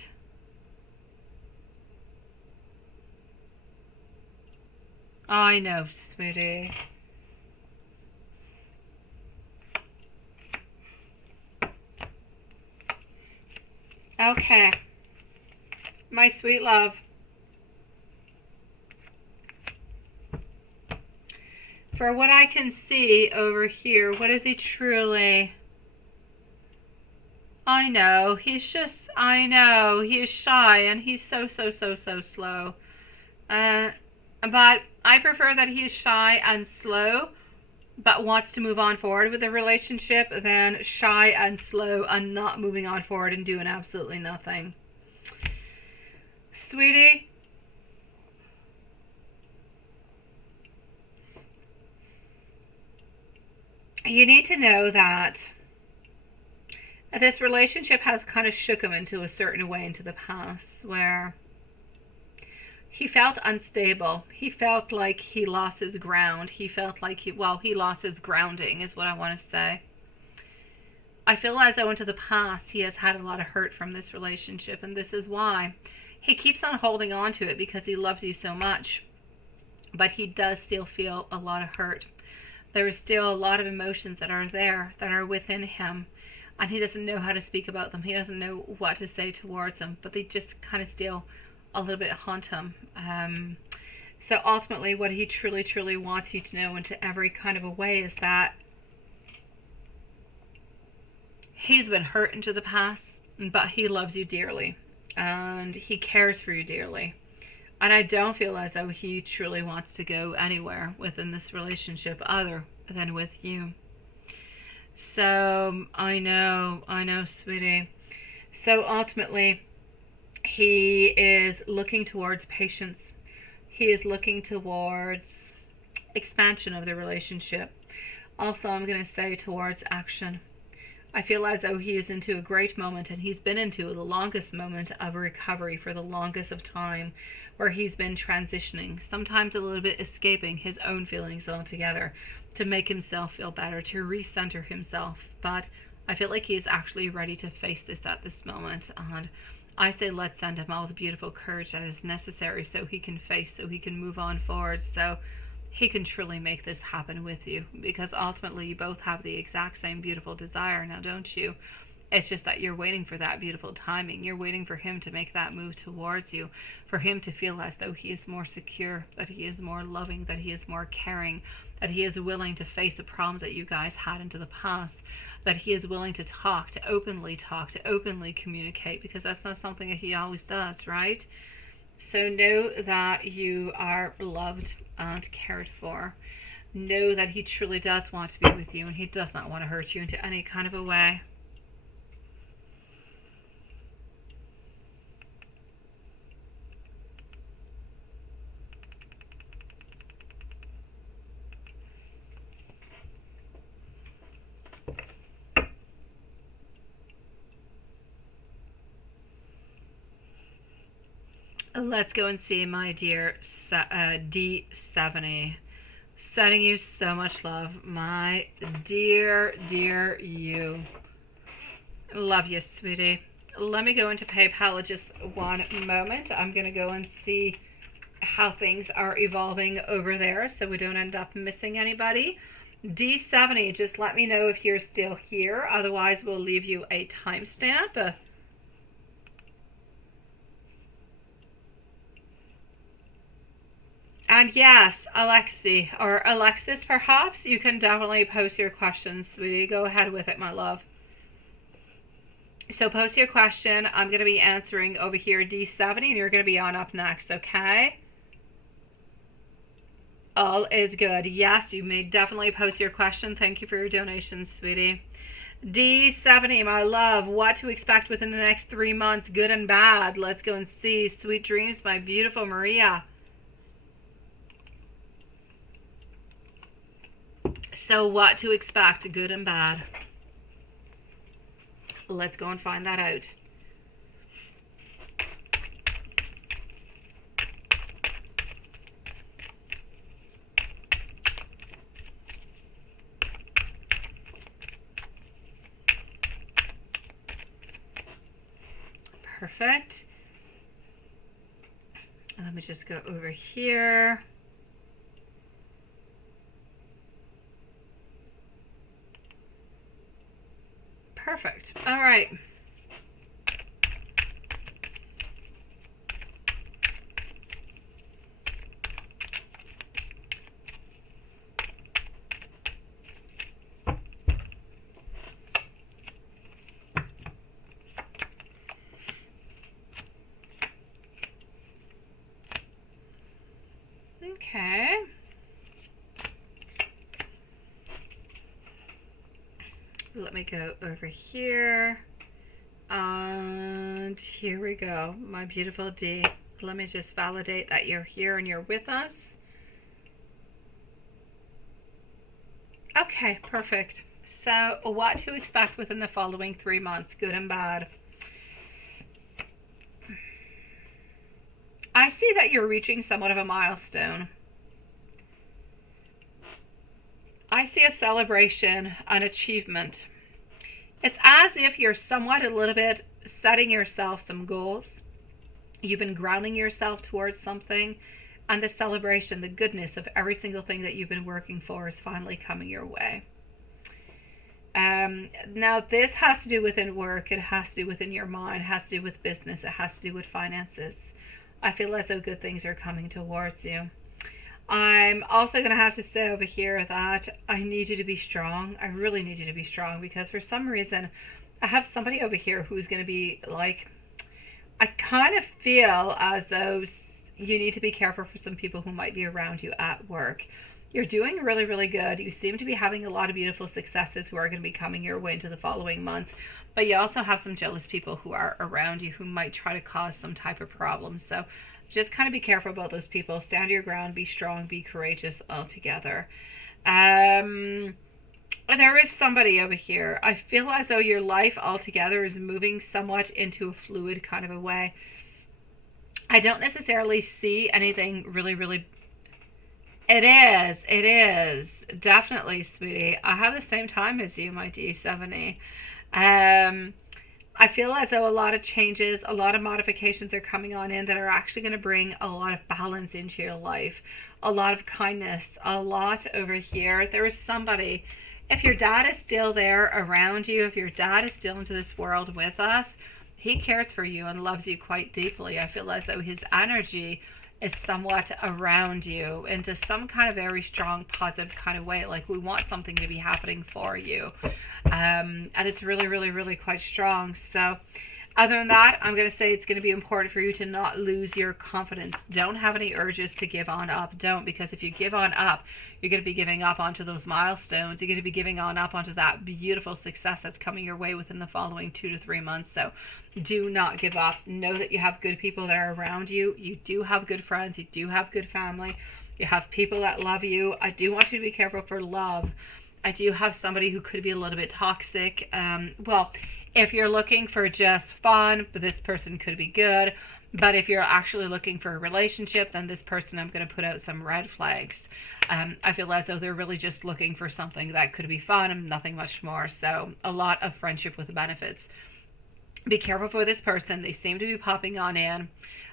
I know, sweetie. Okay. My sweet love. For what I can see over here, what is he truly? I know, he's just, I know, he is shy and he's so slow. But I prefer that he is shy and slow, but wants to move on forward with the relationship than shy and slow and not moving on forward and doing absolutely nothing. Sweetie, you need to know that this relationship has kind of shook him into a certain way into the past where He felt unstable. He felt like he lost his ground. He felt like he lost his grounding is what I want to say. I feel as though into the past he has had a lot of hurt from this relationship, and this is why he keeps on holding on to it, because he loves you so much. But he does still feel a lot of hurt. There is still a lot of emotions that are there, that are within him, and he doesn't know how to speak about them. He doesn't know what to say towards them, but they just kind of still a little bit haunt him. So ultimately what he truly, truly wants you to know into every kind of a way is that he's been hurt into the past, but he loves you dearly, and he cares for you dearly. And I don't feel as though he truly wants to go anywhere within this relationship other than with you. So I know, sweetie. So ultimately, he is looking towards patience. He is looking towards expansion of the relationship. Also, I'm going to say towards action. I feel as though he is into a great moment, and he's been into the longest moment of recovery for the longest of time, where he's been transitioning, sometimes a little bit escaping his own feelings altogether to make himself feel better, to recenter himself. But I feel like he is actually ready to face this at this moment, and I say let's send him all the beautiful courage that is necessary so he can face, so he can move on forward, so he can truly make this happen with you, because ultimately you both have the exact same beautiful desire now, don't you? It's just that you're waiting for that beautiful timing. You're waiting for him to make that move towards you, for him to feel as though he is more secure, that he is more loving, that he is more caring, that he is willing to face the problems that you guys had into the past, that he is willing to talk, to openly communicate, because that's not something that he always does, right? So know that you are loved and cared for. Know that he truly does want to be with you, and he does not want to hurt you into any kind of a way. Let's go and see my dear D70. Sending you so much love, my dear you. Love you, sweetie. Let me go into PayPal just one moment. I'm going to go and see how things are evolving over there so we don't end up missing anybody. D70, just let me know if you're still here. Otherwise, we'll leave you a timestamp. And yes, Alexi, or Alexis perhaps, you can definitely post your questions, sweetie. Go ahead with it, my love. So post your question. I'm going to be answering over here, D70, and you're going to be on up next, okay? All is good. Yes, you may definitely post your question. Thank you for your donation, sweetie. D70, my love, what to expect within the next 3 months, good and bad. Let's go and see. Sweet dreams, my beautiful Maria. So what to expect, good and bad. Let's go and find that out. Perfect. Let me just go over here. Perfect. All right. Okay. Let me go over here, and here we go, my beautiful D. Let me just validate that you're here and you're with us. Okay, perfect. So what to expect within the following 3 months, good and bad. I see that you're reaching somewhat of a milestone. I see a celebration, an achievement. It's as if you're somewhat a little bit setting yourself some goals. You've been grounding yourself towards something, and the celebration, the goodness of every single thing that you've been working for is finally coming your way. Now, this has to do within work, it has to do within your mind, it has to do with business, it has to do with finances. I feel as though good things are coming towards you. I'm also going to have to say over here that I need you to be strong. I really need you to be strong, because for some reason I have somebody over here who's going to be like, I kind of feel as though you need to be careful for some people who might be around you at work. You're doing really, really good. You seem to be having a lot of beautiful successes who are going to be coming your way into the following months. But you also have some jealous people who are around you who might try to cause some type of problem. So just kind of be careful about those people. Stand your ground. Be strong. Be courageous altogether. There is somebody over here. I feel as though your life altogether is moving somewhat into a fluid kind of a way. I don't necessarily see anything really, really... It is. Definitely, sweetie. I have the same time as you, my D70. I feel as though a lot of changes, a lot of modifications are coming on in that are actually going to bring a lot of balance into your life. A lot of kindness, a lot over here. There is somebody, if your dad is still there around you, if your dad is still into this world with us, he cares for you and loves you quite deeply. I feel as though his energy is somewhat around you into some kind of very strong, positive kind of way. Like we want something to be happening for you. And it's really, really, really quite strong. So other than that, I'm going to say it's going to be important for you to not lose your confidence. Don't have any urges to give on up. Don't, because if you give on up, you're going to be giving up onto those milestones. You're going to be giving on up onto that beautiful success that's coming your way within the following 2 to 3 months. So do not give up. Know that you have good people that are around you. You do have good friends. You do have good family. You have people that love you. I do want you to be careful for love. I do have somebody who could be a little bit toxic. Well, if you're looking for just fun, this person could be good. But if you're actually looking for a relationship, then this person, I'm going to put out some red flags. I feel as though they're really just looking for something that could be fun and nothing much more. So a lot of friendship with benefits. Be careful for this person. They seem to be popping on in.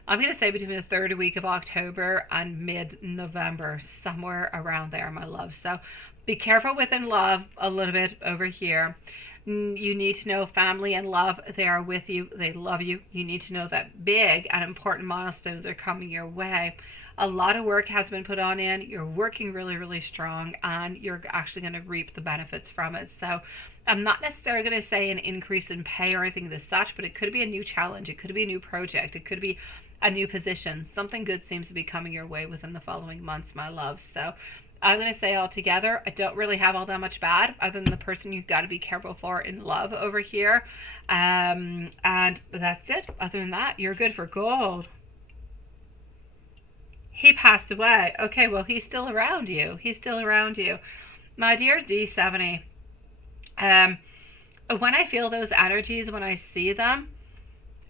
I'm going to say between the third week of October and mid-November, somewhere around there, my love. So be careful within love a little bit over here. You need to know family and love, they are with you. They love you. You need to know that big and important milestones are coming your way. A lot of work has been put on in. You're working really, really strong, and you're actually going to reap the benefits from it. So I'm not necessarily going to say an increase in pay or anything as such, but it could be a new challenge. It could be a new project. It could be a new position. Something good seems to be coming your way within the following months, my love. So I'm going to say altogether, I don't really have all that much bad other than the person you've got to be careful for in love over here. And that's it. Other than that, you're good for gold. He passed away. Okay, well, he's still around you. He's still around you. My dear D70, when I feel those energies, when I see them,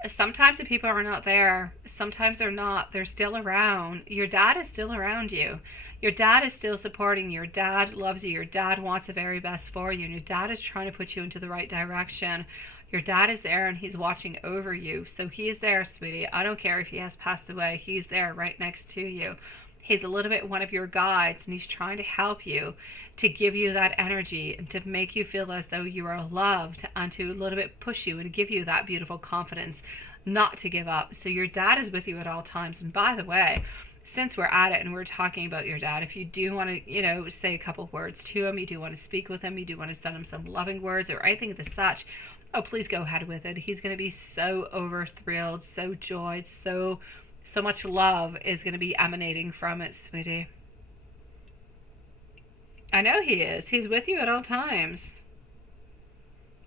sometimes the people are not there. Sometimes they're not. They're still around. Your dad is still around you. Your dad is still supporting you. Your dad loves you. Your dad wants the very best for you. And your dad is trying to put you into the right direction. Your dad is there and he's watching over you. So he's there, sweetie. I don't care if he has passed away. He's there right next to you. He's a little bit one of your guides, and he's trying to help you, to give you that energy and to make you feel as though you are loved, and to a little bit push you and give you that beautiful confidence not to give up. So your dad is with you at all times. And by the way, since we're at it and we're talking about your dad, if you do want to, say a couple words to him, you do want to speak with him, you do want to send him some loving words or anything of the such, oh, please go ahead with it. He's going to be so over thrilled, so joyed, so much love is going to be emanating from it, sweetie. I know he is. He's with you at all times.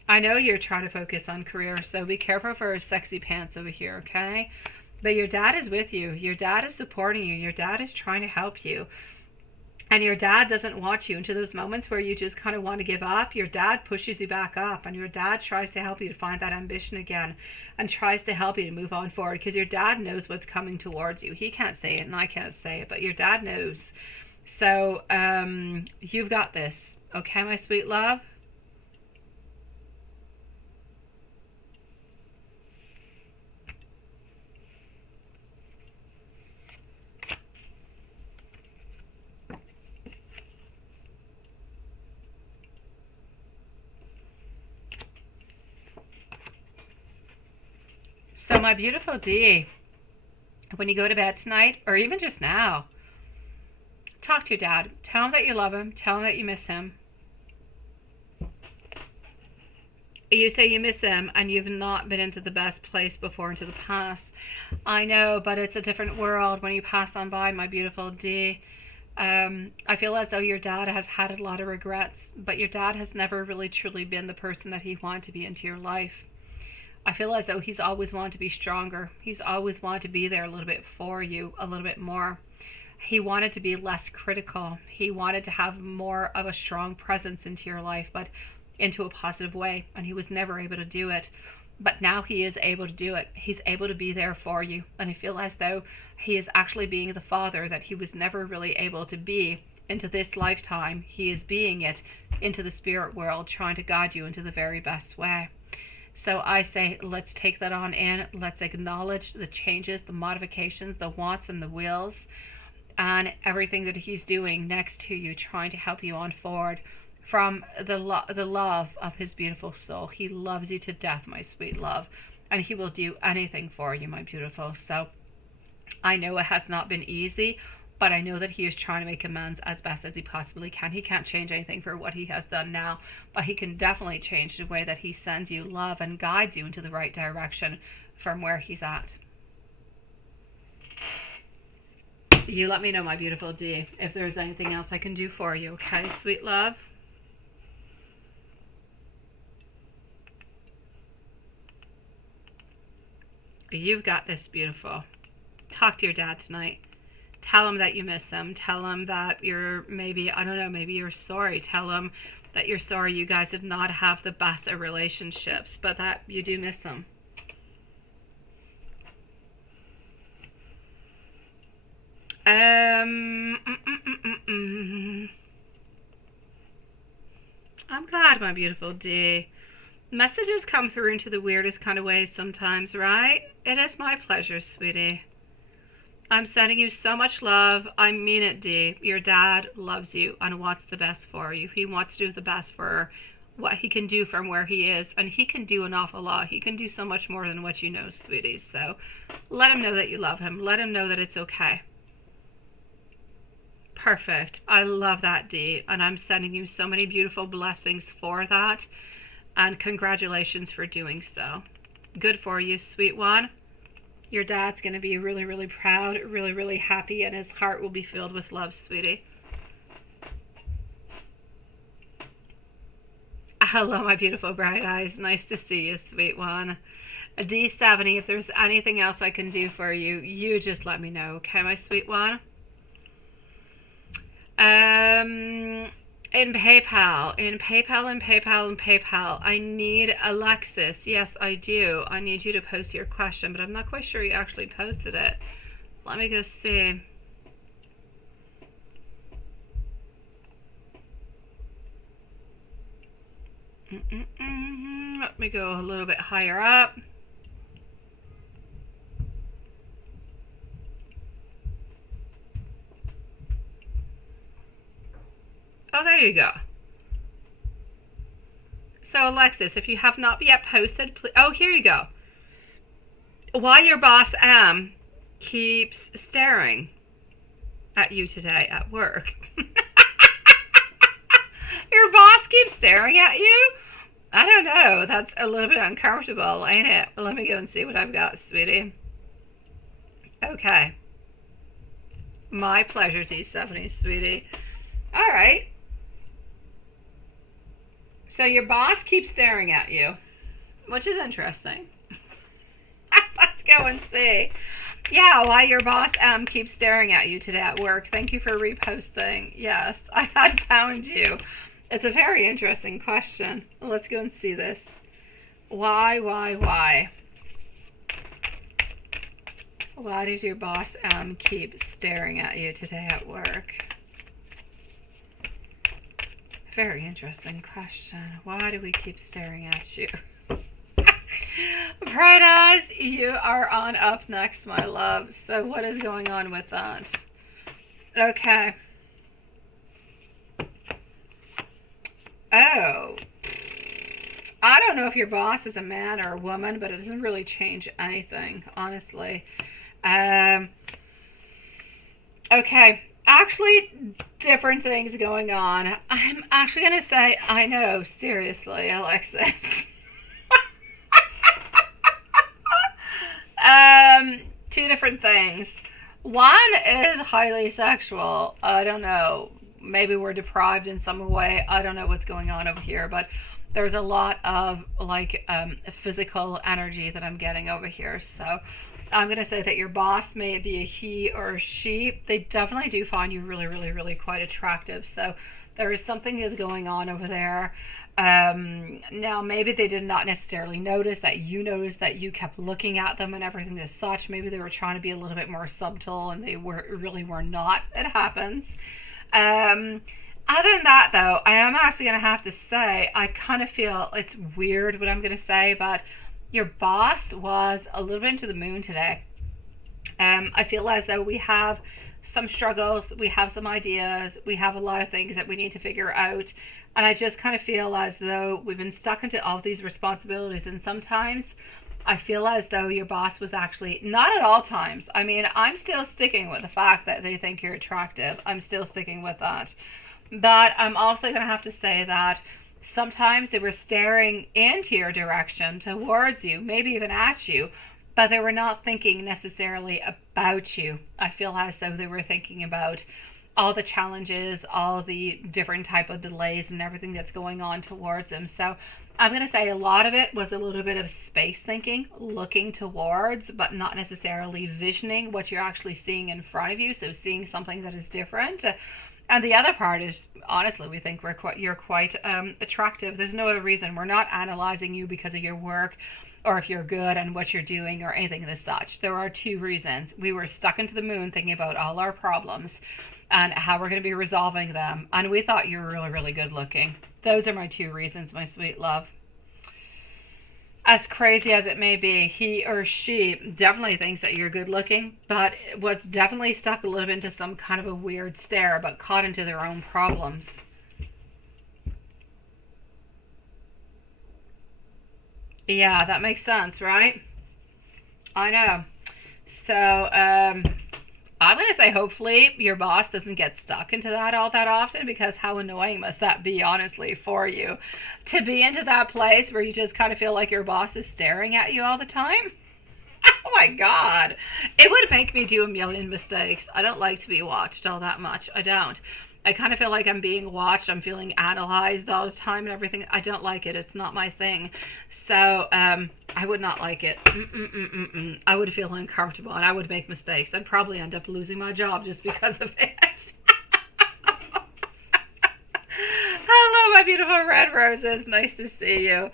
I know you're trying to focus on career, so be careful for his sexy pants over here, okay? But your dad is with you. Your dad is supporting you. Your dad is trying to help you. And your dad doesn't want you into those moments where you just kind of want to give up. Your dad pushes you back up, and your dad tries to help you to find that ambition again and tries to help you to move on forward, because your dad knows what's coming towards you. He can't say it and I can't say it, but your dad knows. So you've got this. Okay, my sweet love? So my beautiful D, when you go to bed tonight, or even just now, talk to your dad. Tell him that you love him. Tell him that you miss him. You say you miss him and you've not been into the best place before, into the past. I know, but it's a different world when you pass on by, my beautiful D. I feel as though your dad has had a lot of regrets, but your dad has never really truly been the person that he wanted to be into your life. I feel as though he's always wanted to be stronger. He's always wanted to be there a little bit for you, a little bit more. He wanted to be less critical. He wanted to have more of a strong presence into your life, but into a positive way, and he was never able to do it. But now he is able to do it. He's able to be there for you, and I feel as though he is actually being the father that he was never really able to be into this lifetime. He is being it into the spirit world, trying to guide you into the very best way. So I say, let's take that on in. Let's acknowledge the changes, the modifications, the wants and the wills, and everything that he's doing next to you, trying to help you on forward from the love of his beautiful soul. He loves you to death, my sweet love, and he will do anything for you, my beautiful. So I know it has not been easy, but I know that he is trying to make amends as best as he possibly can. He can't change anything for what he has done now, but he can definitely change the way that he sends you love and guides you into the right direction from where he's at. You let me know, my beautiful D, if there's anything else I can do for you, okay, sweet love? You've got this, beautiful. Talk to your dad tonight. Tell him that you miss him. Tell him that you're maybe, I don't know, maybe you're sorry. Tell him that you're sorry you guys did not have the best of relationships, but that you do miss him. I'm glad, my beautiful D. Messages come through into the weirdest kind of ways sometimes, right? It is my pleasure, sweetie. I'm sending you so much love. I mean it, D. Your dad loves you and wants the best for you. He wants to do the best for what he can do from where he is, and he can do an awful lot. He can do so much more than what you know, sweetie. So let him know that you love him. Let him know that it's okay. Perfect. I love that, D. And I'm sending you so many beautiful blessings for that. And congratulations for doing so. Good for you, sweet one. Your dad's going to be really, really proud, really, really happy, and his heart will be filled with love, sweetie. Hello, my beautiful bright eyes. Nice to see you, sweet one. A D70, if there's anything else I can do for you, you just let me know, okay, my sweet one? In PayPal, I need Alexis. Yes, I do. I need you to post your question, but I'm not quite sure you actually posted it. Let me go see. Let me go a little bit higher up. Oh, there you go. So, Alexis, if you have not yet posted, please, oh, here you go. Why your boss M keeps staring at you today at work. Your boss keeps staring at you? I don't know. That's a little bit uncomfortable, ain't it? Let me go and see what I've got, sweetie. Okay. My pleasure, T70, sweetie. All right. So your boss keeps staring at you, which is interesting. Let's go and see. Yeah, why your boss keeps staring at you today at work. Thank you for reposting. Yes, I had found you. It's a very interesting question. Let's go and see this. Why? Why does your boss keep staring at you today at work? Very interesting question. Why do we keep staring at you? Bright eyes, you are on up next, my love. So what is going on with that? Okay. Oh. I don't know if your boss is a man or a woman, but it doesn't really change anything, honestly. Okay. Actually, different things going on. I'm actually going to say, I know, seriously, Alexis. Two different things. One is highly sexual. I don't know. Maybe we're deprived in some way. I don't know what's going on over here, but there's a lot of like physical energy that I'm getting over here. So I'm going to say that your boss may be a he or a she. They definitely do find you really quite attractive. So there is something is going on over there. Now maybe they did not necessarily notice that you noticed that you kept looking at them and everything as such. Maybe they were trying to be a little bit more subtle and they really were not. It happens. Other than that though, I am actually going to have to say, I kind of feel it's weird what I'm going to say, but your boss was a little bit into the moon today. I feel as though we have some struggles, we have some ideas, we have a lot of things that we need to figure out. And I just kind of feel as though we've been stuck into all these responsibilities. And sometimes I feel as though your boss was actually, not at all times. I mean, I'm still sticking with the fact that they think you're attractive. I'm still sticking with that. But I'm also going to have to say that sometimes they were staring into your direction, towards you, maybe even at you, but they were not thinking necessarily about you. I feel as though they were thinking about all the challenges, all the different type of delays and everything that's going on towards them. So I'm going to say a lot of it was a little bit of space thinking, looking towards, but not necessarily visioning what you're actually seeing in front of you. So seeing something that is different. And the other part is, honestly, we think you're quite attractive. There's no other reason. We're not analyzing you because of your work or if you're good and what you're doing or anything as such. There are two reasons. We were stuck into the moon thinking about all our problems and how we're going to be resolving them. And we thought you were really good looking. Those are my two reasons, my sweet love. As crazy as it may be, he or she definitely thinks that you're good looking, but was definitely stuck a little bit into some kind of a weird stare, but caught into their own problems. Yeah, that makes sense, right? I know. So, I'm going to say hopefully your boss doesn't get stuck into that all that often, because how annoying must that be, honestly, for you to be into that place where you just kind of feel like your boss is staring at you all the time. Oh my God. It would make me do a million mistakes. I don't like to be watched all that much. I don't. I kind of feel like I'm being watched. I'm feeling analyzed all the time and everything. I don't like it. It's not my thing. So I would not like it. I would feel uncomfortable and I would make mistakes. I'd probably end up losing my job just because of it. Hello, my beautiful red roses. Nice to see you.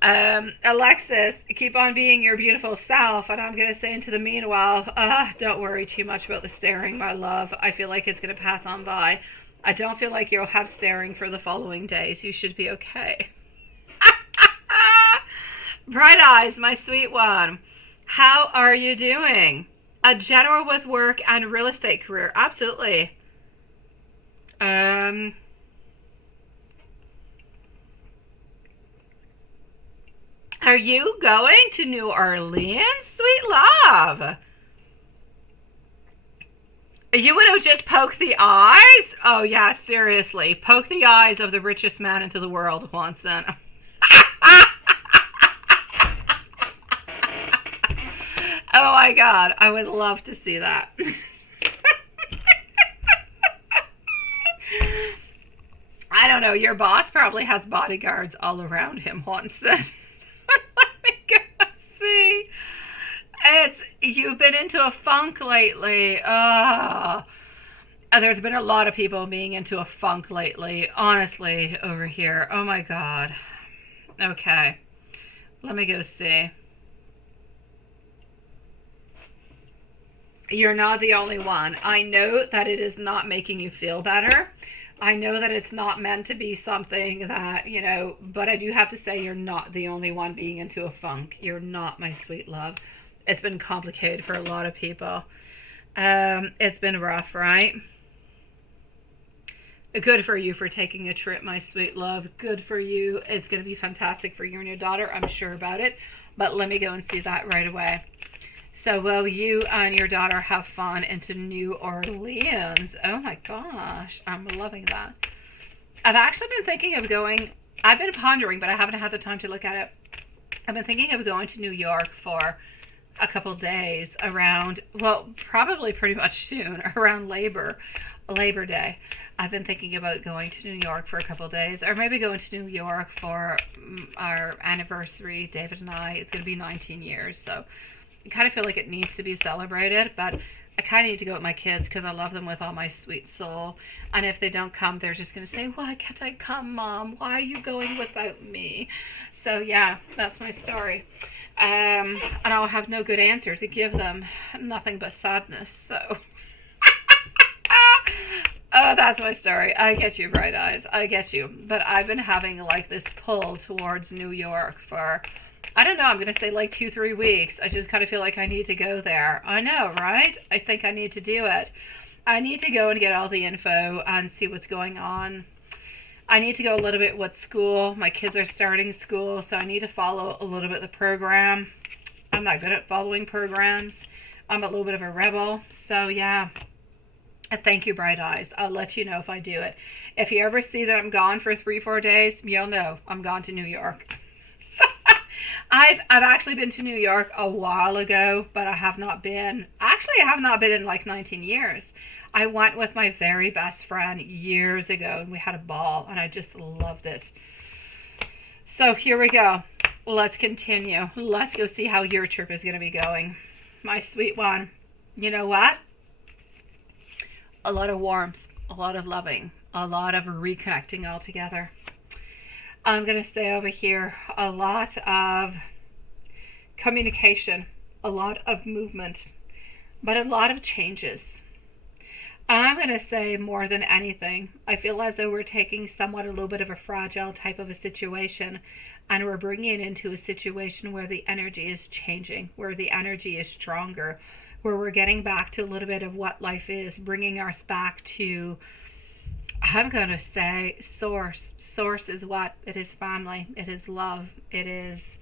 Alexis, keep on being your beautiful self. And I'm going to say into the meanwhile, don't worry too much about the staring, my love. I feel like it's going to pass on by. I don't feel like you'll have staring for the following days. You should be okay. Bright eyes, my sweet one. How are you doing? A general with work and real estate career. Absolutely. Are you going to New Orleans, sweet love? You would have just poked the eyes? Oh, yeah, seriously. Poke the eyes of the richest man into the world, Watson. Oh, my God. I would love to see that. I don't know. Your boss probably has bodyguards all around him, Watson. Let me go see. You've been into a funk lately. There's been a lot of people being into a funk lately, honestly, over here. Oh my God. Okay. Let me go see. You're not the only one. I know that it is not making you feel better. I know that it's not meant to be something that, but I do have to say you're not the only one being into a funk. You're not, my sweet love. It's been complicated for a lot of people. It's been rough, right? Good for you for taking a trip, my sweet love. Good for you. It's going to be fantastic for you and your daughter. I'm sure about it. But let me go and see that right away. So will you and your daughter have fun into New Orleans? Oh my gosh, I'm loving that. I've actually been thinking of going, I've been pondering, but I haven't had the time to look at it. I've been thinking of going to New York for a couple days around, well, probably pretty much soon, around Labor Day. I've been thinking about going to New York for a couple days, or maybe going to New York for our anniversary, David and I. It's going to be 19 years, so I kind of feel like it needs to be celebrated, but I kind of need to go with my kids because I love them with all my sweet soul. And if they don't come, they're just going to say, why can't I come, Mom? Why are you going without me? So yeah, that's my story. And I'll have no good answer to give them. Nothing but sadness, so. Oh, that's my story. I get you, Bright Eyes. I get you. But I've been having like this pull towards New York for, I don't know, I'm going to say like 2-3 weeks. I just kind of feel like I need to go there. I know, right? I think I need to do it. I need to go and get all the info and see what's going on. I need to go a little bit with school. My kids are starting school, so I need to follow a little bit the program. I'm not good at following programs. I'm a little bit of a rebel. So yeah. Thank you, Bright Eyes. I'll let you know if I do it. If you ever see that I'm gone for 3-4 days, you'll know I'm gone to New York. I've actually been to New York a while ago, but I have not been. Actually, I have not been in like 19 years. I went with my very best friend years ago, and we had a ball, and I just loved it. So here we go. Let's continue. Let's go see how your trip is going to be going. My sweet one. You know what? A lot of warmth, a lot of loving, a lot of reconnecting all together. I'm going to stay over here. A lot of communication, a lot of movement, but a lot of changes. And I'm going to say more than anything, I feel as though we're taking somewhat a little bit of a fragile type of a situation, and we're bringing it into a situation where the energy is changing, where the energy is stronger, where we're getting back to a little bit of what life is, bringing us back to, I'm going to say, source. Source is what? It is family. It is love. It is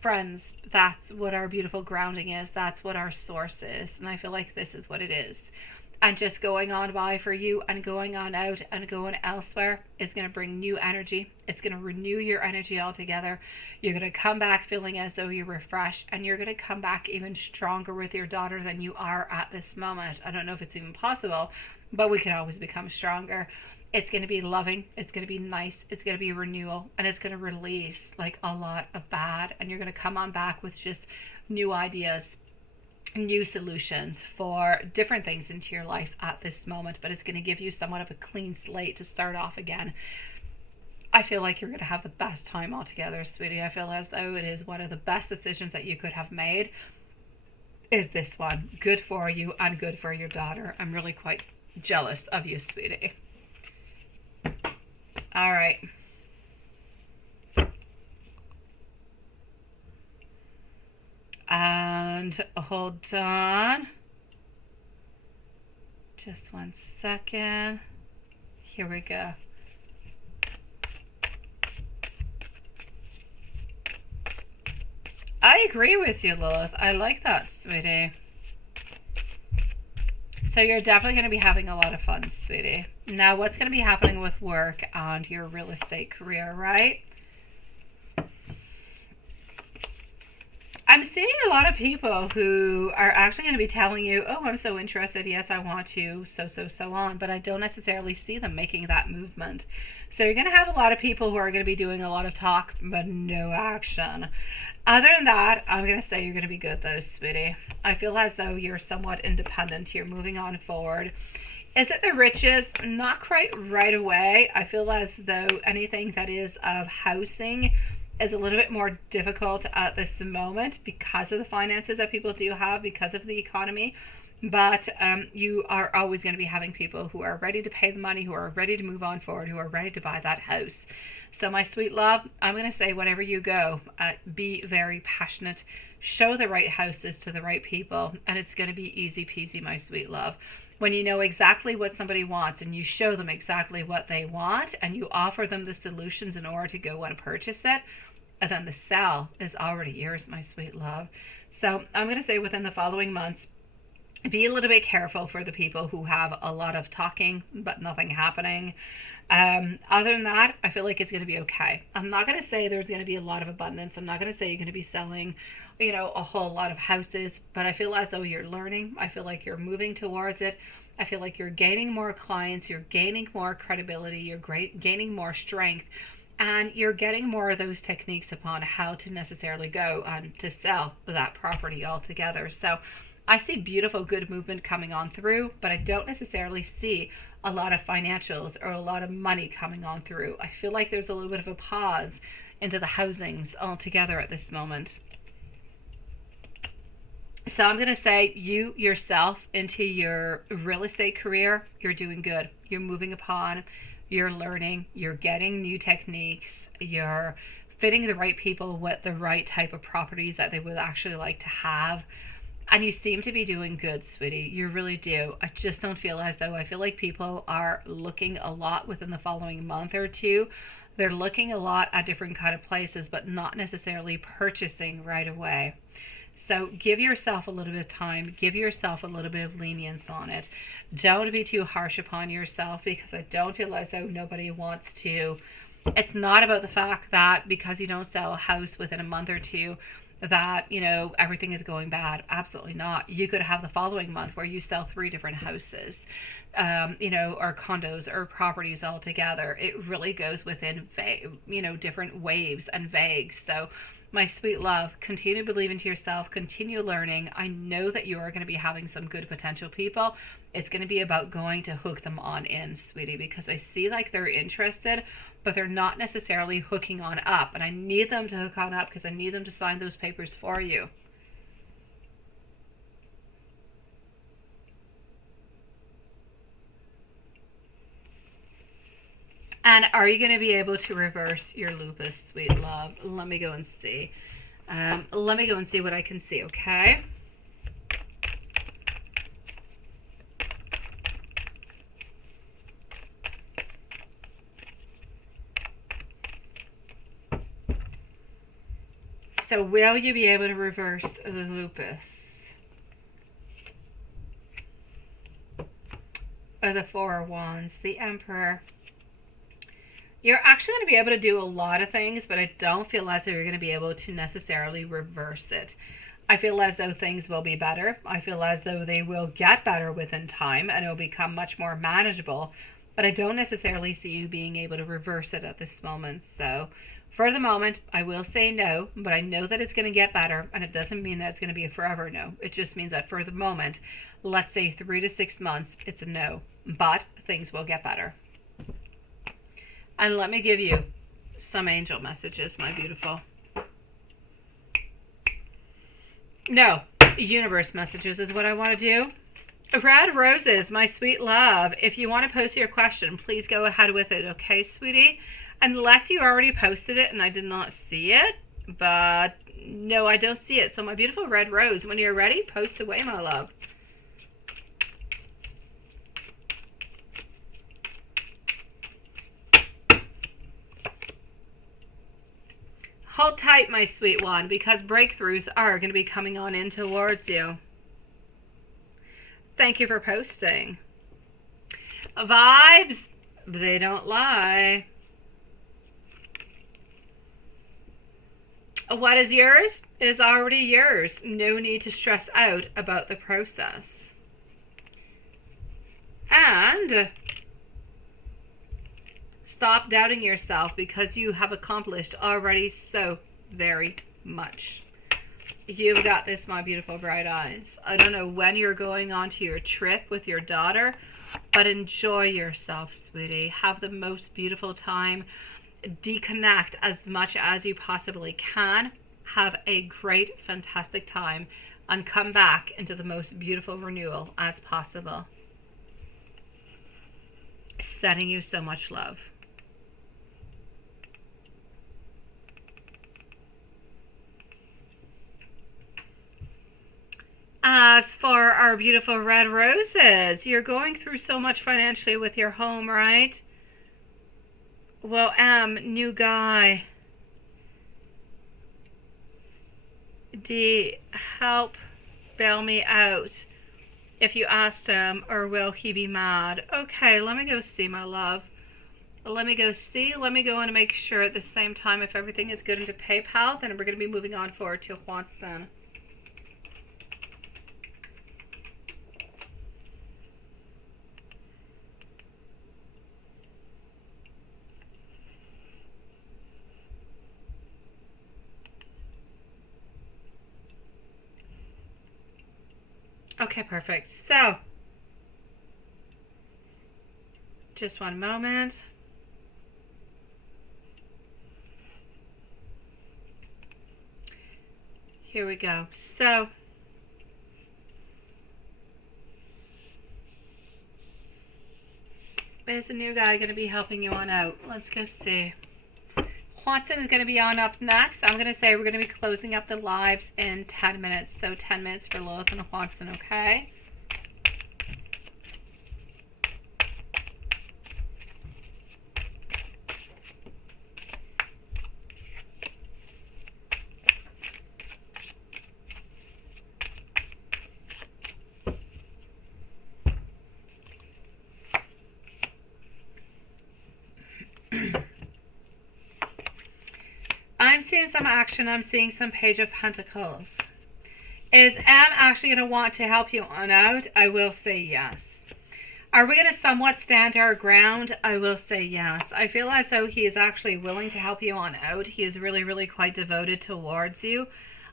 friends. That's what our beautiful grounding is. That's what our source is. And I feel like this is what it is. And just going on by for you and going on out and going elsewhere is going to bring new energy. It's going to renew your energy altogether. You're going to come back feeling as though you're refreshed, and you're going to come back even stronger with your daughter than you are at this moment. I don't know if it's even possible, but we can always become stronger. It's going to be loving. It's going to be nice. It's going to be renewal, and it's going to release like a lot of bad, and you're going to come on back with just new ideas, new solutions for different things into your life at this moment, but it's going to give you somewhat of a clean slate to start off again. I feel like you're going to have the best time altogether, sweetie. I feel as though it is one of the best decisions that you could have made is this one. Good for you and good for your daughter. I'm really quite jealous of you, sweetie. All right. And hold on. Just 1 second. Here we go. I agree with you, Lilith. I like that, sweetie. So you're definitely going to be having a lot of fun, sweetie. Now, what's going to be happening with work and your real estate career, right? I'm seeing a lot of people who are actually going to be telling you, oh, I'm so interested. Yes, I want to, so on. But I don't necessarily see them making that movement. So you're going to have a lot of people who are going to be doing a lot of talk, but no action. Other than that, I'm going to say you're going to be good though, sweetie. I feel as though you're somewhat independent. You're moving on forward. Is it the riches? Not quite right away. I feel as though anything that is of housing is a little bit more difficult at this moment because of the finances that people do have, because of the economy. But you are always going to be having people who are ready to pay the money, who are ready to move on forward, who are ready to buy that house. So my sweet love, I'm going to say whenever you go, be very passionate. Show the right houses to the right people, and it's going to be easy peasy, my sweet love. When you know exactly what somebody wants and you show them exactly what they want and you offer them the solutions in order to go and purchase it, and then the sell is already yours, my sweet love. So I'm going to say within the following months, be a little bit careful for the people who have a lot of talking but nothing happening. Other than that, I feel like it's going to be okay. I'm not going to say there's going to be a lot of abundance. I'm not going to say you're going to be selling, a whole lot of houses, but I feel as though you're learning. I feel like you're moving towards it. I feel like you're gaining more clients. You're gaining more credibility. You're gaining more strength. And you're getting more of those techniques upon how to necessarily go to sell that property altogether. So I see beautiful, good movement coming on through, but I don't necessarily see a lot of financials or a lot of money coming on through. I feel like there's a little bit of a pause into the housings altogether at this moment. So I'm going to say you yourself into your real estate career, you're doing good. You're moving upon. You're learning, you're getting new techniques, you're fitting the right people with the right type of properties that they would actually like to have. And you seem to be doing good, sweetie. You really do. I just don't feel as though, I feel like people are looking a lot within the following month or two. They're looking a lot at different kind of places, but not necessarily purchasing right away. So give yourself a little bit of time. Give yourself a little bit of lenience on it. Don't be too harsh upon yourself, because I don't feel as though nobody wants to. It's not about the fact that because you don't sell a house within a month or two that, everything is going bad. Absolutely not. You could have the following month where you sell 3 different houses, or condos or properties all together. It really goes within, different waves and vagues. So my sweet love, continue to believe into yourself, continue learning. I know that you are going to be having some good potential people. It's going to be about going to hook them on in, sweetie, because I see like they're interested, but they're not necessarily hooking on up. And I need them to hook on up because I need them to sign those papers for you. And are you going to be able to reverse your lupus, sweet love? Let me go and see. Let me go and see what I can see, okay? So will you be able to reverse the lupus? Or the Four of Wands, the Emperor. You're actually going to be able to do a lot of things, but I don't feel as though you're going to be able to necessarily reverse it. I feel as though things will be better. I feel as though they will get better within time and it'll become much more manageable. But I don't necessarily see you being able to reverse it at this moment. So for the moment, I will say no, but I know that it's going to get better, and it doesn't mean that it's going to be a forever no. It just means that for the moment, let's say 3 to 6 months, it's a no, but things will get better. And let me give you some angel messages, my beautiful. No, universe messages is what I want to do. Red roses, my sweet love. If you want to post your question, please go ahead with it, okay, sweetie? Unless you already posted it and I did not see it. But no, I don't see it. So my beautiful red rose, when you're ready, post away, my love. Hold tight, my sweet one, because breakthroughs are going to be coming on in towards you. Thank you for posting. Vibes, they don't lie. What is yours is already yours. No need to stress out about the process. And stop doubting yourself, because you have accomplished already so very much. You've got this, my beautiful bright eyes. I don't know when you're going on to your trip with your daughter, but enjoy yourself, sweetie. Have the most beautiful time. Deconnect as much as you possibly can. Have a great, fantastic time, and come back into the most beautiful renewal as possible. Sending you so much love. As for our beautiful red roses, you're going through so much financially with your home, right? Well, new guy. D, help bail me out if you asked him, or will he be mad? Okay, let me go see, my love. Let me go see. Let me go and make sure at the same time if everything is good into PayPal, then we're going to be moving on forward to Watson. Okay, perfect. So, just one moment. Here we go. So, is a new guy going to be helping you on out? Let's go see. Watson is going to be on up next. I'm going to say we're going to be closing up the lives in 10 minutes. So 10 minutes for Lilith and Watson, okay? I'm seeing some action. I'm seeing some Page of Pentacles. Is M actually going to want to help you on out? I will say yes. Are we going to somewhat stand our ground? I will say yes. I feel as though he is actually willing to help you on out. He is really, really quite devoted towards you.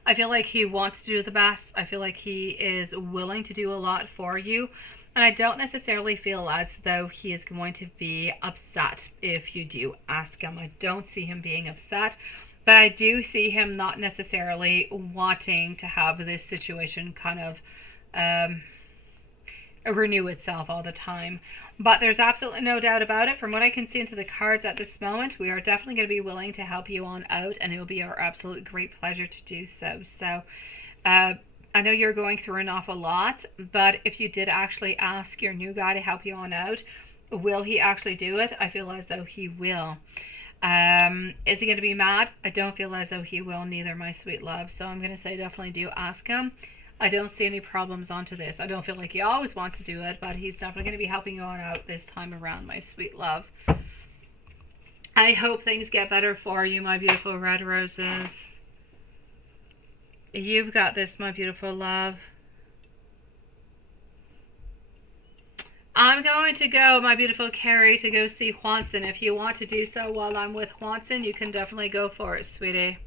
I feel like he wants to do the best. I feel like he is willing to do a lot for you. And I don't necessarily feel as though he is going to be upset if you do ask him. I don't see him being upset. But I do see him not necessarily wanting to have this situation kind of renew itself all the time. But there's absolutely no doubt about it. From what I can see into the cards at this moment, we are definitely going to be willing to help you on out, and it will be our absolute great pleasure to do so. So I know you're going through an awful lot, but if you did actually ask your new guy to help you on out, will he actually do it? I feel as though he will. Is he going to be mad? I don't feel as though he will, neither, my sweet love. So I'm going to say definitely do ask him. I don't see any problems onto this. I don't feel like he always wants to do it, but he's definitely going to be helping you on out this time around, my sweet love. I hope things get better for you, my beautiful red roses. You've got this, my beautiful love. I'm going to go, my beautiful Carrie, to go see Watson. If you want to do so while I'm with Watson, you can definitely go for it, sweetie.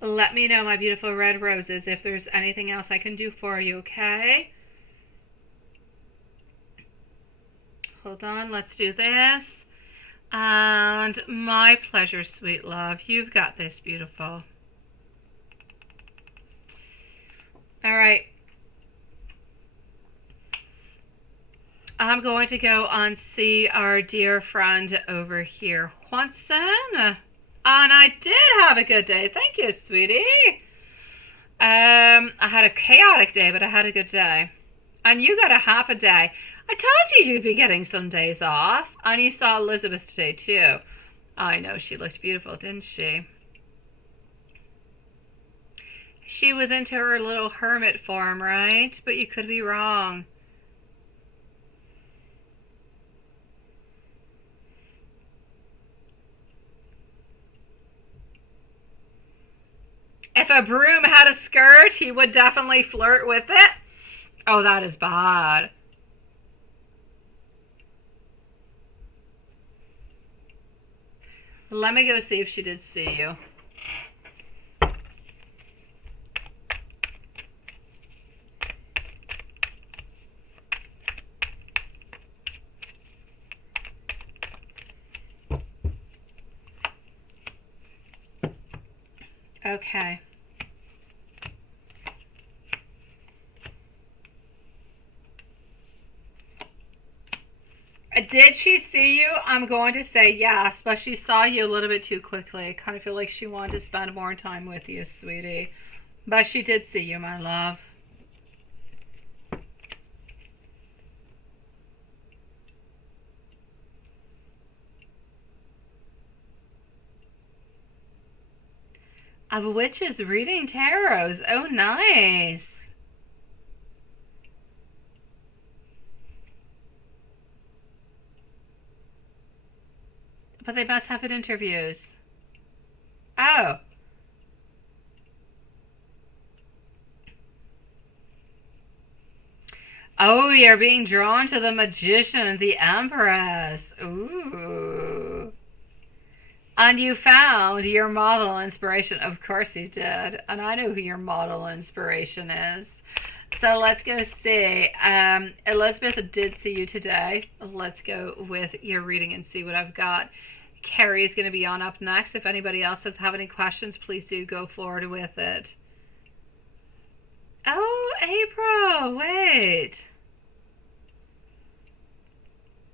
Let me know, my beautiful red roses, if there's anything else I can do for you, okay? Hold on, let's do this. And my pleasure, sweet love. You've got this, beautiful. All right. I'm going to go and see our dear friend over here, Watson. And I did have a good day. Thank you, sweetie. I had a chaotic day, but I had a good day. And you got a half a day. I told you you'd be getting some days off. And you saw Elizabeth today, too. I know, she looked beautiful, didn't she? She was into her little hermit form, right? But you could be wrong. If a broom had a skirt, he would definitely flirt with it. Oh, that is bad. Let me go see if she did see you. Okay. Did she see you? I'm going to say yes, but she saw you a little bit too quickly. I kind of feel like she wanted to spend more time with you, sweetie. But she did see you, my love. A witch is reading tarots. Oh, nice. But they must have it interviews. Oh. Oh, you're being drawn to the magician and the empress. Ooh. And you found your model inspiration. Of course you did. And I know who your model inspiration is. So let's go see. Elizabeth did see you today. Let's go with your reading and see what I've got. Carrie is going to be on up next. If anybody else have any questions, please do go forward with it. Oh, April, wait.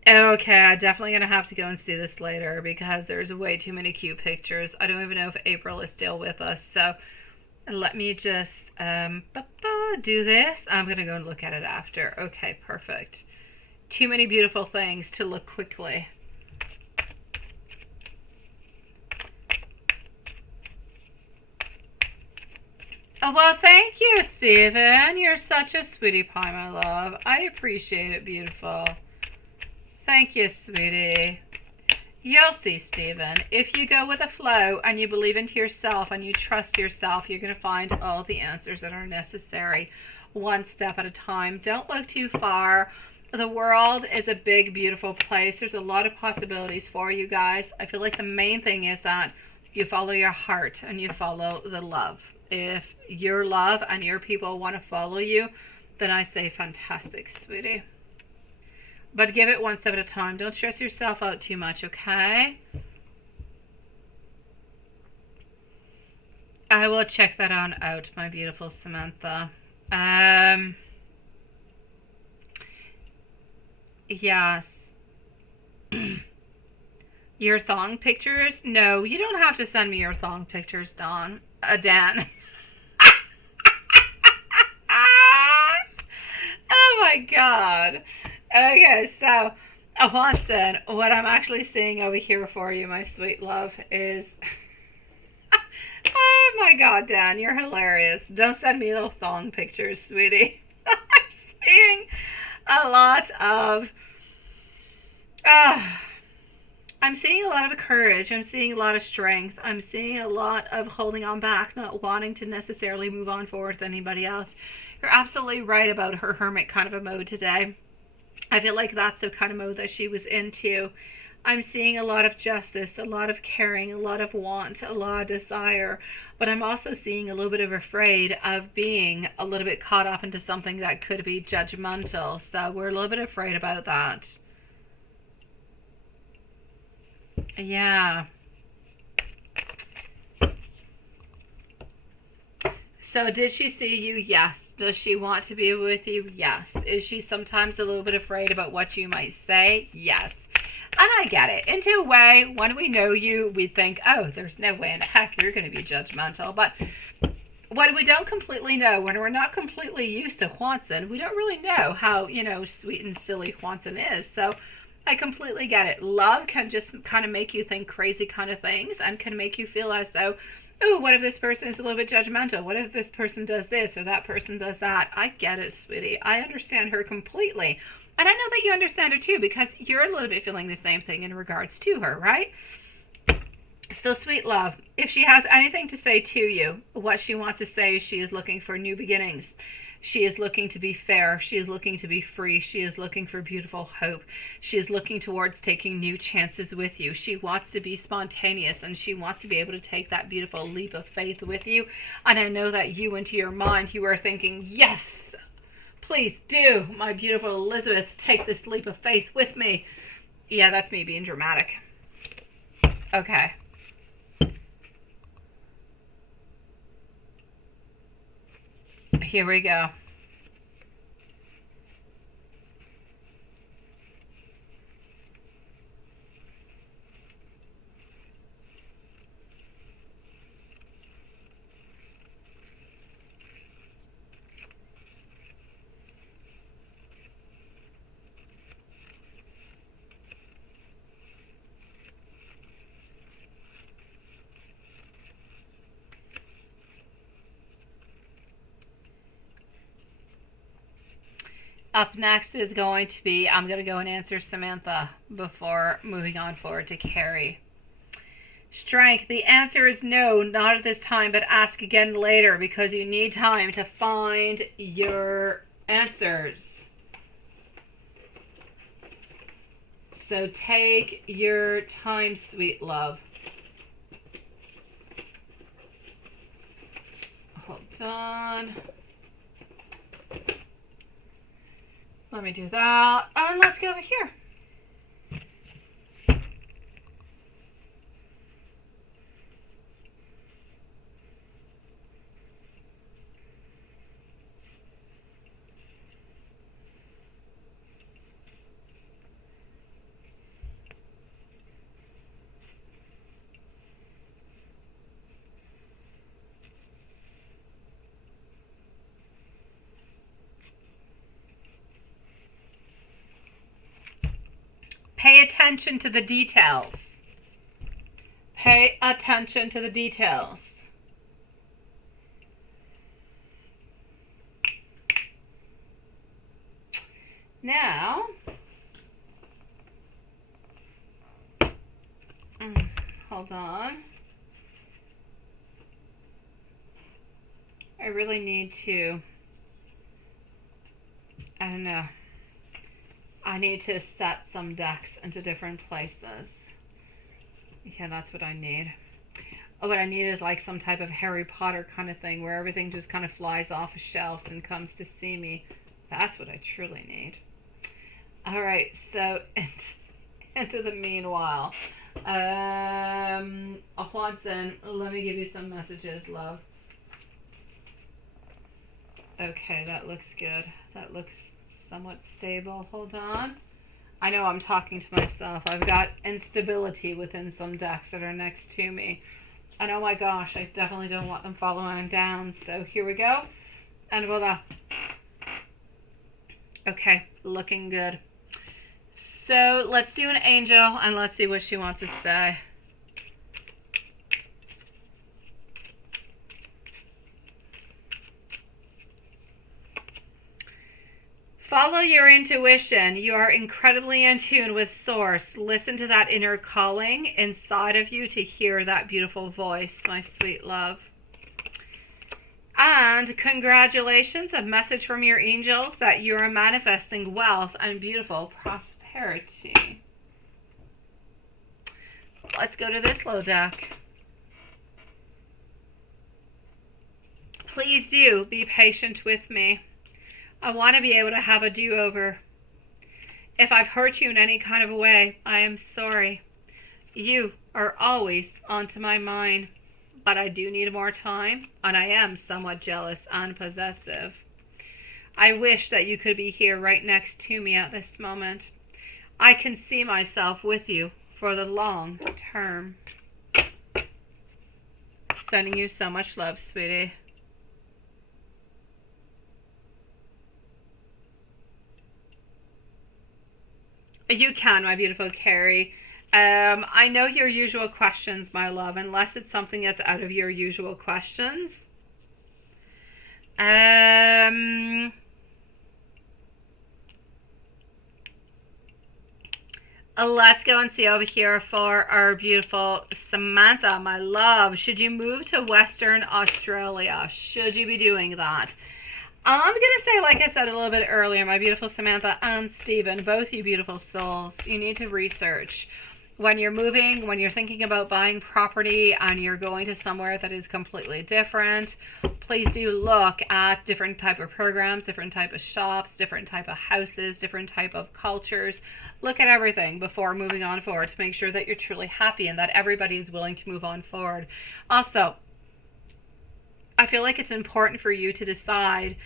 Okay, I'm definitely going to have to go and see this later because there's way too many cute pictures. I don't even know if April is still with us. So let me just do this. I'm going to go and look at it after. Okay, perfect. Too many beautiful things to look quickly. Oh, well, thank you, Stephen. You're such a sweetie pie, my love. I appreciate it, beautiful. Thank you, sweetie. You'll see, Stephen. If you go with the flow and you believe into yourself and you trust yourself, you're going to find all the answers that are necessary, one step at a time. Don't look too far. The world is a big, beautiful place. There's a lot of possibilities for you guys. I feel like the main thing is that you follow your heart and you follow the love. If your love and your people want to follow you, then I say fantastic, sweetie. But give it one step at a time. Don't stress yourself out too much, okay? I will check that on out, my beautiful Samantha. Yes. Your thong pictures? No, you don't have to send me your thong pictures, Dan. Oh my god. Okay, so Watson, what I'm actually seeing over here for you, my sweet love, is oh my god, Dan, you're hilarious. Don't send me little thong pictures, sweetie. I'm seeing a lot of I'm seeing a lot of courage. I'm seeing a lot of strength. I'm seeing a lot of holding on back, not wanting to necessarily move on forward with anybody else. You're absolutely right about her hermit kind of a mode today. I feel like that's the kind of mode that she was into. I'm seeing a lot of justice, a lot of caring, a lot of want, a lot of desire. But I'm also seeing a little bit of afraid of being a little bit caught up into something that could be judgmental. So we're a little bit afraid about that. Yeah. So did she see you? Yes. Does she want to be with you? Yes. Is she sometimes a little bit afraid about what you might say? Yes. And I get it. Into a way, when we know you, we think, oh, there's no way in heck you're going to be judgmental. But when we don't completely know, when we're not completely used to Hwanson, we don't really know how, sweet and silly Hwanson is. So I completely get it. Love can just kind of make you think crazy kind of things and can make you feel as though Ooh, what if this person is a little bit judgmental? What if this person does this or that person does that? I get it, sweetie. I understand her completely. And I know that you understand her too, because you're a little bit feeling the same thing in regards to her, right? So, sweet love, if she has anything to say to you, what she wants to say is she is looking for new beginnings. She is looking to be fair. She is looking to be free. She is looking for beautiful hope. She is looking towards taking new chances with you. She wants to be spontaneous, and she wants to be able to take that beautiful leap of faith with you. And I know that you, into your mind, you are thinking, yes, please do, my beautiful Elizabeth, take this leap of faith with me. Yeah, that's me being dramatic. Okay. Here we go. Up next is going to be, I'm going to go and answer Samantha before moving on forward to Carrie. Strength, the answer is no, not at this time, but ask again later because you need time to find your answers. So take your time, sweet love. Hold on. Let me do that. And let's go over here. Pay attention to the details. Pay attention to the details. Now, hold on. I really need to, I don't know. I need to set some decks into different places. Yeah, that's what I need. Oh, what I need is like some type of Harry Potter kind of thing where everything just kind of flies off of shelves and comes to see me. That's what I truly need. All right, so into the meanwhile. Watson, let me give you some messages, love. Okay, that looks good. That looks somewhat stable. Hold on. I know I'm talking to myself. I've got instability within some decks that are next to me. And oh my gosh, I definitely don't want them following down. So here we go. And voila. Okay, looking good. So let's do an angel and let's see what she wants to say. Follow your intuition. You are incredibly in tune with Source. Listen to that inner calling inside of you to hear that beautiful voice, my sweet love. And congratulations, a message from your angels that you are manifesting wealth and beautiful prosperity. Let's go to this low deck. Please do be patient with me. I want to be able to have a do-over. If I've hurt you in any kind of a way, I am sorry. You are always onto my mind. But I do need more time, and I am somewhat jealous and possessive. I wish that you could be here right next to me at this moment. I can see myself with you for the long term. Sending you so much love, sweetie. You can, my beautiful Carrie. I know your usual questions, my love, unless it's something that's out of your usual questions. Let's go and see over here for our beautiful Samantha, my love. Should you move to Western Australia? Should you be doing that? I'm going to say, like I said a little bit earlier, my beautiful Samantha and Stephen, both you beautiful souls, you need to research. When you're moving, when you're thinking about buying property and you're going to somewhere that is completely different, please do look at different type of programs, different type of shops, different type of houses, different type of cultures. Look at everything before moving on forward to make sure that you're truly happy and that everybody is willing to move on forward. Also, I feel like it's important for you to decide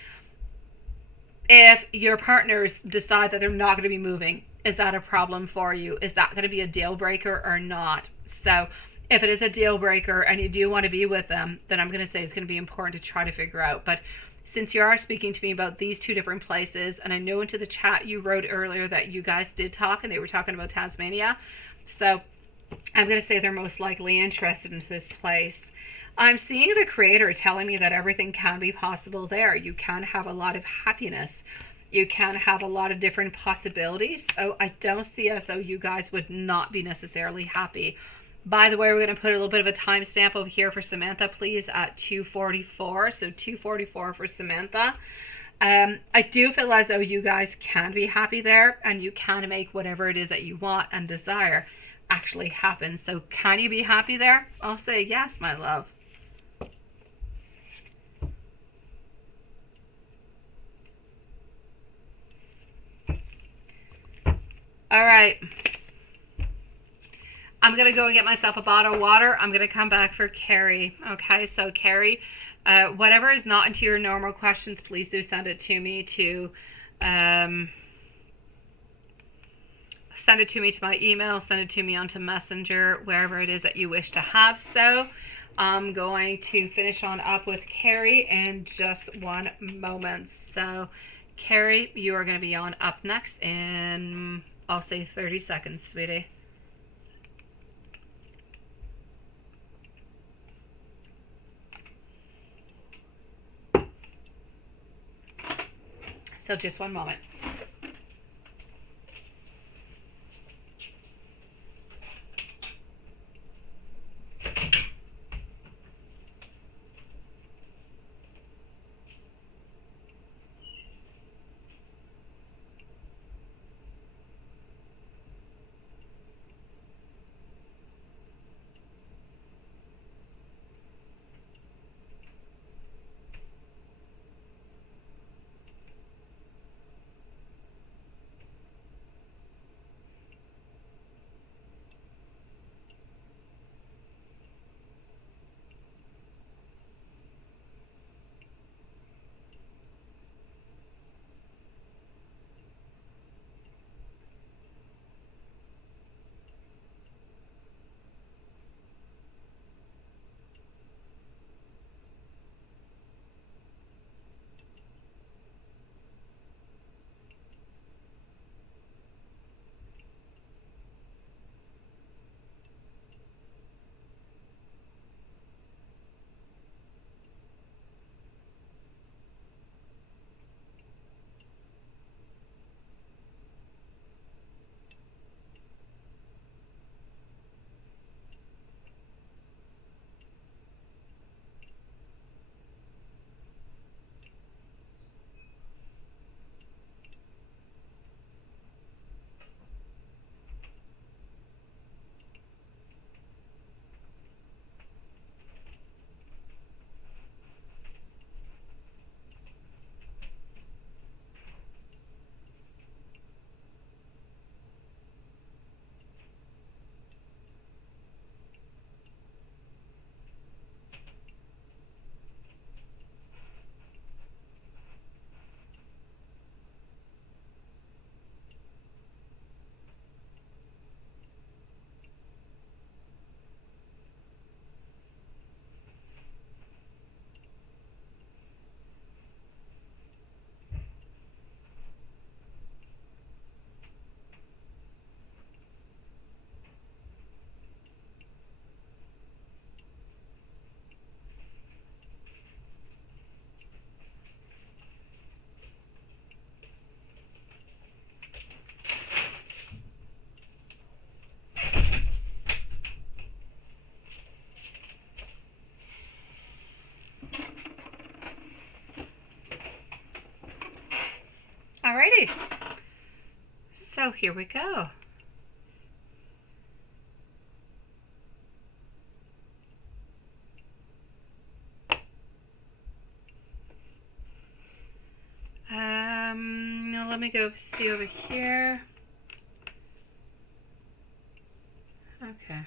if your partners decide that they're not going to be moving. Is that a problem for you? Is that going to be a deal breaker or not? So if it is a deal breaker and you do want to be with them, then I'm going to say it's going to be important to try to figure out. But since you are speaking to me about these two different places, and I know into the chat you wrote earlier that you guys did talk and they were talking about Tasmania. So I'm going to say they're most likely interested in this place. I'm seeing the creator telling me that everything can be possible there. You can have a lot of happiness. You can have a lot of different possibilities. So I don't see as though you guys would not be necessarily happy. By the way, we're going to put a little bit of a timestamp over here for Samantha, please, at 2:44. So 2:44 for Samantha. I do feel as though you guys can be happy there and you can make whatever it is that you want and desire actually happen. So can you be happy there? I'll say yes, my love. All right. I'm going to go and get myself a bottle of water. I'm going to come back for Carrie. Okay, so Carrie, whatever is not into your normal questions, please do send it to me to send it to me to my email, send it to me onto Messenger, wherever it is that you wish to have so. I'm going to finish on up with Carrie in just one moment. So Carrie, you are going to be on up next in, I'll say 30 seconds, sweetie. So just one moment. So here we go. Now let me go see over here. Okay.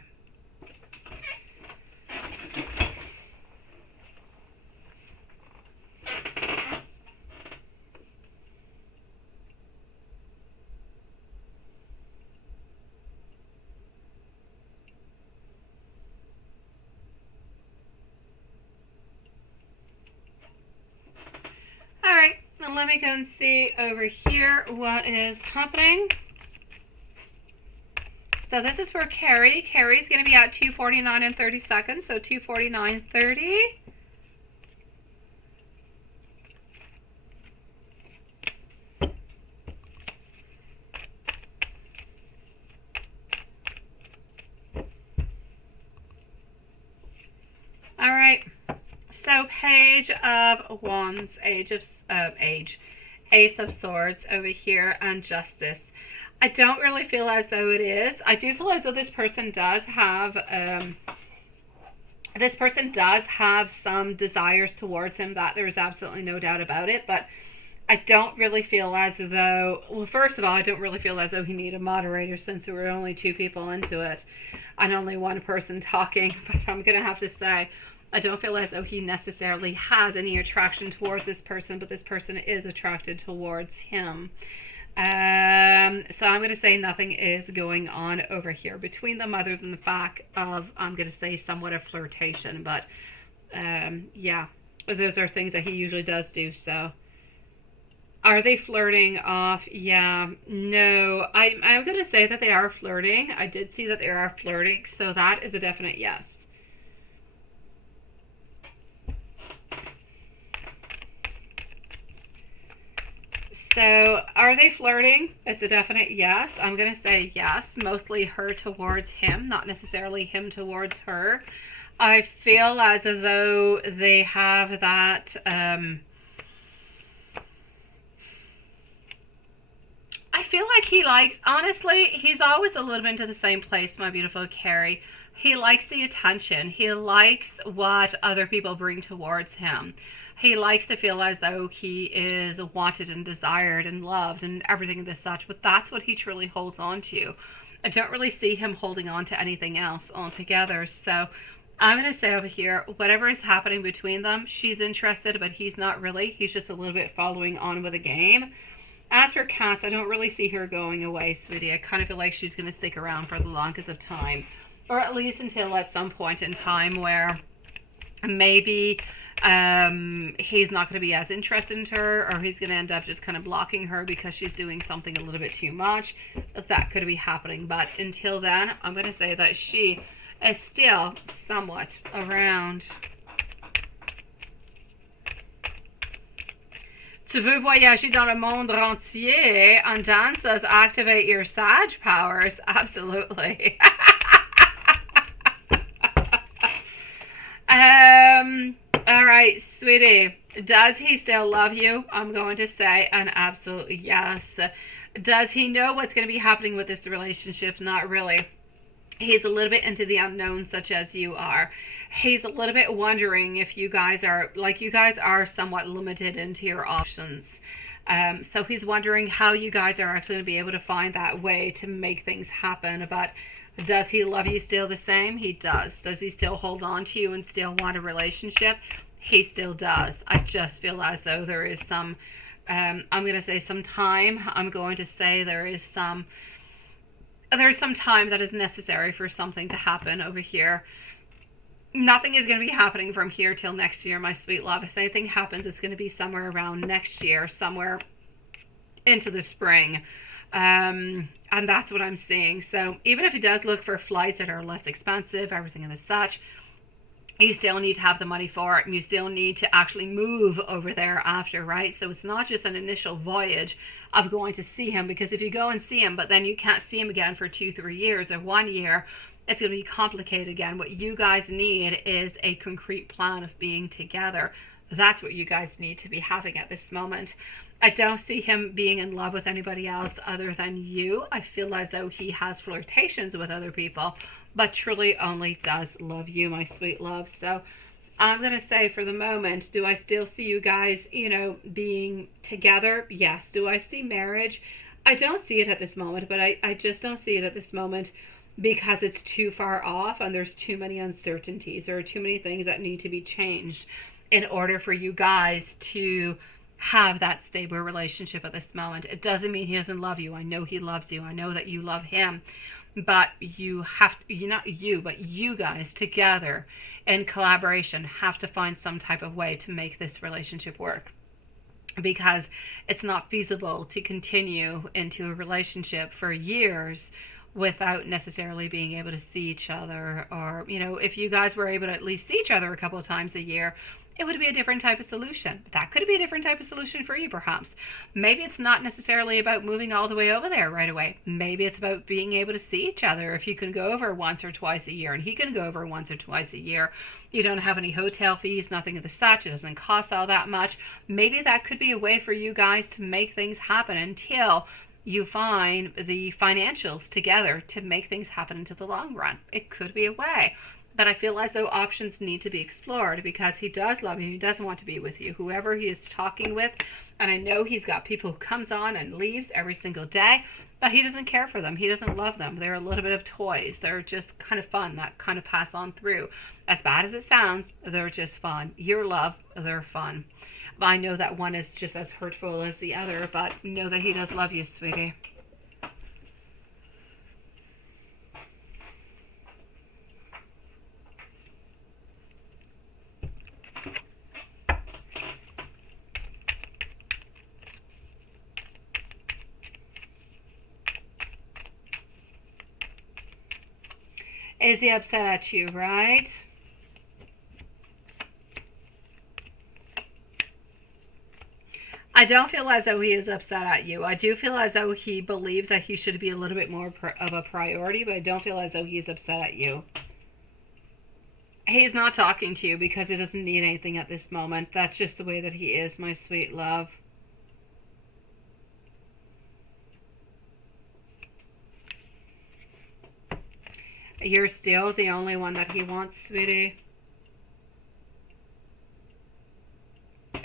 All right, now let me go and see over here what is happening. So this is for Carrie. Carrie's going to be at 2:49 and 30 seconds, so 2:49:30. All right. So Page of Wands, Ace of Swords over here, and Justice. I don't really feel as though it is. I do feel as though this person does have some desires towards him, that there is absolutely no doubt about it, but I don't really feel as though, well, first of all, I don't really feel as though he needed a moderator since there were only two people into it and only one person talking, but I'm going to have to say, I don't feel as though he necessarily has any attraction towards this person, but this person is attracted towards him. So I'm going to say nothing is going on over here between them other than the fact of, I'm going to say, somewhat of flirtation. But yeah, those are things that he usually does do. So are they flirting off? Yeah, no, I'm going to say that they are flirting. I did see that they are flirting, so that is a definite yes. So are they flirting? It's a definite yes. I'm going to say yes. Mostly her towards him, not necessarily him towards her. I feel as though they have that... I feel like he likes... Honestly, he's always a little bit into the same place, my beautiful Carrie. He likes the attention. He likes what other people bring towards him. He likes to feel as though he is wanted and desired and loved and everything of this such, but that's what he truly holds on to. I don't really see him holding on to anything else altogether. So I'm going to say over here, whatever is happening between them, she's interested, but he's not really. He's just a little bit following on with the game. As for Cass, I don't really see her going away, sweetie. I kind of feel like she's going to stick around for the longest of time, or at least until at some point in time where maybe... he's not going to be as interested in her, or he's going to end up just kind of blocking her because she's doing something a little bit too much. That could be happening, but until then, I'm going to say that she is still somewhat around. Tu veux voyager dans le monde entier? And Dan says activate your Sag powers. Absolutely. All right, sweetie, does he still love you? I'm going to say an absolute yes. Does he know what's going to be happening with this relationship? Not really. He's a little bit into the unknown, such as you are. He's a little bit wondering if you guys are somewhat limited into your options. So he's wondering how you guys are actually going to be able to find that way to make things happen. But does he love you still the same? He does. Does he still hold on to you and still want a relationship? He still does. I just feel as though there is some, I'm going to say some time. I'm going to say there's some time that is necessary for something to happen over here. Nothing is going to be happening from here till next year, my sweet love. If anything happens, it's going to be somewhere around next year, somewhere into the spring. And that's what I'm seeing. So even if he does look for flights that are less expensive, everything and such, you still need to have the money for it, and you still need to actually move over there after, right? So it's not just an initial voyage of going to see him, because if you go and see him, but then you can't see him again for 2-3 years or 1 year, it's going to be complicated again. What you guys need is a concrete plan of being together. That's what you guys need to be having at this moment. I don't see him being in love with anybody else other than you. I feel as though he has flirtations with other people, but truly only does love you, my sweet love. So I'm going to say for the moment, do I still see you guys, being together? Yes. Do I see marriage? I don't see it at this moment, but I just don't see it at this moment because it's too far off and there's too many uncertainties. There are too many things that need to be changed in order for you guys to have that stable relationship at this moment. It doesn't mean he doesn't love you. I know he loves you. I know that you love him. But you have to, not you, but you guys together in collaboration have to find some type of way to make this relationship work. Because it's not feasible to continue into a relationship for years without necessarily being able to see each other. Or, if you guys were able to at least see each other a couple of times a year, it would be a different type of solution. That could be a different type of solution for you, perhaps. Maybe it's not necessarily about moving all the way over there right away. Maybe it's about being able to see each other. If you can go over once or twice a year and he can go over once or twice a year, you don't have any hotel fees, nothing of the such. It doesn't cost all that much. Maybe that could be a way for you guys to make things happen until you find the financials together to make things happen into the long run. It could be a way. But I feel as though options need to be explored because he does love you. He doesn't want to be with you. Whoever he is talking with, and I know he's got people who comes on and leaves every single day, but he doesn't care for them. He doesn't love them. They're a little bit of toys. They're just kind of fun that kind of pass on through. As bad as it sounds, they're just fun. Your love, they're fun. I know that one is just as hurtful as the other, but know that he does love you, sweetie. Is he upset at you, right? I don't feel as though he is upset at you. I do feel as though he believes that he should be a little bit more of a priority, but I don't feel as though he's upset at you. He's not talking to you because he doesn't need anything at this moment. That's just the way that he is, my sweet love. You're still the only one that he wants, sweetie.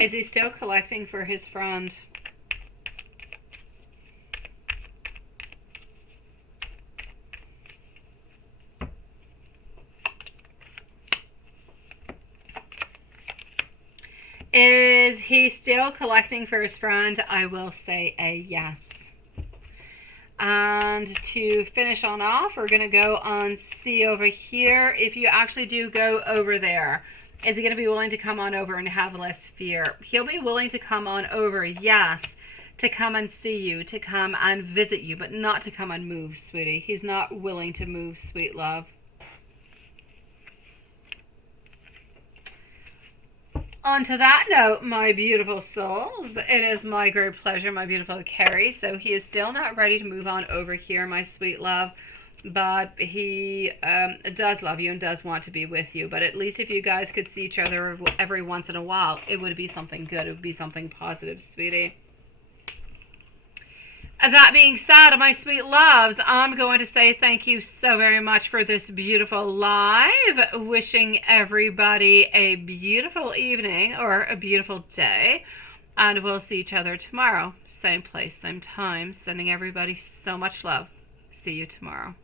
Is he still collecting for his friend? Is he still collecting for his friend? I will say a yes. And to finish on off, we're going to go on C over here. If you actually do go over there, is he going to be willing to come on over and have less fear? He'll be willing to come on over, yes, to come and see you, to come and visit you, but not to come and move, sweetie. He's not willing to move, sweet love. On to that note, my beautiful souls, it is my great pleasure, my beautiful Carrie. So he is still not ready to move on over here, my sweet love. But he does love you and does want to be with you. But at least if you guys could see each other every once in a while, it would be something good. It would be something positive, sweetie. That being said, my sweet loves, I'm going to say thank you so very much for this beautiful live. Wishing everybody a beautiful evening or a beautiful day. And we'll see each other tomorrow. Same place, same time. Sending everybody so much love. See you tomorrow.